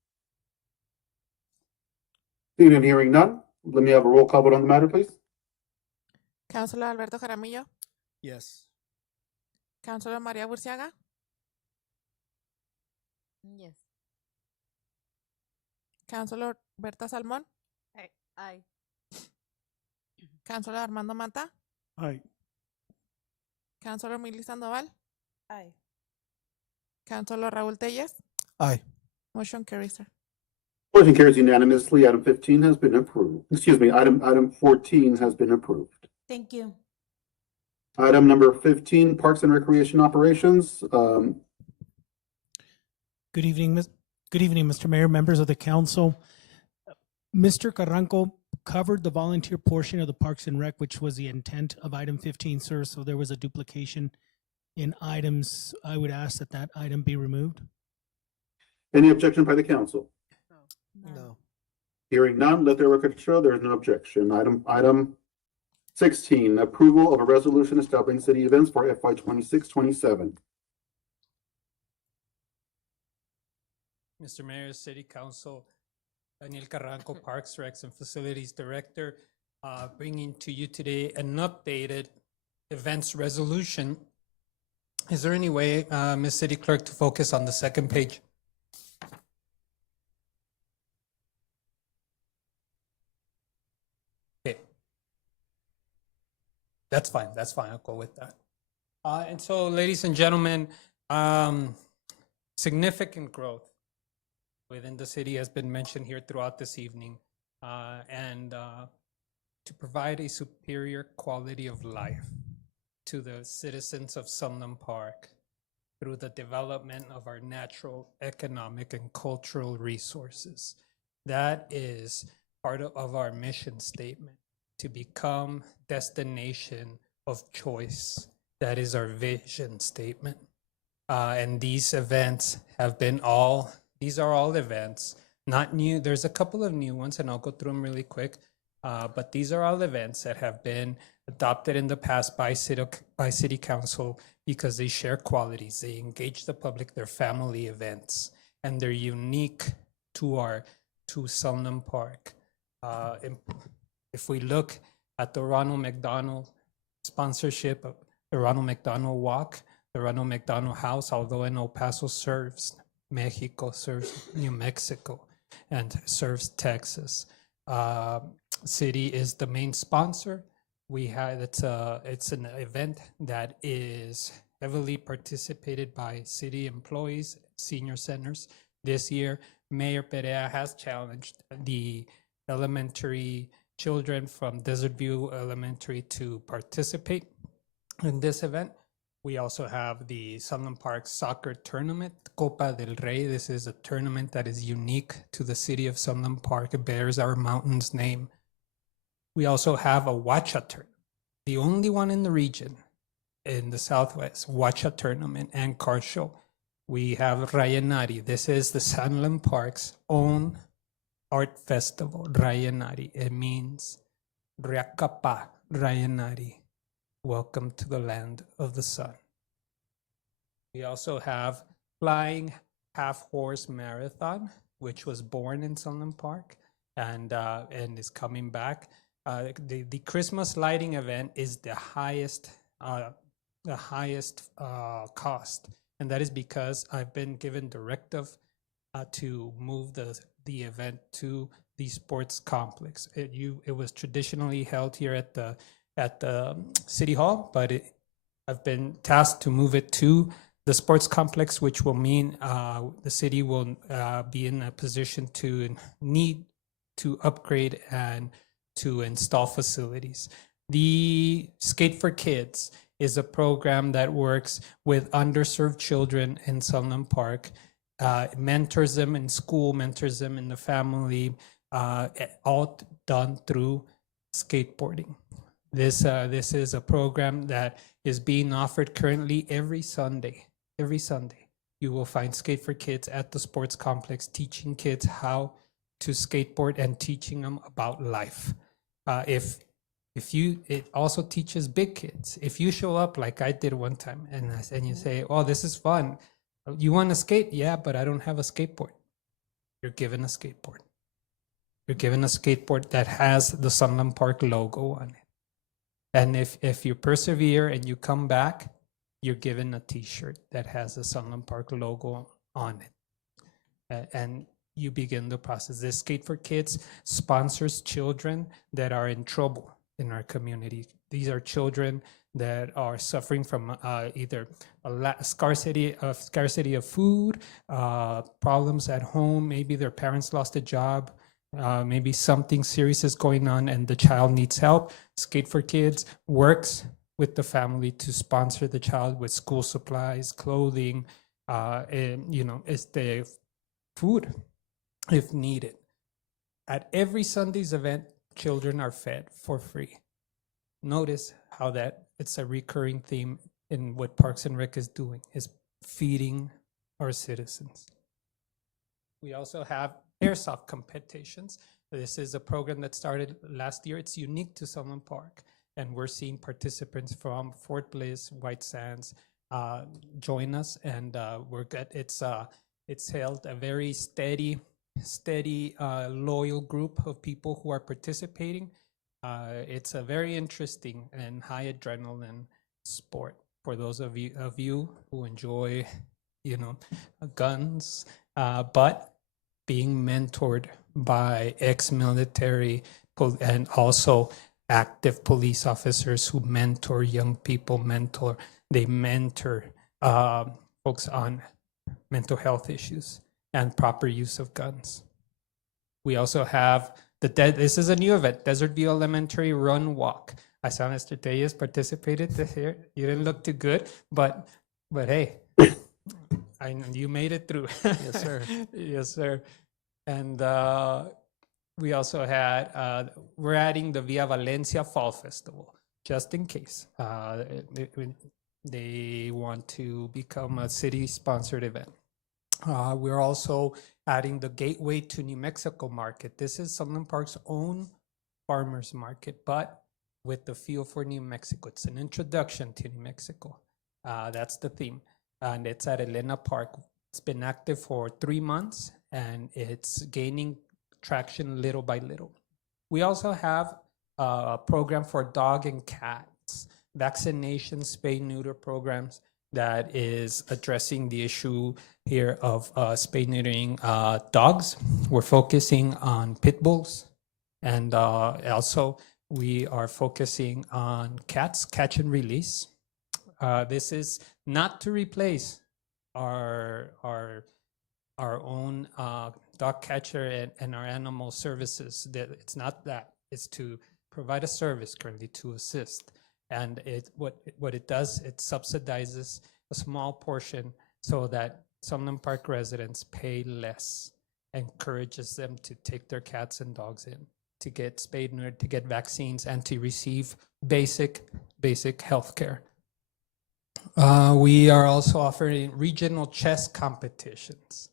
Seeing and hearing none, let me have a roll call vote on the matter, please. Councilor Alberto Jaramillo, Yes. Councilor Maria Burciaga, Yes. Councilor Berta Salmón, Aye. Councilor Armando Mata, Aye. Councilor Mili Sandoval, Aye. Councilor Raúl Telles. Aye. Motion carries, sir. Motion carries unanimously. Item 15 has been approved. Excuse me, item 14 has been approved. Thank you. Item number 15, Parks and Recreation Operations. Good evening, Mr. Mayor, members of the council. Mr. Carranco covered the volunteer portion of the Parks and Rec, which was the intent of item 15, sir. So there was a duplication in items. I would ask that item be removed. Any objection by the council? No. Hearing none, let the record show there is no objection. Item 16, approval of a resolution establishing city events for FY 26-27. Mr. Mayor, City Council, Daniel Carranco, Parks, Recs, and Facilities Director, bringing to you today an updated events resolution. Is there any way, Ms. City Clerk, to focus on the second page? Okay. That's fine. I'll go with that. And so, ladies and gentlemen, significant growth within the city has been mentioned here throughout this evening, and to provide a superior quality of life to the citizens of Sunland Park through the development of our natural, economic, and cultural resources. That is part of our mission statement, to become destination of choice. That is our vision statement. And these events have been these are all events, not new. There's a couple of new ones, and I'll go through them really quick. But these are all events that have been adopted in the past by City Council because they share qualities. They engage the public. They're family events, and they're unique to Sunland Park. If we look at the Ronald McDonald sponsorship, the Ronald McDonald Walk, the Ronald McDonald House, although in El Paso serves Mexico, serves New Mexico, and serves Texas. City is the main sponsor. It's an event that is heavily participated by city employees, senior centers. This year, Mayor Perea has challenged the elementary children from Desert View Elementary to participate in this event. We also have the Sunland Park Soccer Tournament, Copa del Rey. This is a tournament that is unique to the city of Sunland Park. It bears our mountain's name. We also have a Wacha tournament, the only one in the region in the Southwest, Wacha tournament and car show. We have Rayanari. This is the Sunland Park's own art festival, Rayanari. It means Riakapa Rayanari. Welcome to the land of the sun. We also have Flying Half Horse Marathon, which was born in Sunland Park and is coming back. The Christmas lighting event is the highest cost, and that is because I've been given directive to move the event to the sports complex. It was traditionally held here at the City Hall, but I've been tasked to move it to the sports complex, which will mean the city will be in a position to need to upgrade and to install facilities. The Skate for Kids is a program that works with underserved children in Sunland Park, mentors them in school, mentors them in the family, all done through skateboarding. This is a program that is being offered currently every Sunday. Every Sunday, you will find Skate for Kids at the sports complex, teaching kids how to skateboard and teaching them about life. It also teaches big kids. If you show up like I did one time and you say, "Oh, this is fun. You want to skate?" "Yeah, but I don't have a skateboard." You're given a skateboard. You're given a skateboard that has the Sunland Park logo on it. And if you persevere and you come back, you're given a t-shirt that has the Sunland Park logo on it. And you begin the process. This Skate for Kids sponsors children that are in trouble in our community. These are children that are suffering from either scarcity of food, problems at home, maybe their parents lost a job, maybe something serious is going on and the child needs help. Skate for Kids works with the family to sponsor the child with school supplies, clothing, and, it's the food if needed. At every Sunday's event, children are fed for free. Notice how that it's a recurring theme in what Parks and Rec is doing, is feeding our citizens. We also have airsoft competitions. This is a program that started last year. It's unique to Sunland Park, and we're seeing participants from Fort Bliss, White Sands join us, and we're good. It's held a very steady, loyal group of people who are participating. It's a very interesting and high adrenaline sport for those of you who enjoy, guns, but being mentored by ex-military and also active police officers who mentor young people, they mentor folks on mental health issues and proper use of guns. We also have this is a new event, Desert View Elementary Run Walk. I saw Mr. Tellez participated this year. You didn't look too good, but hey, I know you made it through. Yes, sir. Yes, sir. And we also had, we're adding the Via Valencia Fall Festival, just in case they want to become a city-sponsored event. We're also adding the Gateway to New Mexico market. This is Sunland Park's own farmers market, but with the feel for New Mexico. It's an introduction to New Mexico. That's the theme. And it's at Elena Park. It's been active for 3 months, and it's gaining traction little by little. We also have a program for dog and cats, vaccination, spay-neuter programs that is addressing the issue here of spay-neutering dogs. We're focusing on pit bulls, and also we are focusing on cats, catch and release. This is not to replace our own dog catcher and our animal services. It's not that. It's to provide a service currently to assist. And what it does, it subsidizes a small portion so that Sunland Park residents pay less, encourages them to take their cats and dogs in, to get spayed neutered, to get vaccines, and to receive basic health care. We are also offering regional chess competitions.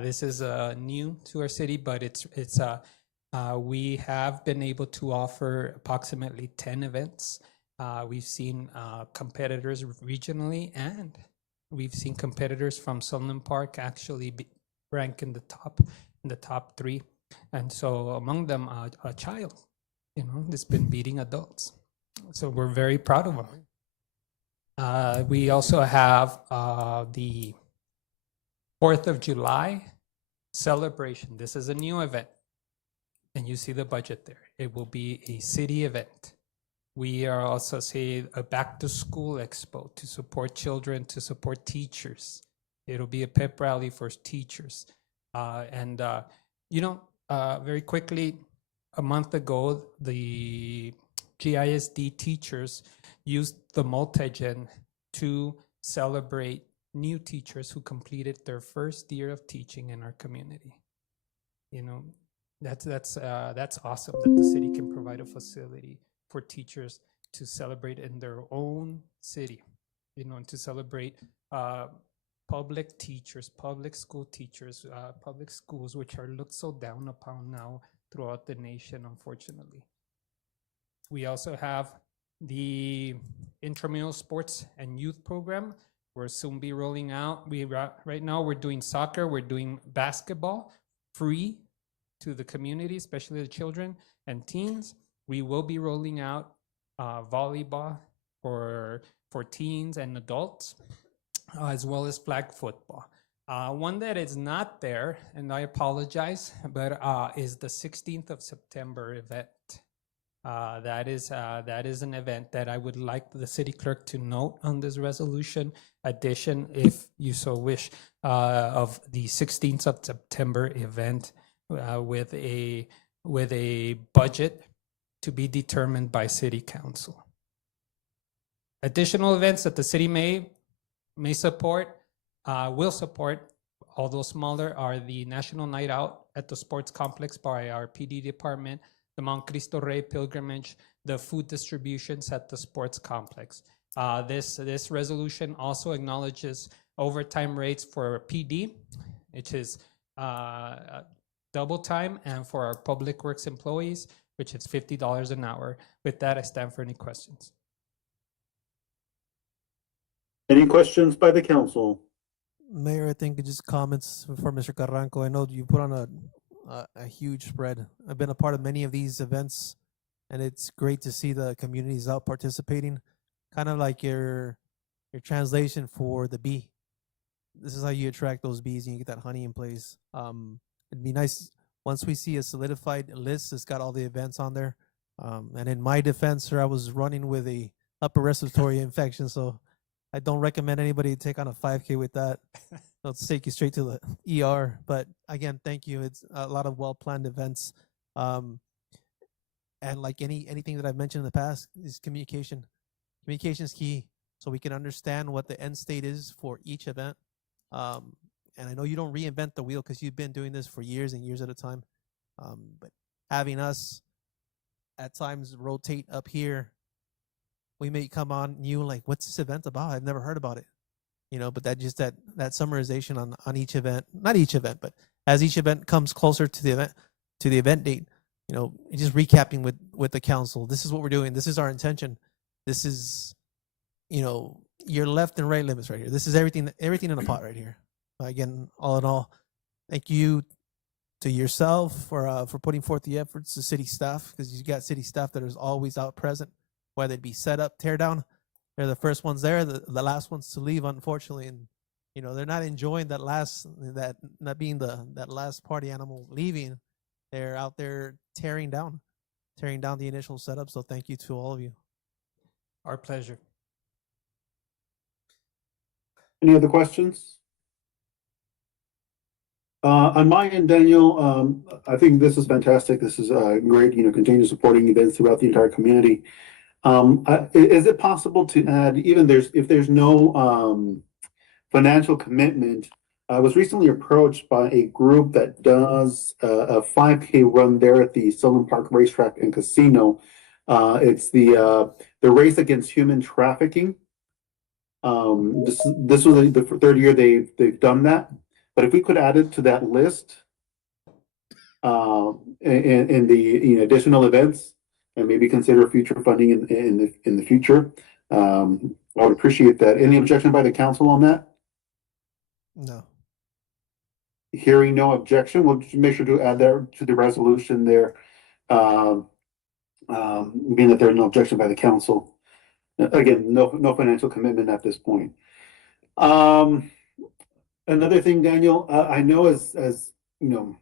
This is new to our city, but we have been able to offer approximately 10 events. We've seen competitors regionally, and we've seen competitors from Sunland Park actually rank in the top 3. And so among them, a child, that's been beating adults. So we're very proud of them. We also have the 4th of July celebration. This is a new event, and you see the budget there. It will be a city event. We are also saying a back to school expo to support children, to support teachers. It'll be a pep rally for teachers. Very quickly, a month ago, the GISD teachers used the multi-gen to celebrate new teachers who completed their first year of teaching in our community. That's awesome that the city can provide a facility for teachers to celebrate in their own city, and to celebrate public teachers, public school teachers, public schools, which are looked so down upon now throughout the nation, unfortunately. We also have the intramural sports and youth program. We'll soon be rolling out. Right now we're doing soccer, we're doing basketball free to the community, especially the children and teens. We will be rolling out volleyball for teens and adults, as well as flag football. One that is not there, and I apologize, but is the 16th of September event. That is an event that I would like the city clerk to note on this resolution addition, if you so wish, of the 16th of September event with a budget to be determined by city council. Additional events that the city may support, will support, although smaller, are the National Night Out at the Sports Complex by our PD department, the Mount Cristo Rey pilgrimage, the food distributions at the sports complex. This resolution also acknowledges overtime rates for PD, which is double time, and for our public works employees, which is $50 an hour. With that, I stand for any questions. Any questions by the council? Mayor, I think just comments for Mr. Carranco. I know you put on a huge spread. I've been a part of many of these events, and it's great to see the communities out participating. Kind of like your translation for the bee. This is how you attract those bees and you get that honey in place. It'd be nice once we see a solidified list that's got all the events on there. And in my defense, sir, I was running with a upper respiratory infection, so I don't recommend anybody take on a 5K with that. It'll take you straight to the ER. But again, thank you. It's a lot of well-planned events. And like anything that I've mentioned in the past is communication. Communication is key, so we can understand what the end state is for each event. And I know you don't reinvent the wheel because you've been doing this for years and years at a time. But having us at times rotate up here, we may come on new like, what's this event about? I've never heard about it. But that summarization on each event, not each event, but as each event comes closer to the event date, just recapping with the council. This is what we're doing. This is our intention. This is, your left and right limits right here. This is everything in a pot right here. Again, all in all, thank you to yourself for putting forth the efforts, to city staff, because you got city staff that is always out present, whether it be set up, tear down. They're the first ones there, the last ones to leave, unfortunately, and they're not enjoying that not being that last party animal leaving. They're out there tearing down the initial setup. So thank you to all of you. Our pleasure. Any other questions? On my end, Daniel, I think this is fantastic. This is great, continue supporting events throughout the entire community. Is it possible to add, even if there's no, financial commitment? I was recently approached by a group that does a 5K run there at the Sunland Park Racetrack and Casino. It's the race against human trafficking. This was the third year they've done that. But if we could add it to that list, in the additional events, and maybe consider future funding in the future, I would appreciate that. Any objection by the council on that? No. Hearing no objection, we'll just make sure to add that to the resolution there. Being that there's no objection by the council. Again, no financial commitment at this point. Another thing, Daniel, I know as you know,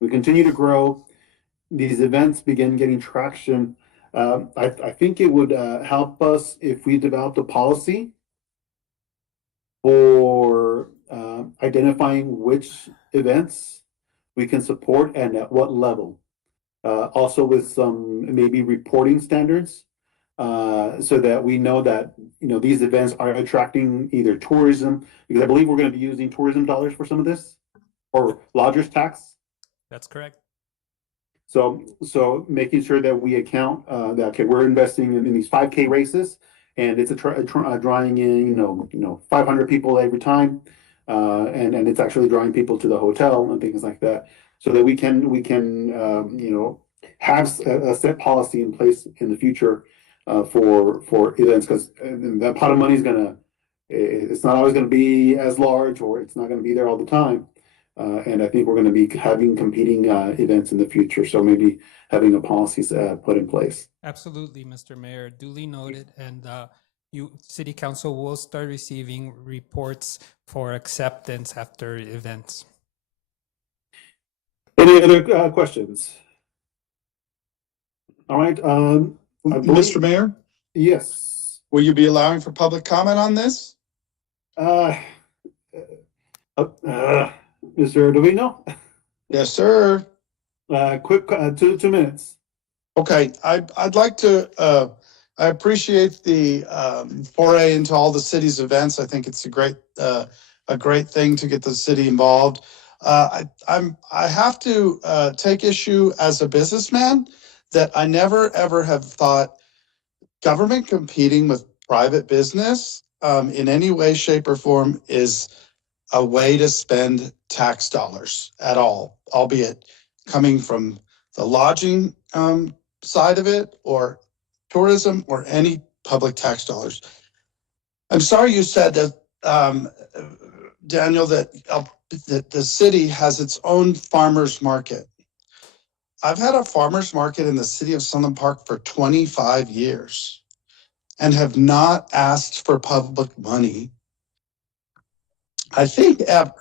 we continue to grow, these events begin getting traction. I think it would help us if we developed a policy for identifying which events we can support and at what level. Also with some maybe reporting standards, so that we know that these events are attracting either tourism, because I believe we're going to be using tourism dollars for some of this, or lodgers tax. That's correct. So making sure that we account that, okay, we're investing in these 5K races, and it's drawing in 500 people every time, and it's actually drawing people to the hotel and things like that, so that we can have a set policy in place in the future for events, because that pot of money it's not always gonna be as large, or it's not gonna be there all the time. And I think we're gonna be having competing events in the future, so maybe having a policy put in place. Absolutely, Mr. Mayor. Duly noted, and City Council will start receiving reports for acceptance after events. Any other questions? All right, Mr. Mayor, yes. will you be allowing for public comment on this? Mr. Davino? Yes, sir. Quick, 2 minutes. Okay, I'd like to, I appreciate the foray into all the city's events. I think it's a great thing to get the city involved. I have to take issue as a businessman that I never ever have thought government competing with private business in any way, shape, or form is a way to spend tax dollars at all, albeit coming from the lodging side of it, or tourism, or any public tax dollars. I'm sorry you said that, Daniel, that the city has its own farmers market. I've had a farmers market in the city of Sunland Park for 25 years and have not asked for public money, I think, ever.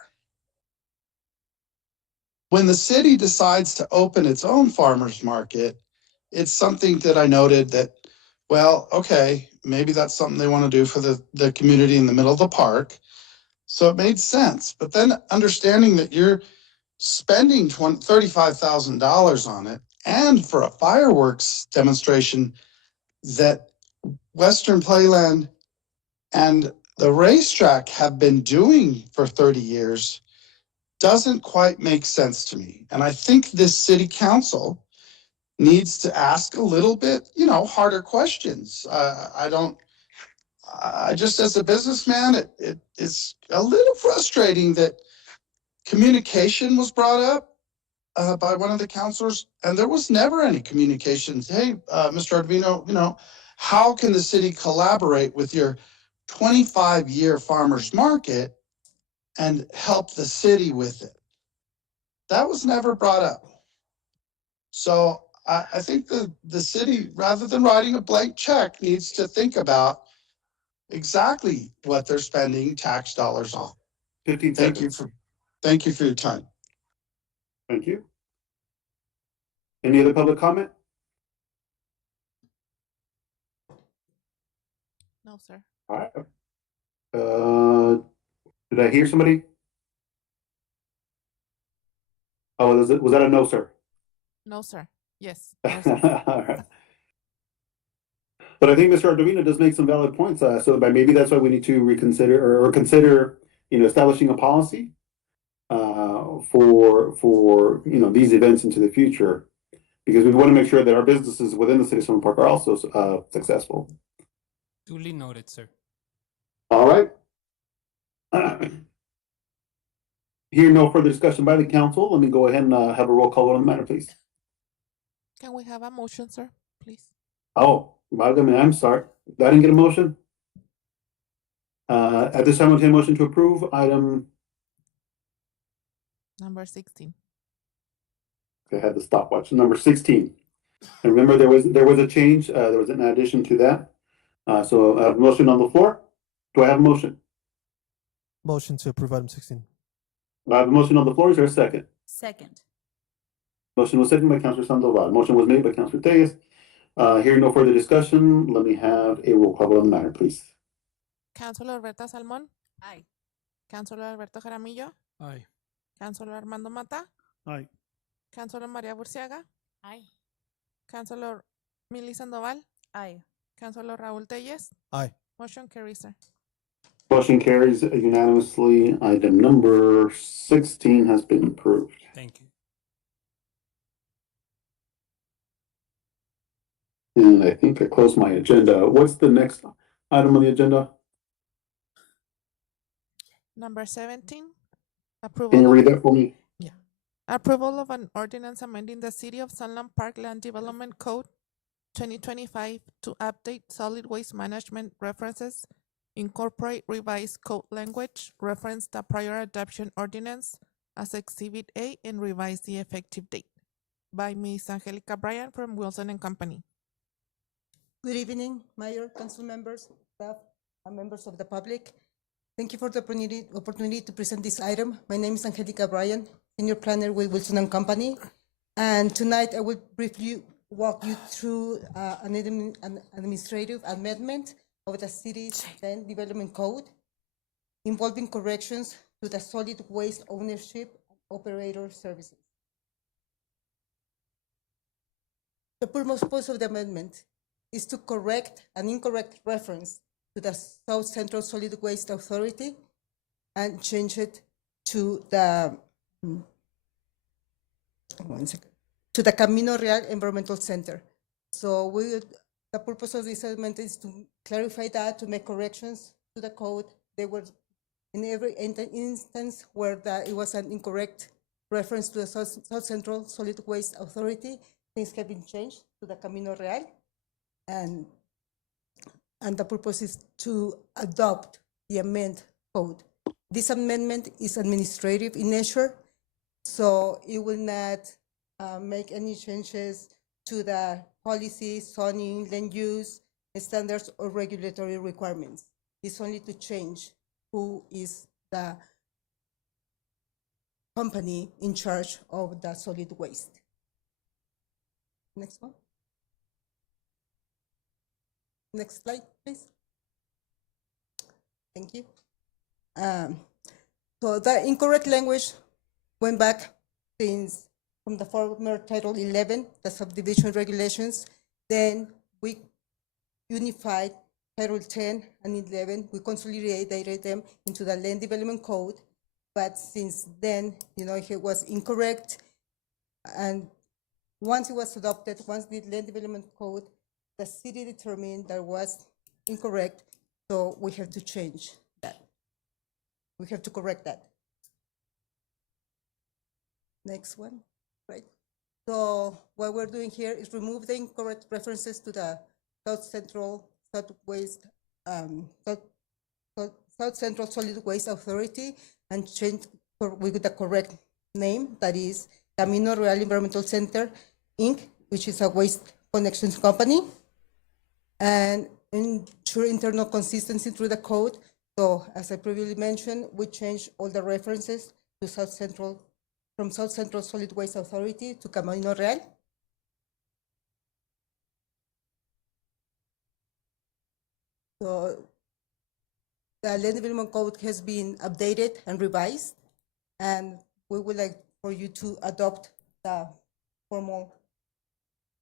When the city decides to open its own farmers market, it's something that I noted that, well, okay, maybe that's something they want to do for the community in the middle of the park. So it made sense. But then understanding that you're spending $35,000 on it, and for a fireworks demonstration that Western Playland and the racetrack have been doing for 30 years, doesn't quite make sense to me. And I think this city council needs to ask a little bit, harder questions. I just, as a businessman, it is a little frustrating that communication was brought up by one of the counselors, and there was never any communications. Hey, Mr. Arduino, how can the city collaborate with your 25-year farmers market and help the city with it? That was never brought up. So I think the city, rather than writing a blank check, needs to think about exactly what they're spending tax dollars on. 15 Thank seconds. you for your time. Thank you. Any other public comment? No, sir. All right. Did I hear somebody? Oh, was that a no, sir? No, sir. Yes. No, sir. All right. But I think Mr. Ardovino does make some valid points, so by maybe that's why we need to reconsider or consider, establishing a policy for these events into the future, because we want to make sure that our businesses within the city of Sunland Park are also successful. Duly noted, sir. All right. Here, no further discussion by the council. Let me go ahead and have a roll call on the matter, please. Can we have a motion, sir, please? Oh, Válgame, I'm sorry. I didn't get a motion. At this time, I'll take a motion to approve item. Number 16. I had the stopwatch. Number 16. And remember, there was a change. There was an addition to that. So I have a motion on the floor. Do I have a motion? Motion to approve item 16. I have a motion on the floor. Is there a second? Second. Motion was seconded by Councilor Sandoval. Motion was made by Councilor Tejas. Hearing no further discussion, let me have a roll call on the matter, please. Councilor Alberta Salmon. Aye. Councilor Alberto Jaramillo. Aye. Councilor Armando Mata. Aye. Councilor Maria Burciaga. Aye. Councilor Milly Sandoval. Aye. Councilor Raúl Telles. Aye. Motion carries, sir. Motion carries unanimously. Item number 16 has been approved. Thank you. And I think I closed my agenda. What's the next item on the agenda? Number 17. Can Approval you of, read that for me? approval of an ordinance amending the City of Sunland Park Land Development Code 2025 to update solid waste management references, incorporate revised code language, reference the prior adoption ordinance as Exhibit A, and revise the effective date. By Ms. Angelica Bryan from Wilson and Company. Good evening, Mayor, council members, staff, and members of the public. Thank you for the opportunity to present this item. My name is Angelica Bryan, Senior Planner with Wilson and Company. And tonight I will briefly walk you through an administrative amendment of the city's land development code involving corrections to the solid waste ownership and operator services. The purpose of the amendment is to correct an incorrect reference to the South Central Solid Waste Authority and change it to the Camino Real Environmental Center. So the purpose of this amendment is to clarify that, to make corrections to the code. They were in every instance where it was an incorrect reference to the South Central Solid Waste Authority, things have been changed to the Camino Real. And the purpose is to adopt the amended code. This amendment is administrative in nature, so it will not make any changes to the policy, zoning, land use, standards, or regulatory requirements. It's only to change who is the company in charge of the solid waste. Next one. Next slide, please. Thank you. So the incorrect language went back since from the former Title 11, the subdivision regulations. Then we unified Title 10 and 11. We consolidated them into the Land Development Code. But since then, it was incorrect. And once it was adopted, once the Land Development Code, the city determined that was incorrect, so we have to change that. We have to correct that. Next one, right? So what we're doing here is remove the incorrect references to the South Central Solid Waste Authority and change with the correct name, that is Camino Real Environmental Center, Inc., which is a waste connections company, and ensure internal consistency through the code. So as I previously mentioned, we changed all the references to from South Central Solid Waste Authority to Camino Real. So the Land Development Code has been updated and revised, and we would like for you to adopt the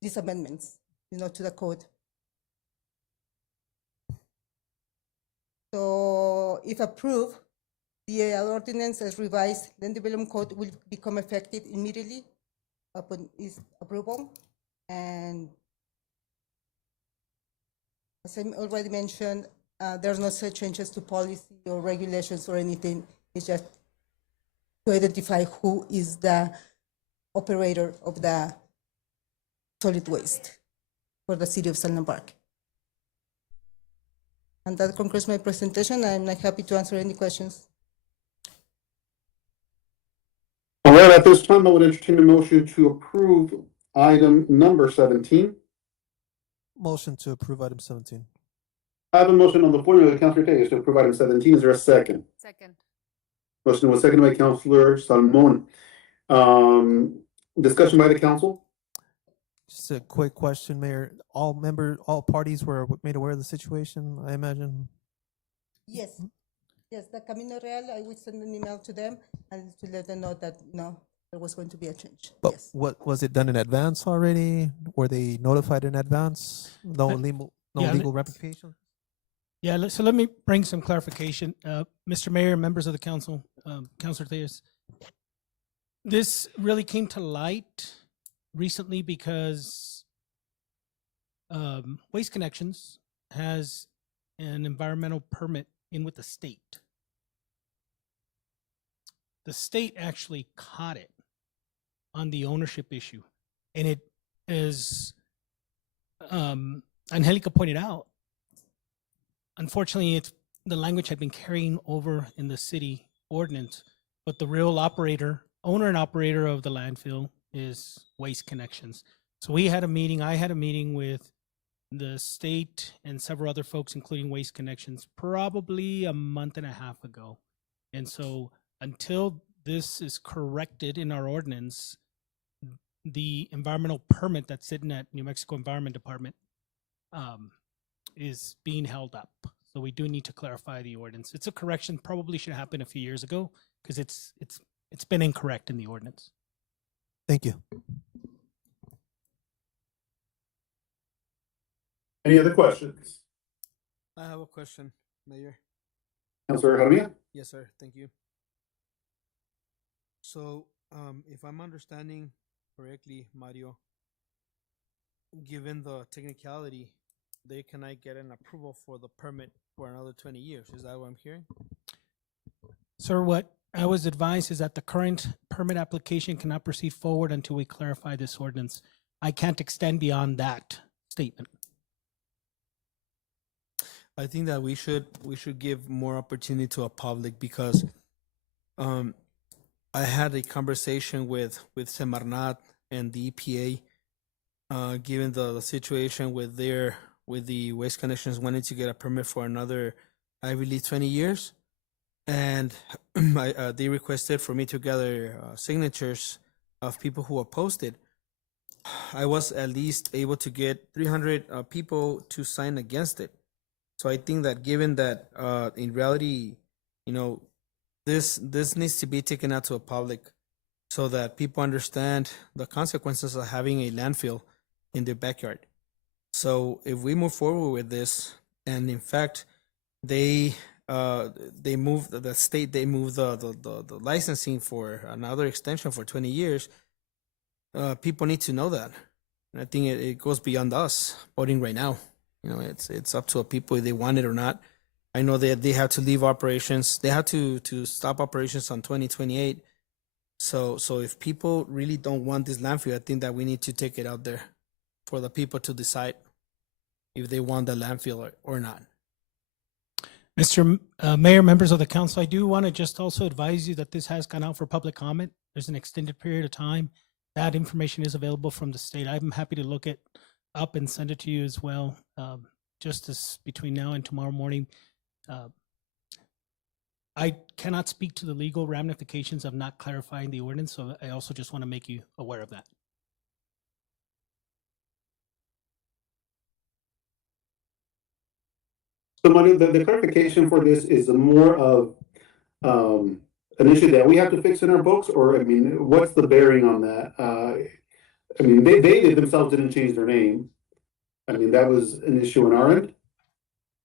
these amendments, to the code. So if approved, the ordinance as revised land development code will become effective immediately upon its approval. And as I already mentioned, there's no such changes to policy or regulations or anything. It's just to identify who is the operator of the solid waste for the city of Sunland Park. And that concludes my presentation. I'm happy to answer any questions. All right, at this time, I would entertain a motion to approve item number 17. Motion to approve item 17. I have a motion on the floor by Councilor Tejas to approve item 17. Is there a second? Second. Motion was seconded by Councilor Salmon. Discussion by the council? Just a quick question, Mayor. All parties were made aware of the situation, I imagine? Yes, yes, the Camino Real, I will send an email to them and to let them know that, there was going to be a change. But Yes. what was it done in advance already? Were they notified in advance? No legal ramifications? Yeah, so let me bring some clarification. Mr. Mayor, members of the council, Councilor Theus. This really came to light recently because Waste Connections has an environmental permit in with the state. The state actually caught it on the ownership issue. And it is, Angelica pointed out, unfortunately, the language had been carrying over in the city ordinance, but the real owner and operator of the landfill is Waste Connections. So I had a meeting with the state and several other folks, including Waste Connections, probably a month and a half ago. And so until this is corrected in our ordinance, the environmental permit that's sitting at New Mexico Environment Department is being held up. So we do need to clarify the ordinance. It's a correction, probably should happen a few years ago because it's been incorrect in the ordinance. Thank you. Any other questions? I have a question, Mayor. Councilor Jaramillo? Yes, sir. Thank you. So, if I'm understanding correctly, Mario, given the technicality, they cannot get an approval for the permit for another 20 years. Is that what I'm hearing? Sir, what I was advised is that the current permit application cannot proceed forward until we clarify this ordinance. I can't extend beyond that statement. I think that we should give more opportunity to a public because I had a conversation with Semarnat and the EPA, given the situation with the Waste Connections wanting to get a permit for another, I believe, 20 years. And they requested for me to gather signatures of people who opposed it. I was at least able to get 300 people to sign against it. So I think that given that in reality, this needs to be taken out to a public so that people understand the consequences of having a landfill in their backyard. So if we move forward with this, and in fact, they moved the licensing for another extension for 20 years, people need to know that. And I think it goes beyond us voting right now. It's up to the people if they want it or not. I know that they have to leave operations. They have to stop operations on 2028. So if people really don't want this landfill, I think that we need to take it out there for the people to decide if they want the landfill or not. Mr. Mayor, members of the council, I do want to just also advise you that this has gone out for public comment. There's an extended period of time. That information is available from the state. I'm happy to look it up and send it to you as well, just as between now and tomorrow morning. I cannot speak to the legal ramifications of not clarifying the ordinance, so I also just want to make you aware of that. So Mario, the clarification for this is more of an issue that we have to fix in our books, or I mean, what's the bearing on that? I mean, they themselves didn't change their name. I mean, that was an issue on our end.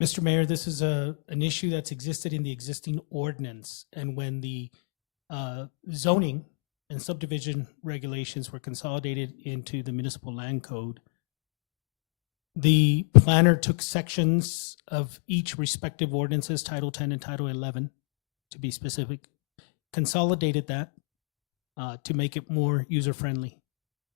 Mr. Mayor, this is an issue that's existed in the existing ordinance. And when the zoning and subdivision regulations were consolidated into the municipal land code, the planner took sections of each respective ordinances, Title 10 and Title 11, to be specific, consolidated that to make it more user-friendly.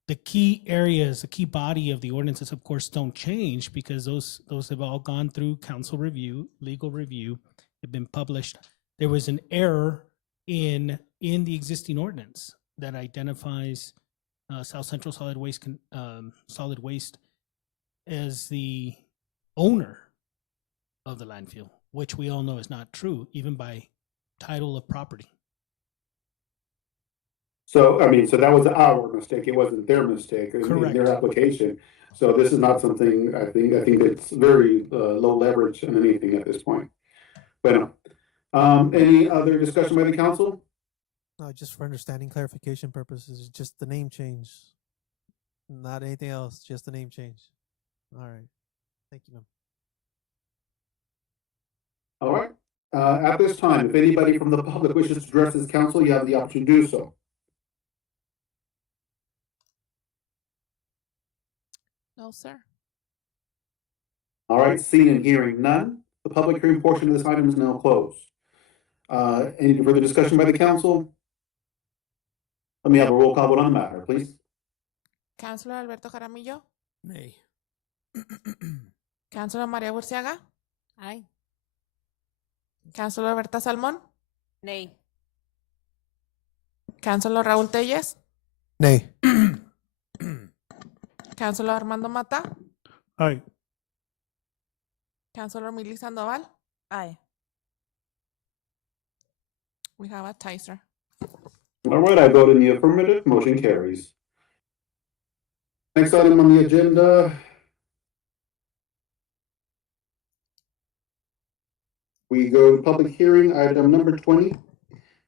The key areas, the key body of the ordinances, of course, don't change because those have all gone through council review, legal review, have been published. There was an error in the existing ordinance that identifies South Central Solid Waste as the owner of the landfill, which we all know is not true, even by title of property. So, I mean, so that was our mistake. It wasn't their mistake in their Correct. application. So this is not something, I think it's very low leverage in anything at this point. But any other discussion by the council? Just for understanding clarification purposes, just the name change, not anything else, just the name change. All right. Thank you, ma'am. All right. At this time, if anybody from the public wishes to address this council, you have the option to do so. No, sir. All right, seeing and hearing none, the public hearing portion of this item is now closed. Any further discussion by the council? Let me have a roll call vote on the matter, please. Councilor Alberto Jaramillo, Nay. Councilor María Burciaga, Aye. Councilor Berta Salmón, Nay. Councilor Raúl Telles, Nay. Councilor Armando Mata, Aye. Councilor Milly Sandoval. Aye. We have a tie, sir. All right, I vote in the affirmative, motion carries. Next item on the agenda. We go to public hearing, item number 20.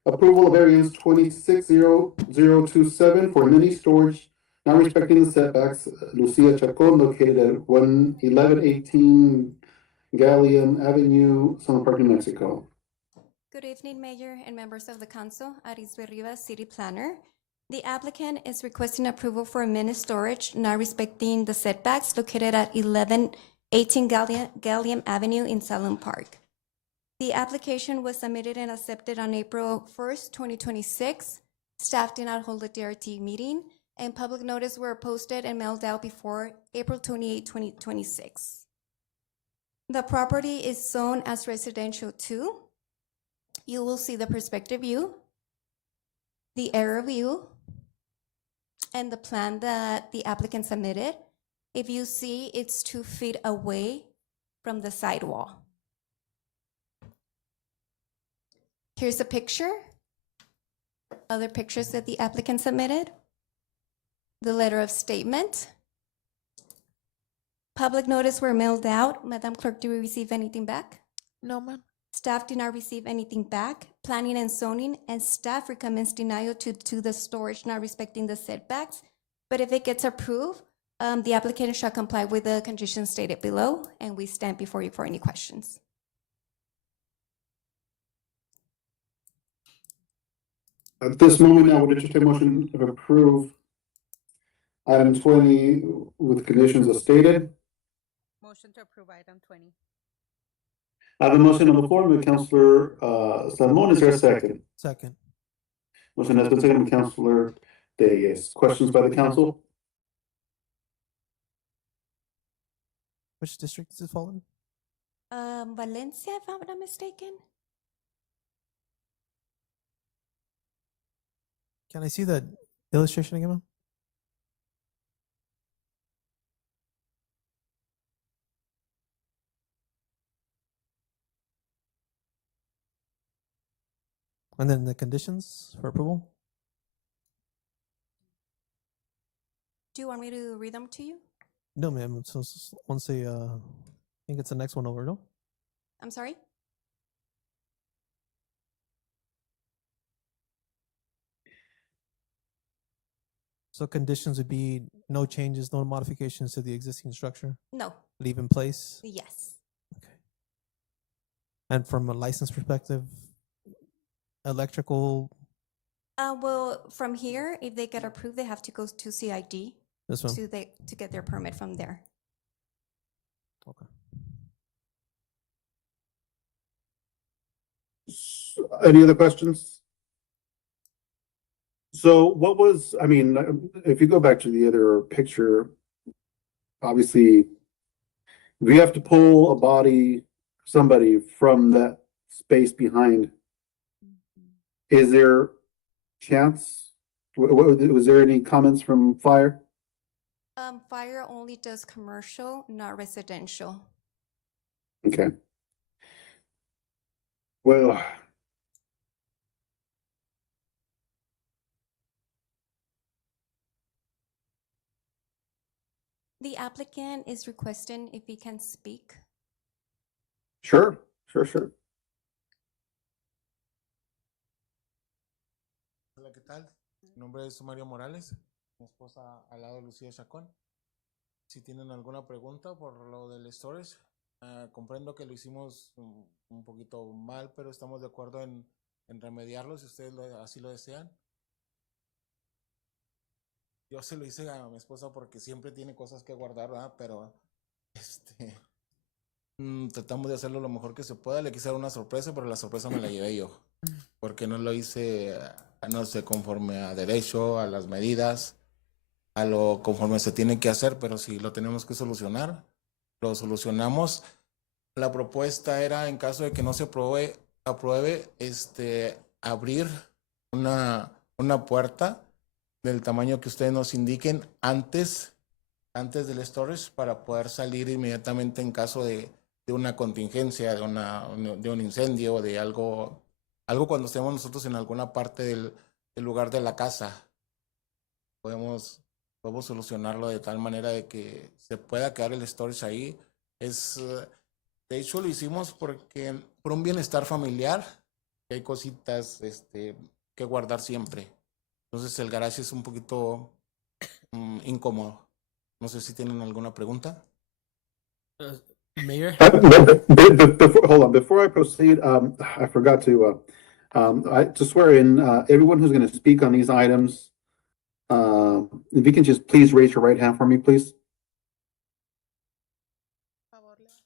Approval of variance 260027 for mini storage, not respecting the setbacks. Lucia Chacon, located at 1118 Gallium Avenue, Sunland Park, New Mexico. Good evening, Mayor and members of the council. Arisbe Rivas, City Planner. The applicant is requesting approval for a mini storage, not respecting the setbacks, located at 1118 Gallium Avenue in Sunland Park. The application was submitted and accepted on April 1st, 2026. Staff did not hold a DRT meeting, and public notice were posted and mailed out before April 28, 2026. The property is zoned as residential 2. You will see the perspective view, the area view, and the plan that the applicant submitted. If you see, it's 2 feet away from the sidewall. Here's a picture. Other pictures that the applicant submitted. The letter of statement. Public notice were mailed out. Madam Clerk, do we receive anything back? No, ma'am. Staff did not receive anything back. Planning and zoning and staff recommends denial to the storage not respecting the setbacks. But if it gets approved, the applicant shall comply with the conditions stated below, and we stand before you for any questions. At this moment, I would entertain a motion to approve item 20 with conditions as stated. Motion to approve item 20. I have a motion on the floor by Councilor Salmon. Is there a second? Second. Motion has been seconded by Councilor Reyes. Questions by the council? Which district does it fall in? Valencia, if I'm not mistaken. Can I see the illustration again, ma'am? And then the conditions for approval? Do you want me to read them to you? No, ma'am. So once they, I think it's the next one over, no? I'm sorry? So conditions would be no changes, no modifications to the existing structure? No. Leave in place? Yes. And from a license perspective, electrical, Well, from here, if they get approved, they have to go to CID this one. to get their permit from there. Okay. Any other questions? So what was, I mean, if you go back to the other picture, obviously, we have to pull a body, somebody from that space behind. Is there chance? Was there any comments from fire? Fire only does commercial, not residential. Okay. Well, The applicant is requesting if he can speak. sure. Hola, ¿qué tal? Mi nombre es Mario Morales, mi esposa al lado Lucía Chacón. Si tienen alguna pregunta por lo del storage, comprendo que lo hicimos un poquito mal, pero estamos de acuerdo en remediarlo si ustedes así lo desean. Yo se lo hice a mi esposa porque siempre tiene cosas que guardar, ¿verdad? Pero tratamos de hacerlo lo mejor que se pueda. Le quise dar una sorpresa, pero la sorpresa me la llevé yo, porque no lo hice, no sé, conforme a derecho, a las medidas, a lo conforme se tiene que hacer, pero si lo tenemos que solucionar, lo solucionamos. La propuesta era, en caso de que no se apruebe, abrir una puerta del tamaño que ustedes nos indiquen antes del storage para poder salir inmediatamente en caso de una contingencia, de un incendio, de algo cuando estemos nosotros en alguna parte del lugar de la casa. Podemos solucionarlo de tal manera de que se pueda quedar el storage ahí. De hecho, lo hicimos por un bienestar familiar, que hay cositas que guardar siempre. Entonces el garage es un poquito incómodo. No sé si tienen alguna pregunta. Mayor? Hold on, before I proceed, I forgot to swear in, everyone who's going to speak on these items, if you can just please raise your right hand for me, please.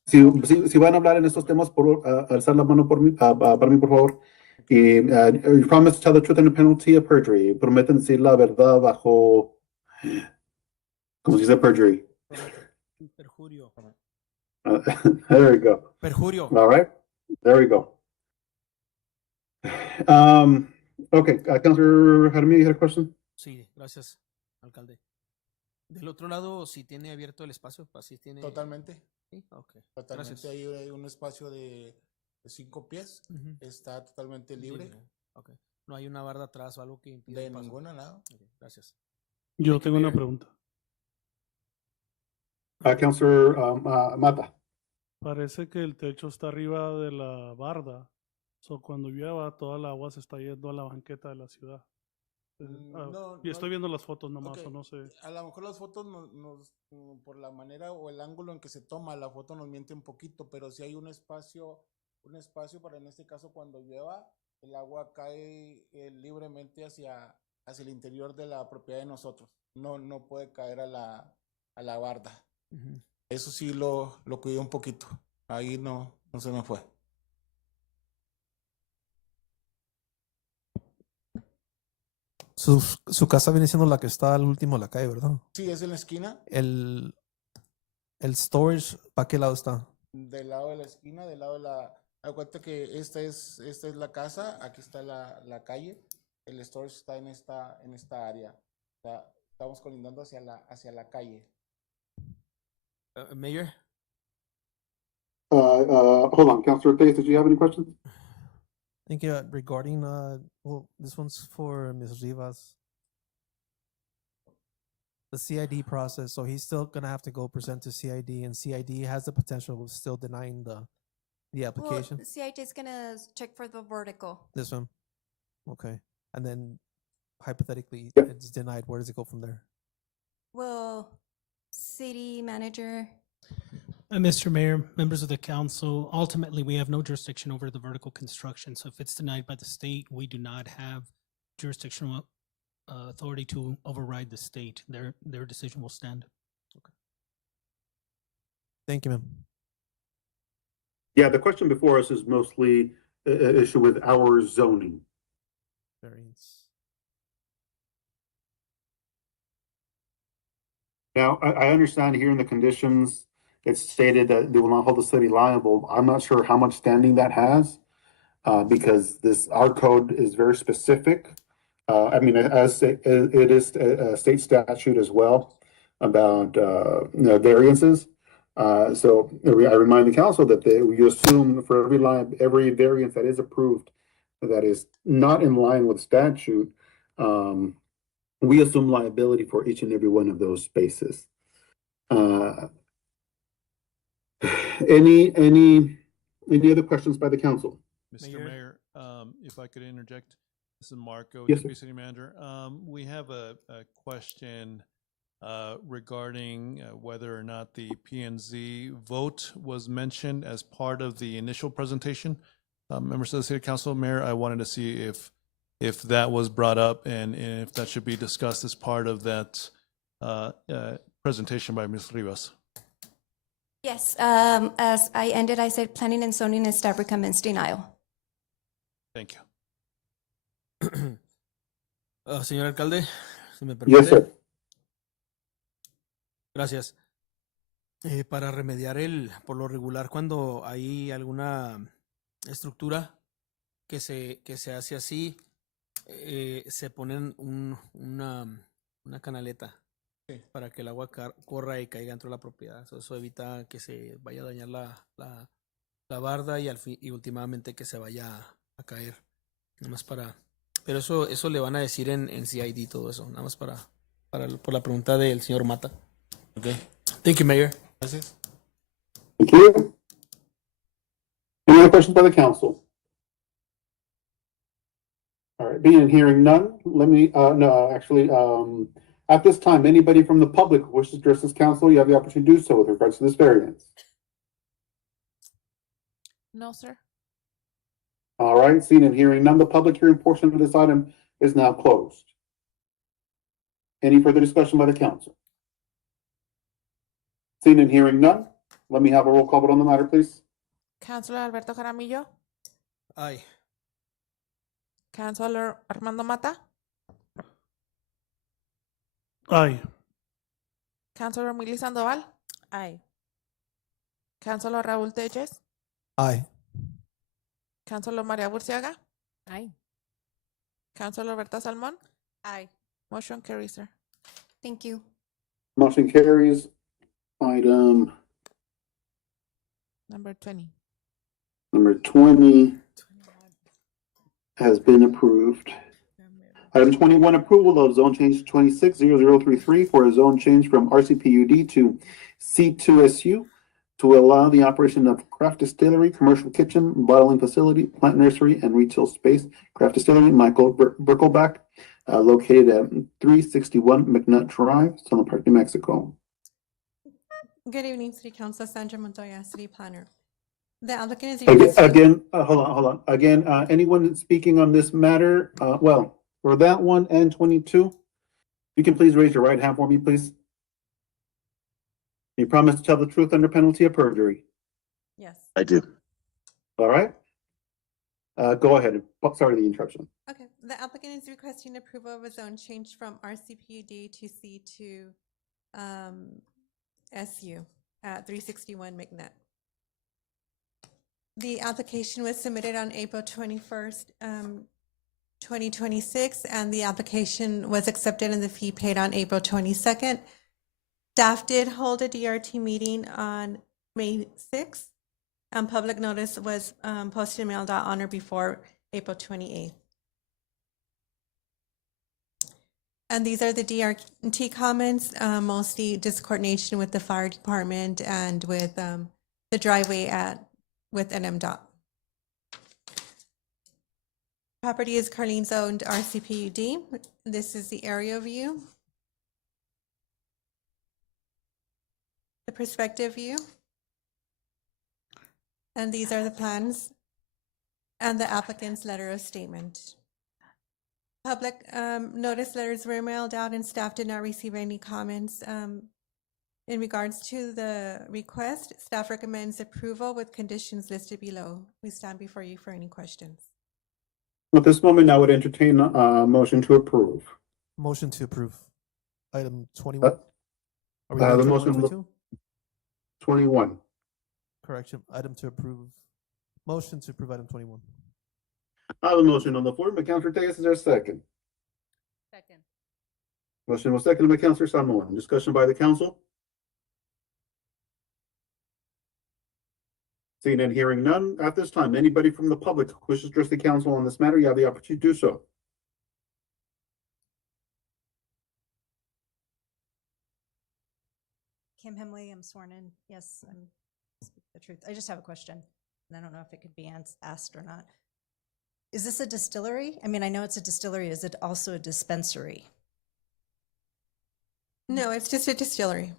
Si van a hablar en estos temas, por alzar la mano por mí, para mí, por favor. Y you promise to tell the truth and the penalty of perjury. Prometen decir la verdad bajo, ¿cómo se dice perjury? Perjurio. There we go. Perjurio. All right, there we go. Okay, Councilor Jaramillo, you had a question? Sí, gracias, alcalde. Del otro lado, si tiene abierto el espacio, así tiene. Totalmente. Sí, okay. Totalmente. Gracias. Hay un espacio de 5 pies. Está totalmente libre. Okay. No hay una barda atrás o algo que impida De el paso. ninguna, nada. Okay, gracias. Yo tengo una pregunta. Councilor Mata. Parece que el techo está arriba de la barda. So, cuando llueva, toda el agua se está yendo a la banqueta de la ciudad. Y estoy viendo las fotos nomás, Okay. o no sé. A lo mejor las fotos por la manera o el ángulo en que se toma, la foto nos miente un poquito, pero si hay un espacio para, en este caso, cuando llueva, el agua cae libremente hacia el interior de la propiedad de nosotros. No puede caer a la barda. Eso sí lo cuidé un poquito. Ahí no se me fue. Su casa viene siendo la que está al último de la calle, ¿verdad? Sí, es en la esquina. El storage, ¿para qué lado está? Del lado de la esquina, del lado de la... Da cuenta que esta es la casa, aquí está la calle, el storage está en esta área. Estamos colindando hacia la calle. Mayor? Hold on, Councilor Ortiz, did you have any questions? Thank you. Regarding, well, this one's for Ms. Rivas. The CID process, so he's still gonna have to go present to CID, and CID has the potential of still denying the application. Well, CID is gonna check for the vertical. This one, okay, and then hypothetically it's denied. Where does it go from there? Well, city manager. Mr. Mayor, members of the council, ultimately, we have no jurisdiction over the vertical construction. So if it's denied by the state, we do not have jurisdictional authority to override the state. Their decision will stand. Thank you, ma'am. Yeah, the question before us is mostly an issue with our zoning. Variance. Now, I understand here in the conditions, it's stated that they will not hold the city liable. I'm not sure how much standing that has, because our code is very specific. I mean, it is a state statute as well about, variances. So I remind the council that we assume for every variance that is approved that is not in line with statute, we assume liability for each and every one of those spaces. Any other questions by the council? Mr. Mayor, if I could interject, this is Marco, Yes, Deputy City Manager. We have a question regarding whether or not the P&Z vote was mentioned as part of the initial presentation. Members of the City Council, Mayor, I wanted to see if that was brought up and if that should be discussed as part of that presentation by Ms. Rivas. Yes, as I ended, I said planning and zoning and staff recommends denial. Thank you. Señor alcalde, si me Yes, permite. sir. Gracias. Para remediar por lo regular, cuando hay alguna estructura que se hace así, se ponen una canaleta para que el agua corra y caiga dentro de la propiedad. Eso evita que se vaya a dañar la barda y últimamente que se vaya a caer. Nada más pero eso le van a decir en CID todo eso, nada más por la pregunta del señor Mata. Okay. Thank you, Mayor. Gracias. Thank you. Any other questions by the council? All right, being and hearing none, at this time, anybody from the public who wishes to address this council, you have the opportunity to do so with regards to this variance. No, sir. All right, seeing and hearing none, the public hearing portion of this item is now closed. Any further discussion by the council? Seeing and hearing none, let me have a roll call vote on the matter, please. Councilor Alberto Jaramillo, Aye. Councilor Armando Mata, Aye. Councilor Mili Sandoval, Aye. Councilor Raúl Telles, Aye. Councilor María Burciaga, Aye. Councilor Berta Salmón. Aye. Motion carries, sir. Thank you. Motion carries. Item Number 20. number 20 has been approved. Item 21, approval of zone change 260033 for a zone change from RCPUD to C2SU to allow the operation of craft distillery, commercial kitchen, bottling facility, plant nursery, and retail space. Craft distillery, Michael Birkelbach, located at 361 McNutt Drive, Sunland Park, New Mexico. Good evening, City Council. Sandra Montoya, City Planner. The applicant is Again, hold on. Again, anyone speaking on this matter, for that one and 22, you can please raise your right hand for me, please. You promise to tell the truth under penalty of perjury? Yes. I do. All right. Go ahead. Sorry the interruption. Okay. The applicant is requesting approval of a zone change from RCPUD to C2 SU at 361 McNutt. The application was submitted on April 21st, 2026, and the application was accepted and the fee paid on April 22nd. Staff did hold a DRT meeting on May 6th, and public notice was posted and mailed out on or before April 28th. And these are the DRT comments, mostly discoordination with the fire department and with the driveway with NMDOT. Property is Carlene's owned RCPUD. This is the area view. The perspective view. And these are the plans and the applicant's letter of statement. Public notice letters were mailed out and staff did not receive any comments. In regards to the request, staff recommends approval with conditions listed below. We stand before you for any questions. At this moment, I would entertain a motion to approve. Motion to approve. Item 21. Are we the on motion 22? 21. Correction. Item to approve. Motion to approve item 21. I have a motion on the floor by Councilor Tejas. Is there a second? Second. Motion was seconded by Councilor Sunland. Discussion by the council? Seeing and hearing none, at this time, anybody from the public who wishes to address the council on this matter, you have the opportunity to do so. Kim Hemley, I'm sworn in. Yes, I'm speak the truth. I just have a question, and I don't know if it could be asked or not. Is this a distillery? I mean, I know it's a distillery. Is it also a dispensary? No, it's just a distillery.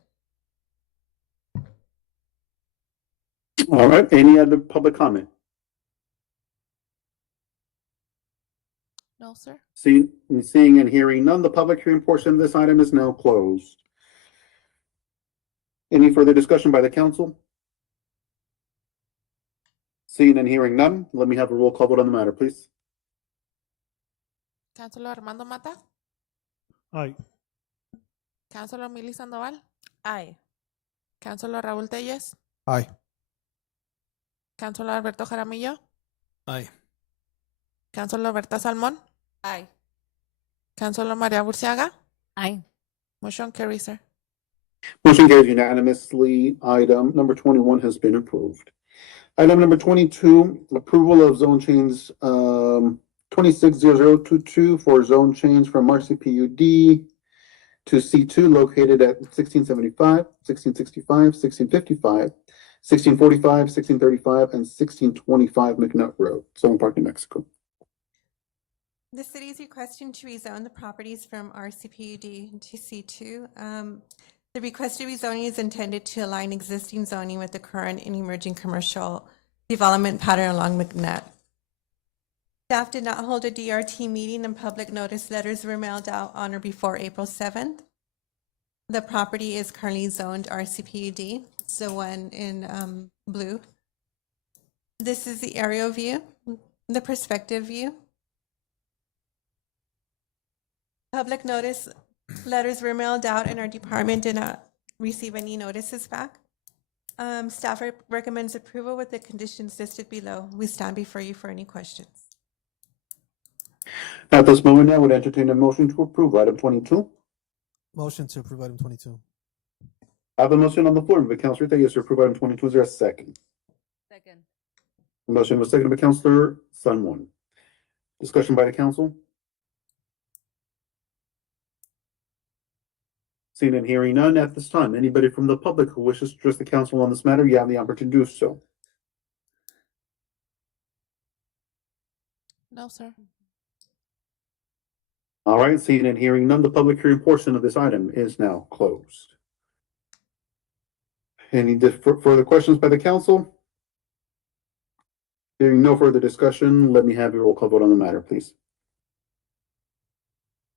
All right, any other public comment? No, sir. Seeing and hearing none, the public hearing portion of this item is now closed. Any further discussion by the council? Seeing and hearing none, let me have a roll call vote on the matter, please. Councilor Armando Mata. Aye. Councilor Mili Sandoval. Aye. Councilor Raúl Telles. Aye. Councilor Alberto Jaramillo. Aye. Councilor Berta Salmón. Aye. Councilor María Burciaga. Aye. Motion carries, sir. Motion carries unanimously. Item number 21 has been approved. Item number 22, approval of zone change 260022 for zone change from RCPUD to C2 located at 1675, 1665, 1655, 1645, 1635, and 1625 McNutt Road, Sunland Park, New Mexico. The city is requesting to rezone the properties from RCPUD to C2. The requested rezoning is intended to align existing zoning with the current and emerging commercial development pattern along McNutt. Staff did not hold a DRT meeting and public notice letters were mailed out on or before April 7th. The property is currently zoned RCPUD. It's the one in blue. This is the aerial view, the perspective view. Public notice letters were mailed out and our department did not receive any notices back. Staff recommends approval with the conditions listed below. We stand before you for any questions. At this moment, I would entertain a motion to approve item 22. Motion to approve item 22. I have a motion on the floor by Councilor Tejas to approve item 22. Is there a second? Second. The motion was seconded by Councilor Sunland. Discussion by the council? Seeing and hearing none at this time, anybody from the public who wishes to address the council on this matter, you have the opportunity to do so. No, sir. All right, seeing and hearing none, the public hearing portion of this item is now closed. Any further questions by the council? Hearing no further discussion, let me have your roll call vote on the matter, please.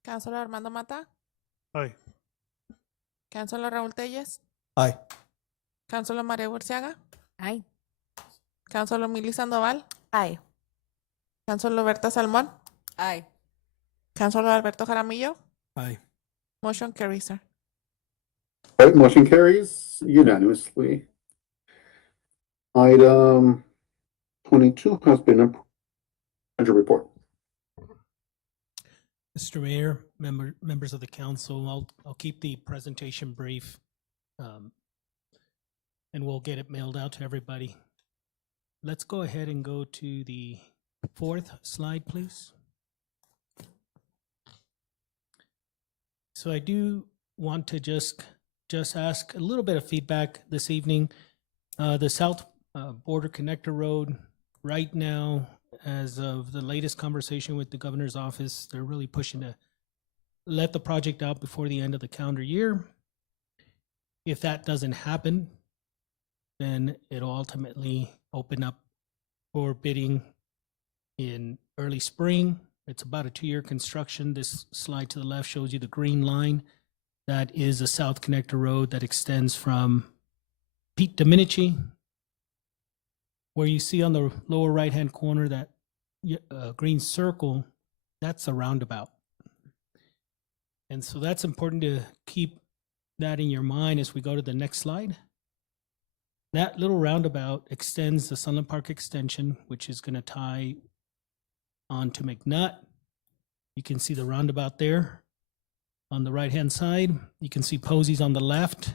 Councilor Armando Mata. Aye. Councilor Raúl Telles. Aye. Councilor María Burciaga. Aye. Councilor Mili Sandoval. Aye. Councilor Berta Salmón. Aye. Councilor Alberto Jaramillo. Aye. Motion carries, sir. All right, motion carries unanimously. Item 22 has been approved. Manager report. Mr. Mayor, members of the council, I'll keep the presentation brief, and we'll get it mailed out to everybody. Let's go ahead and go to the fourth slide, please. So I do want to just ask a little bit of feedback this evening. The South Border Connector Road, right now, as of the latest conversation with the governor's office, they're really pushing to let the project out before the end of the calendar year. If that doesn't happen, then it'll ultimately open up for bidding in early spring. It's about a 2-year construction. This slide to the left shows you the green line. That is a South Connector Road that extends from Pete Dominici, where you see on the lower right-hand corner that green circle, that's a roundabout. And so that's important to keep that in your mind as we go to the next slide. That little roundabout extends the Sunland Park extension, which is going to tie onto McNutt. You can see the roundabout there on the right-hand side. You can see Posey's on the left.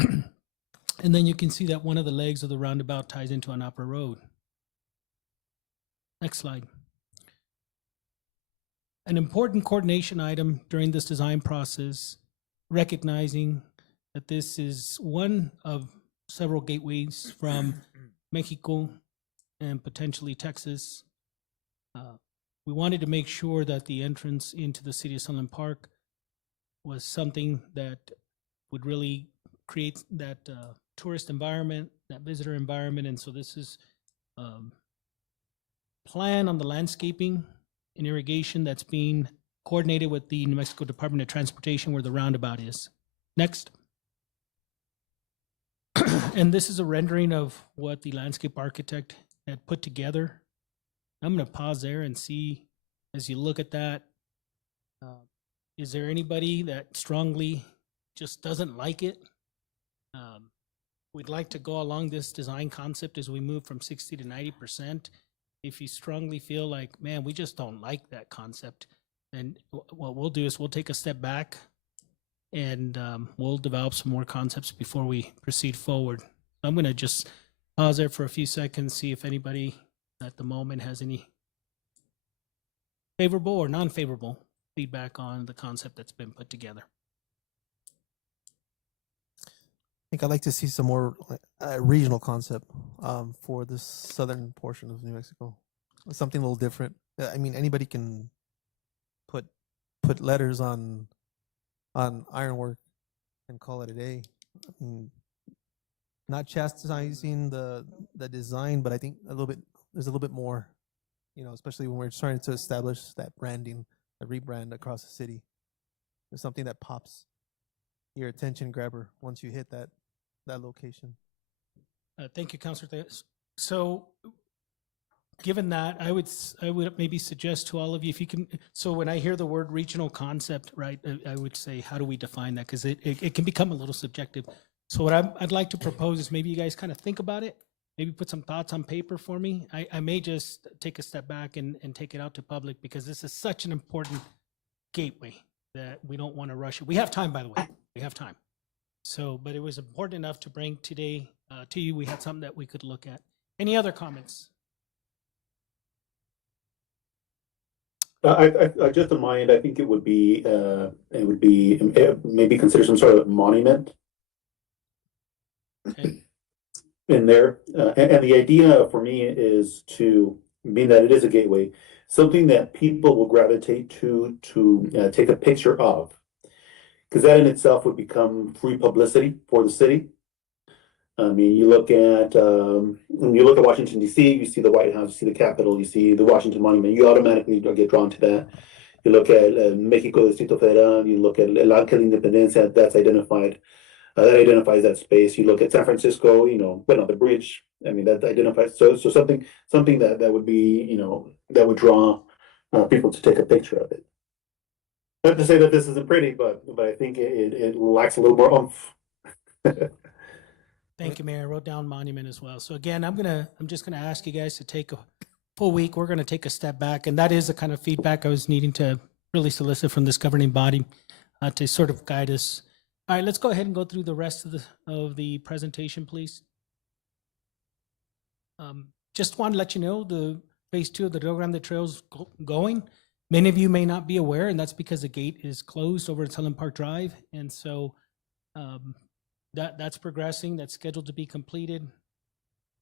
And then you can see that one of the legs of the roundabout ties into an upper road. Next slide. An important coordination item during this design process, recognizing that this is one of several gateways from Mexico and potentially Texas. We wanted to make sure that the entrance into the city of Sunland Park was something that would really create that tourist environment, that visitor environment. And so this is plan on the landscaping and irrigation that's being coordinated with the New Mexico Department of Transportation where the roundabout is. Next. And this is a rendering of what the landscape architect had put together. I'm going to pause there and see, as you look at that, is there anybody that strongly just doesn't like it? We'd like to go along this design concept as we move from 60 to 90%. If you strongly feel like, man, we just don't like that concept, then what we'll do is we'll take a step back and we'll develop some more concepts before we proceed forward. I'm going to just pause there for a few seconds, see if anybody at the moment has any favorable or non-favorable feedback on the concept that's been put together. I think I'd like to see some more regional concept for this southern portion of New Mexico. Something a little different. I mean, anybody can put letters on ironwork and call it a day. I mean, not chastising the design, but I think there's a little bit more, especially when we're trying to establish that branding, a rebrand across the city. There's something that pops your attention grabber once you hit that location. Thank you, Councilor Theus. So given that, I would maybe suggest to all of you, if you can, so when I hear the word regional concept, right, I would say, how do we define that? Because it can become a little subjective. So what I'd like to propose is maybe you guys kind of think about it, maybe put some thoughts on paper for me. I may just take a step back and take it out to public because this is such an important gateway that we don't want to rush it. We have time, by the way, we have time. So, but it was important enough to bring today to you. We had something that we could look at. Any other comments? I just in mind, I think it would be maybe consider some sort of monument in there. And the idea for me is to, being that it is a gateway, something that people will gravitate to take a picture of, because that in itself would become free publicity for the city. I mean, you look at when you look at Washington D.C., you see the White House, you see the Capitol, you see the Washington Monument. You automatically get drawn to that. You look at Mexico, Distrito Federal. You look at El Arca de Independencia. That's identified. That identifies that space. You look at San Francisco. The bridge. I mean, that identifies. So something that would be, that would draw people to take a picture of it. Not to say that this isn't pretty, but I think it lacks a little more oomph. Thank you, Mayor. I wrote down monument as well. So again, I'm just gonna ask you guys to take a full week. We're gonna take a step back, and that is the kind of feedback I was needing to really solicit from this governing body to sort of guide us. All right, let's go ahead and go through the rest of the presentation, please. Just want to let you know the phase 2 of the Rio Grande Trail's going. Many of you may not be aware, and that's because the gate is closed over at Sunland Park Drive, and so that's progressing. That's scheduled to be completed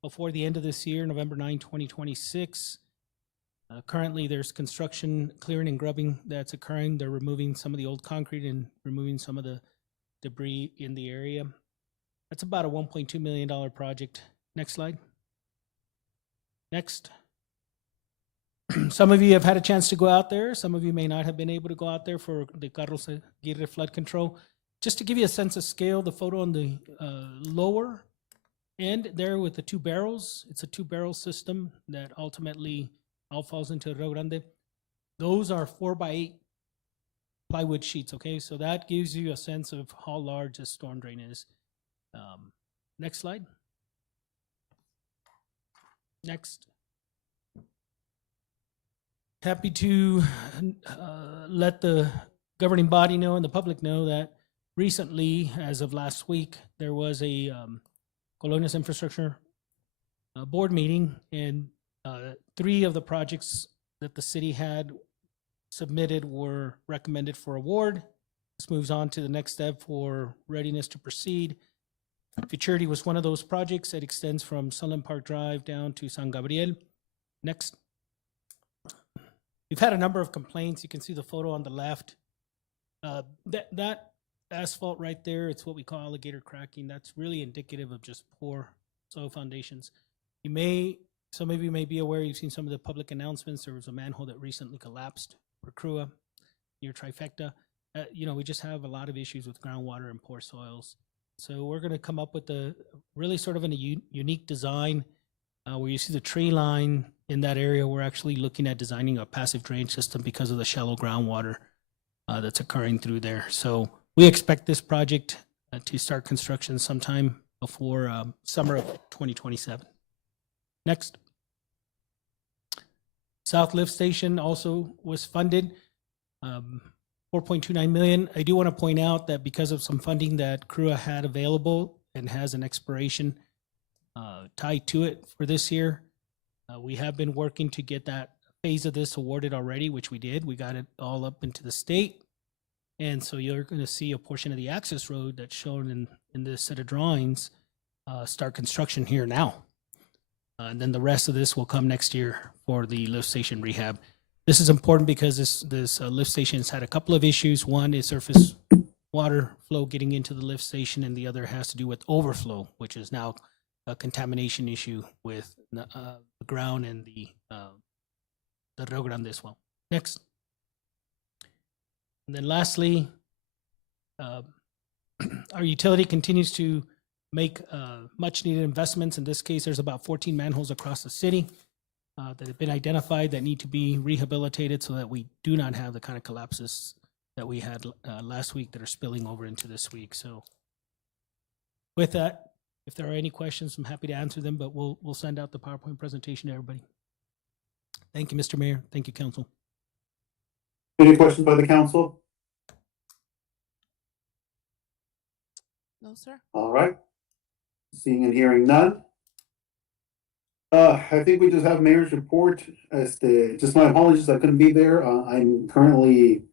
before the end of this year, November 9, 2026. Currently, there's construction, clearing, and grubbing that's occurring. They're removing some of the old concrete and removing some of the debris in the area. That's about a $1.2 million project Next slide. Next. Some of you have had a chance to go out there. Some of you may not have been able to go out there for the Carlos Aguirre flood control. Just to give you a sense of scale, the photo on the lower end there with the 2 barrels, it's a 2-barrel system that ultimately all falls into Rio Grande. Those are 4x8 plywood sheets, okay? So that gives you a sense of how large this storm drain is. Next slide. Next. Happy to let the governing body know and the public know that recently, as of last week, there was a Colonias Infrastructure board meeting, and 3 of the projects that the city had submitted were recommended for award. This moves on to the next step for readiness to proceed. Futurity was one of those projects. It extends from Sunland Park Drive down to San Gabriel. Next. We've had a number of complaints. You can see the photo on the left. That asphalt right there, it's what we call alligator cracking. That's really indicative of just poor soil foundations. Some of you may be aware, you've seen some of the public announcements. There was a manhole that recently collapsed for Crua near Trifecta. We just have a lot of issues with groundwater and poor soils. So we're going to come up with a really sort of a unique design where you see the tree line in that area. We're actually looking at designing a passive drainage system because of the shallow groundwater that's occurring through there. So we expect this project to start construction sometime before summer of 2027. Next. South Lift Station also was funded, 4.29 million. I do want to point out that because of some funding that CRUA had available and has an expiration tied to it for this year, we have been working to get that phase of this awarded already, which we did. We got it all up into the state. And so you're going to see a portion of the access road that's shown in this set of drawings start construction here now. And then the rest of this will come next year for the lift station rehab. This is important because this lift station has had a couple of issues. One is surface water flow getting into the lift station, and the other has to do with overflow, which is now a contamination issue with the ground and the Rio Grande as well. Next. And then lastly, our utility continues to make much needed investments. In this case, there's about 14 manholes across the city that have been identified that need to be rehabilitated so that we do not have the kind of collapses that we had last week that are spilling over into this week. So with that, if there are any questions, I'm happy to answer them, but we'll send out the PowerPoint presentation to everybody. Thank you, Mr. Mayor. Thank you, Council. Any questions by the council? No, sir. All right. Seeing and hearing none. I think we just have mayor's report. Just my apologies, I couldn't be there. I'm currently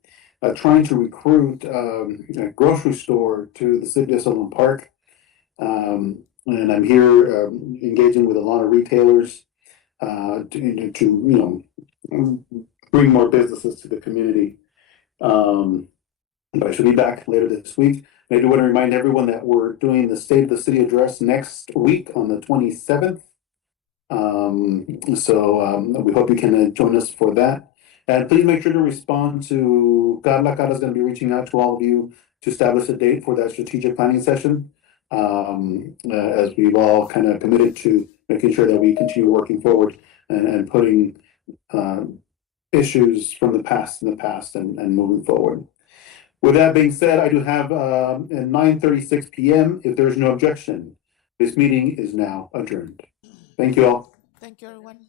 trying to recruit a grocery store to the city of Sunland Park. And I'm here engaging with a lot of retailers to bring more businesses to the community. But I should be back later this week. I do want to remind everyone that we're doing the State of the City address next week on the 27th. We hope you can join us for that. And please make sure to respond to Carla. Carla's going to be reaching out to all of you to establish a date for that strategic planning session. As we've all kind of committed to making sure that we continue working forward and putting issues from the past in the past and moving forward. With that being said, I do have at 9:36 p.m. If there's no objection, this meeting is now adjourned. Thank you all. Thank you, everyone.